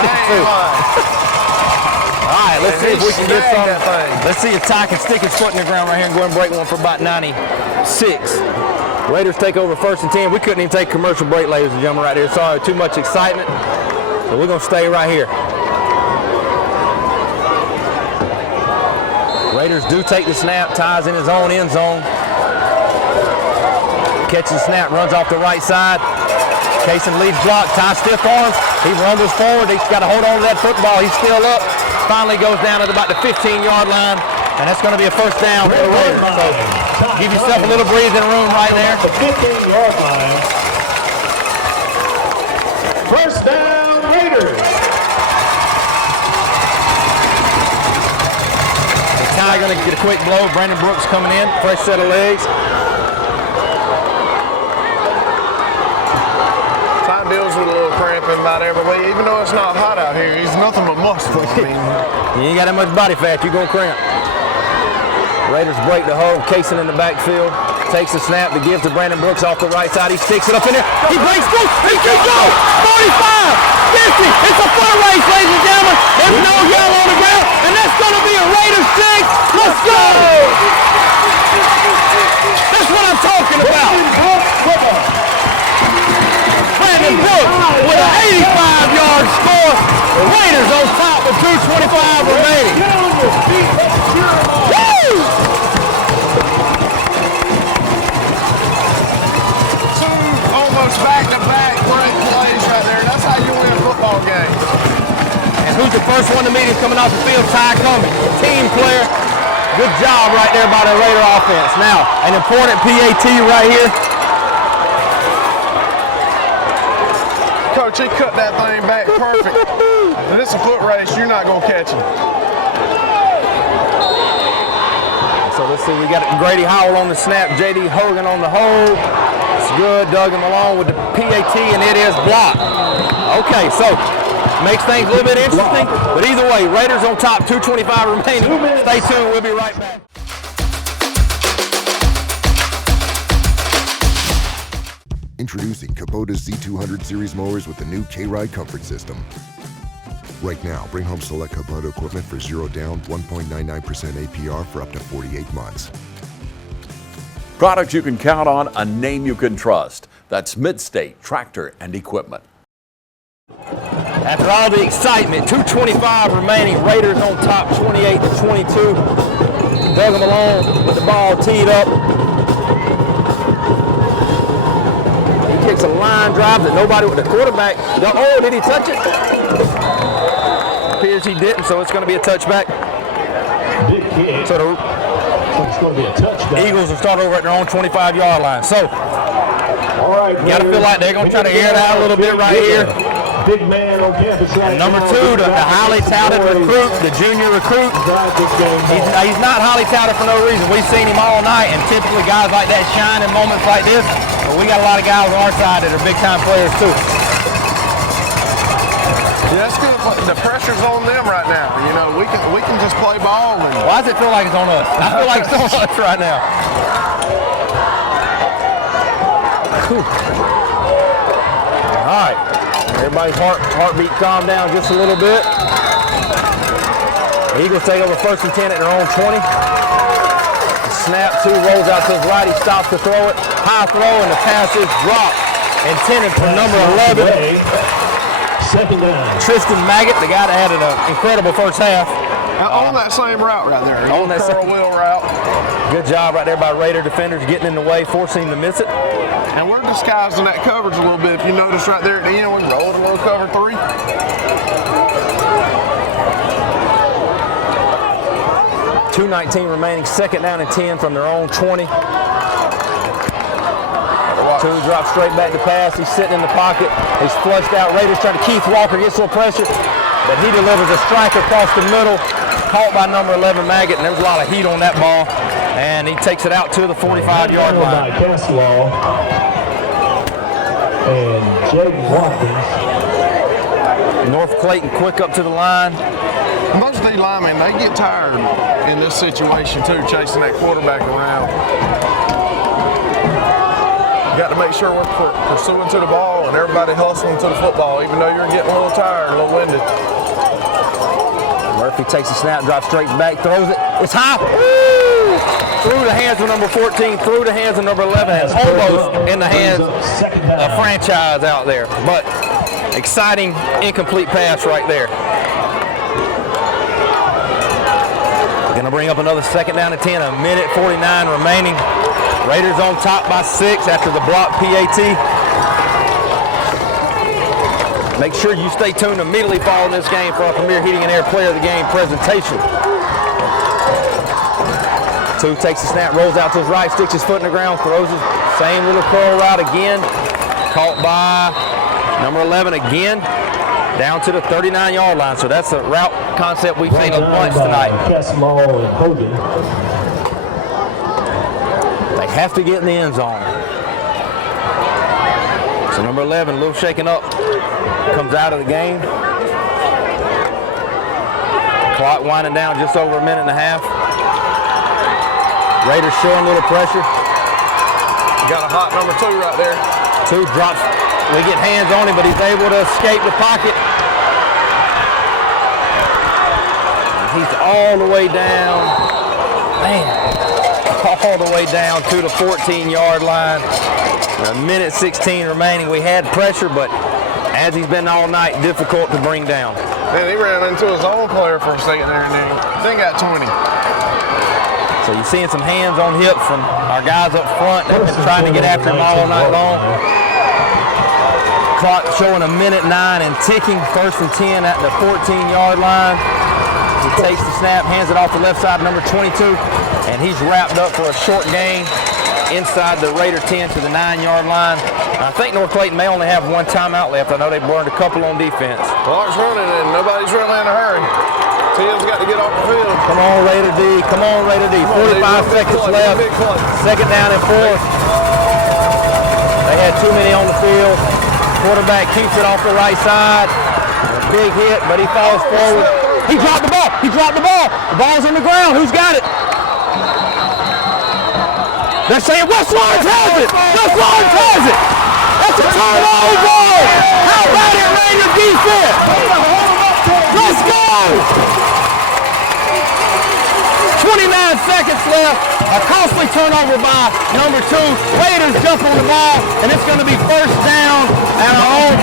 All right, let's see if we can get some. Let's see if Ty can stick his foot in the ground right here and go and break one for about 96. Raiders take over 1st and 10. We couldn't even take commercial break, ladies and gentlemen, right there. Sorry, too much excitement. So we're going to stay right here. Raiders do take the snap. Ty's in his own end zone. Catches the snap, runs off the right side. Kaysen leads block. Ty stiff arms. He rumbles forward. He's got to hold on to that football. He's still up. Finally goes down at about the 15-yard line, and that's going to be a 1st down for the Raiders. So give yourself a little breathing room right there. The 15-yard line. 1st down, Raiders. Ty going to get a quick blow. Brandon Brooks coming in, fresh set of legs. Ty deals with a little cramping about every week, even though it's not hot out here. He's nothing but muscle. You ain't got that much body fat, you're going to cramp. Raiders break the hole. Kaysen in the backfield. Takes the snap to give to Brandon Brooks off the right side. He sticks it up in there. He breaks through. He keeps going. 45, 50. It's a foot race, ladies and gentlemen. There's no yell on the ground, and that's going to be a Raiders 6. Let's go. That's what I'm talking about. Brandon Brooks with an 85-yard score. The Raiders on top with 2:25 remaining. Woo! Almost back-to-back great plays right there. That's how you win a football game. And who's the first one to meet him coming off the field? Ty Cummings, team player. Good job right there by the Raider offense. Now, an important PAT right here. Coach, he cut that thing back perfect. If it's a foot race, you're not going to catch him. So let's see, we got Grady Howell on the snap, J.D. Hogan on the hold. It's good, Doug him along with the PAT, and it is blocked. Okay, so makes things a little bit interesting, but either way, Raiders on top, 2:25 remaining. Stay tuned, we'll be right back. Introducing Kubota's Z200 series mowers with the new K-Ride comfort system. Right now, bring home select Kubota equipment for 0 down, 1.99% APR for up to 48 months. Products you can count on, a name you can trust. That's Mid-State Tractor and Equipment. After all the excitement, 2:25 remaining, Raiders on top, 28-22. Dug him along with the ball teed up. He kicks a line drive that nobody with the quarterback. Oh, did he touch it? Appears he didn't, so it's going to be a touchback. So it's going to be a touchback. Eagles will start over at their own 25-yard line. So, you got to feel like they're going to try to air it out a little bit right here. Big man on campus right now. Number 2, the highly touted recruit, the junior recruit. He's not highly touted for no reason. We've seen him all night, and typically guys like that shine in moments like this. But we got a lot of guys on our side that are big-time players too. Yeah, that's good. The pressure's on them right now. You know, we can just play ball. And why does it feel like it's on us? I feel like it's on us right now. All right. Everybody's heartbeat calm down just a little bit. The Eagles take over 1st and 10 at their own 20. Snap, 2 rolls out to his right. He stops to throw it. High throw, and the pass is dropped. Intended for number 11. Second down. Tristan Maggott, the guy that had an incredible first half. On that same route right there. On that curl wheel route. Good job right there by Raider defenders getting in the way, forcing him to miss it. And we're disguising that coverage a little bit. If you notice right there at the end, we rolled a little cover 3. 2:19 remaining, 2nd down and 10 from their own 20. 2 drops straight back to pass. He's sitting in the pocket. He's flushed out. Raiders trying to Keith Walker, gets a little pressure, but he delivers a strike across the middle. Caught by number 11 Maggott, and there was a lot of heat on that ball. And he takes it out to the 45-yard line. And Jake Watkins. North Clayton quick up to the line. Most D linemen, they get tired in this situation too, chasing that quarterback around. You got to make sure we're pursuing to the ball and everybody hustling to the football, even though you're getting a little tired, a little winded. Murphy takes a snap, drops straight back, throws it. It's high. Woo! Through the hands of number 14, through the hands of number 11, and almost in the hands of franchise out there. But exciting, incomplete pass right there. Going to bring up another 2nd down and 10, a minute 49 remaining. Raiders on top by 6 after the block PAT. Make sure you stay tuned immediately following this game for our premier heating and air player of the game presentation. 2 takes the snap, rolls out to his right, sticks his foot in the ground, throws his same little curl route again. Caught by number 11 again, down to the 39-yard line. So that's a route concept we've seen a bunch tonight. They have to get in the end zone. So number 11, a little shaken up, comes out of the game. Clock winding down, just over a minute and a half. Raiders showing a little pressure. Got a hot number 2 right there. 2 drops. We get hands on him, but he's able to escape the pocket. He's all the way down. Man, all the way down to the 14-yard line. A minute 16 remaining. We had pressure, but as he's been all night, difficult to bring down. Man, he ran into his own player for a second there, and then got 20. So you're seeing some hands on hips from our guys up front. They've been trying to get after him all night long. Clock showing a minute 9 and ticking. 1st and 10 at the 14-yard line. He takes the snap, hands it off the left side, number 22, and he's wrapped up for a short gain inside the Raider 10 to the 9-yard line. I think North Clayton may only have 1 timeout left. I know they've burned a couple on defense. Clock's running and nobody's really in a hurry. 10's got to get off the field. Come on, Raider D. Come on, Raider D. 45 seconds left. 2nd down and 4. They had too many on the field. Quarterback keeps it off the right side. A big hit, but he falls forward. He dropped the ball. He dropped the ball. The ball's on the ground. Who's got it? They're saying West Lawrence has it. West Lawrence has it. That's a turnover. How about it, Raider defense? Let's go. 29 seconds left. A costly turnover by number 2. Raiders jump on the ball, and it's going to be 1st down and our own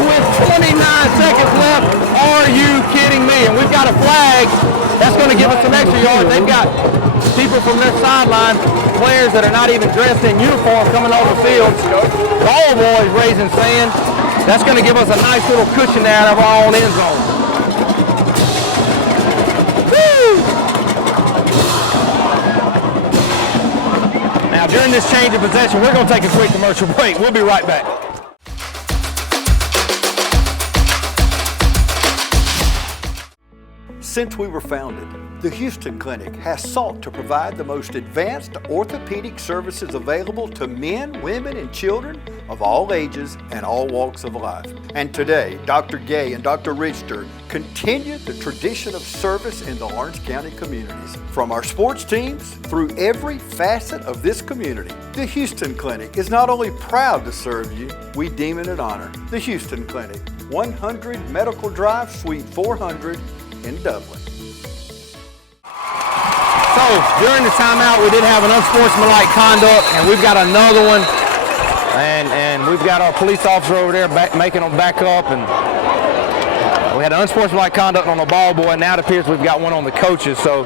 2 with 29 seconds left. Are you kidding me? And we've got a flag. That's going to give us some extra yards. They've got people from their sideline, players that are not even dressed in uniform coming over the field. Ball boys raising sand. That's going to give us a nice little cushion there out of our own end zone. Now, during this change of possession, we're going to take a quick commercial break. We'll be right back. Since we were founded, the Houston Clinic has sought to provide the most advanced orthopedic services available to men, women, and children of all ages and all walks of life. And today, Dr. Gay and Dr. Richter continue the tradition of service in the Lawrence County communities. From our sports teams through every facet of this community, the Houston Clinic is not only proud to serve you, we deem it an honor. The Houston Clinic, 100 Medical Drive, Suite 400 in Dublin. So, during the timeout, we did have an unsportsmanlike conduct, and we've got another one. And we've got our police officer over there making them back up. And we had an unsportsmanlike conduct on the ball boy, and now it appears we've got one on the coaches. So,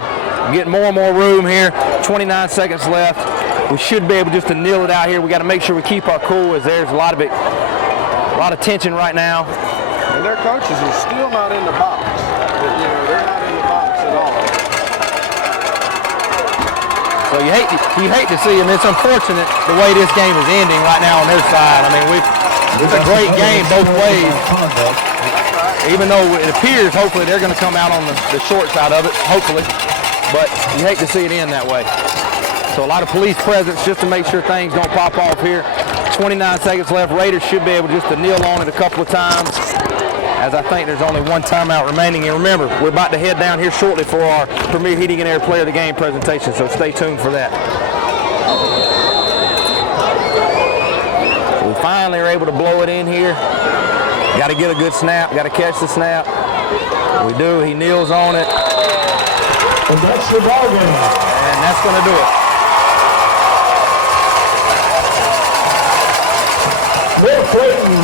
getting more and more room here. 29 seconds left. We should be able just to kneel it out here. We got to make sure we keep our cool, as there's a lot of tension right now. And their coaches are still not in the box. They're not in the box at all. So you hate to see them. It's unfortunate the way this game is ending right now on their side. I mean, it's a great game both ways. Even though it appears, hopefully, they're going to come out on the short side of it, hopefully. But you hate to see it end that way. So a lot of police presence just to make sure things don't pop off here. 29 seconds left. Raiders should be able just to kneel on it a couple of times, as I think there's only 1 timeout remaining. And remember, we're about to head down here shortly for our Premier Heating and Air Player of the Game presentation, so stay tuned for that. So we finally are able to blow it in here. Got to get a good snap, got to catch the snap. We do, he kneels on it. And that's your ball game. And that's going to do it. North Clayton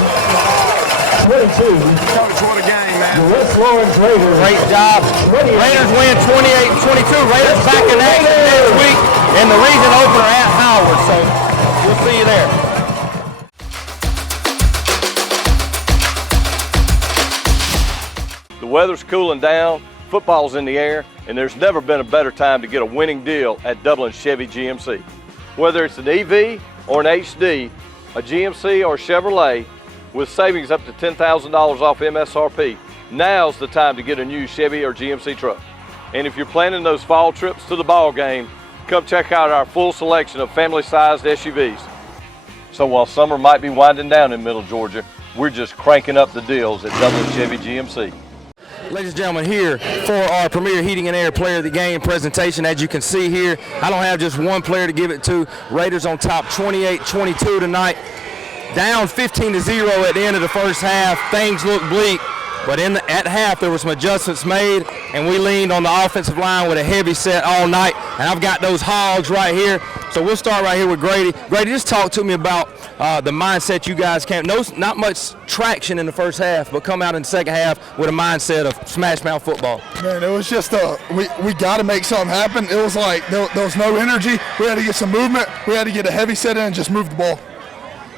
22. Coach, what a game, man. The West Lawrence Raiders. Great job. Raiders win 28-22. Raiders back in action next week in the region opener at Howard. So we'll see you there. The weather's cooling down, football's in the air, and there's never been a better time to get a winning deal at Dublin Chevy GMC. Whether it's an EV or an HD, a GMC or a Chevrolet, with savings up to $10,000 off MSRP, now's the time to get a new Chevy or GMC truck. And if you're planning those fall trips to the ball game, come check out our full selection of family-sized SUVs. So while summer might be winding down in Middle Georgia, we're just cranking up the deals at Dublin Chevy GMC. Ladies and gentlemen, here for our Premier Heating and Air Player of the Game presentation. As you can see here, I don't have just one player to give it to. Raiders on top 28-22 tonight. Down 15-0 at the end of the first half. Things look bleak, but at half there were some adjustments made, and we leaned on the offensive line with a heavy set all night. And I've got those hogs right here. So we'll start right here with Grady. Grady, just talk to me about the mindset you guys came. Not much traction in the first half, but come out in the second half with a mindset of smash mouth football. Man, it was just we got to make something happen. It was like there was no energy. We had to get some movement. We had to get a heavy set in and just move the ball.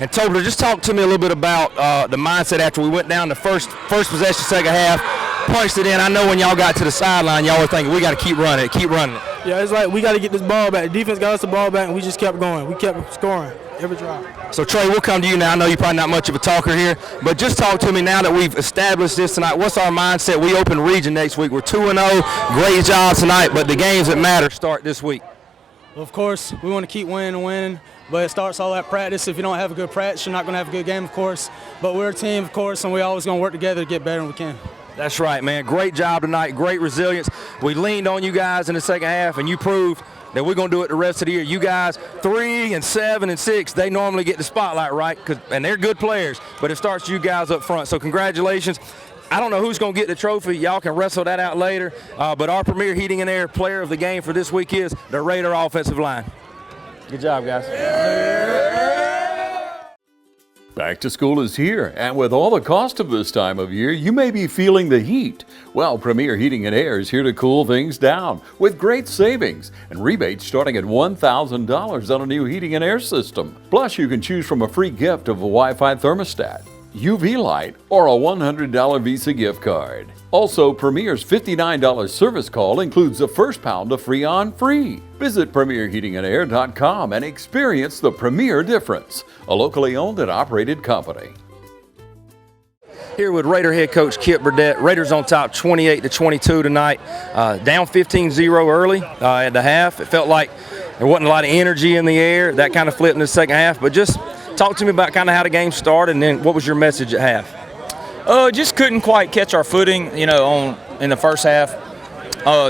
And Tobler, just talk to me a little bit about the mindset after we went down the first possession, second half, punched it in. I know when y'all got to the sideline, y'all were thinking, we got to keep running it. Yeah, it's like we got to get this ball back. The defense got us the ball back, and we just kept going. We kept scoring every drive. So, Trey, we'll come to you now. I know you're probably not much of a talker here, but just talk to me now that we've established this tonight. What's our mindset? We open region next week. We're 2-0. Great job tonight, but the games that matter start this week. Well, of course, we want to keep winning and winning. But it starts all at practice. If you don't have a good practice, you're not going to have a good game, of course. But we're a team, of course, and we're always going to work together to get better than we can. That's right, man. Great job tonight. Great resilience. We leaned on you guys in the second half, and you proved that we're going to do it the rest of the year. You guys, 3 and 7 and 6, they normally get the spotlight, right? And they're good players, but it starts you guys up front. So congratulations. I don't know who's going to get the trophy. Y'all can wrestle that out later. But our Premier Heating and Air Player of the Game for this week is the Raider offensive line. Good job, guys. Back to school is here, and with all the cost of this time of year, you may be feeling the heat. Well, Premier Heating and Air is here to cool things down with great savings and rebates starting at $1,000 on a new heating and air system. Plus, you can choose from a free gift of a Wi-Fi thermostat, UV light, or a $100 Visa gift card. Also, Premier's $59 service call includes the first pound of Freon free. Visit PremierHeatingandAir.com and experience the Premier difference, a locally owned and operated company. Here with Raider head coach Kip Burdett. Raiders on top 28-22 tonight. Down 15-0 early at the half. It felt like there wasn't a lot of energy in the air. That kind of flipped in the second half. But just talk to me about kind of how the game started, and then what was your message at half? Just couldn't quite catch our footing, in the first half.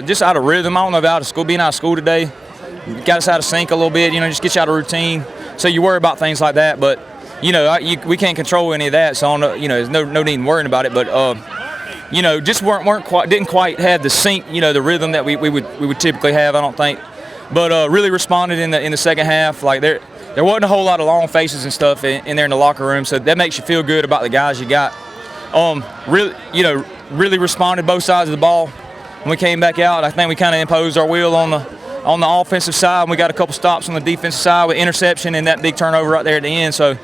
Just out of rhythm. I don't know about being out of school today. Got us out of sync a little bit, just get you out of routine. So you worry about things like that, but, we can't control any of that, so, there's no need in worrying about it. But, just didn't quite have the sync, the rhythm that we would typically have, I don't think. But really responded in the second half. Like there wasn't a whole lot of long faces and stuff in there in the locker room, so that makes you feel good about the guys you got. Really responded both sides of the ball. When we came back out, I think we kind of imposed our will on the offensive side, and we got a couple stops on the defensive side with interception and that big turnover right there at the end. So,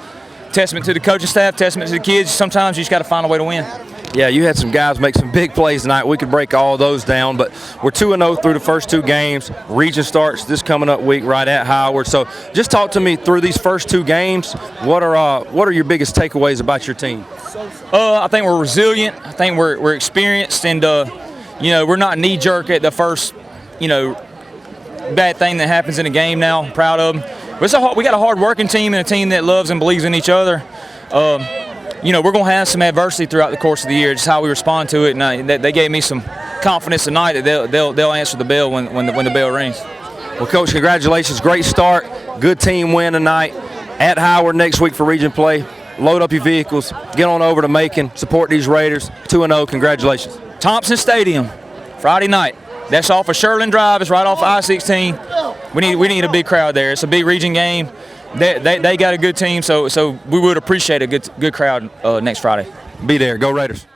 testament to the coaching staff, testament to the kids. Sometimes you just got to find a way to win. Yeah, you had some guys make some big plays tonight. We could break all those down, but we're 2-0 through the first 2 games. Region starts this coming up week right at Howard. So just talk to me through these first 2 games. What are your biggest takeaways about your team? I think we're resilient. I think we're experienced, and we're not knee-jerk at the first bad thing that happens in a game now. I'm proud of them. But we got a hard-working team and a team that loves and believes in each other. We're going to have some adversity throughout the course of the year, just how we respond to it. And they gave me some confidence tonight that they'll answer the bell when the bell rings. Well, Coach, congratulations. Great start. Good team win tonight. At Howard next week for region play. Load up your vehicles. Get on over to Macon. Support these Raiders. 2-0. Congratulations. Thompson Stadium, Friday night. That's off of Sherland Drive. It's right off of I-16. We need a big crowd there. It's a big region game. They got a good team, so we would appreciate a good crowd next Friday. Be there. Go Raiders.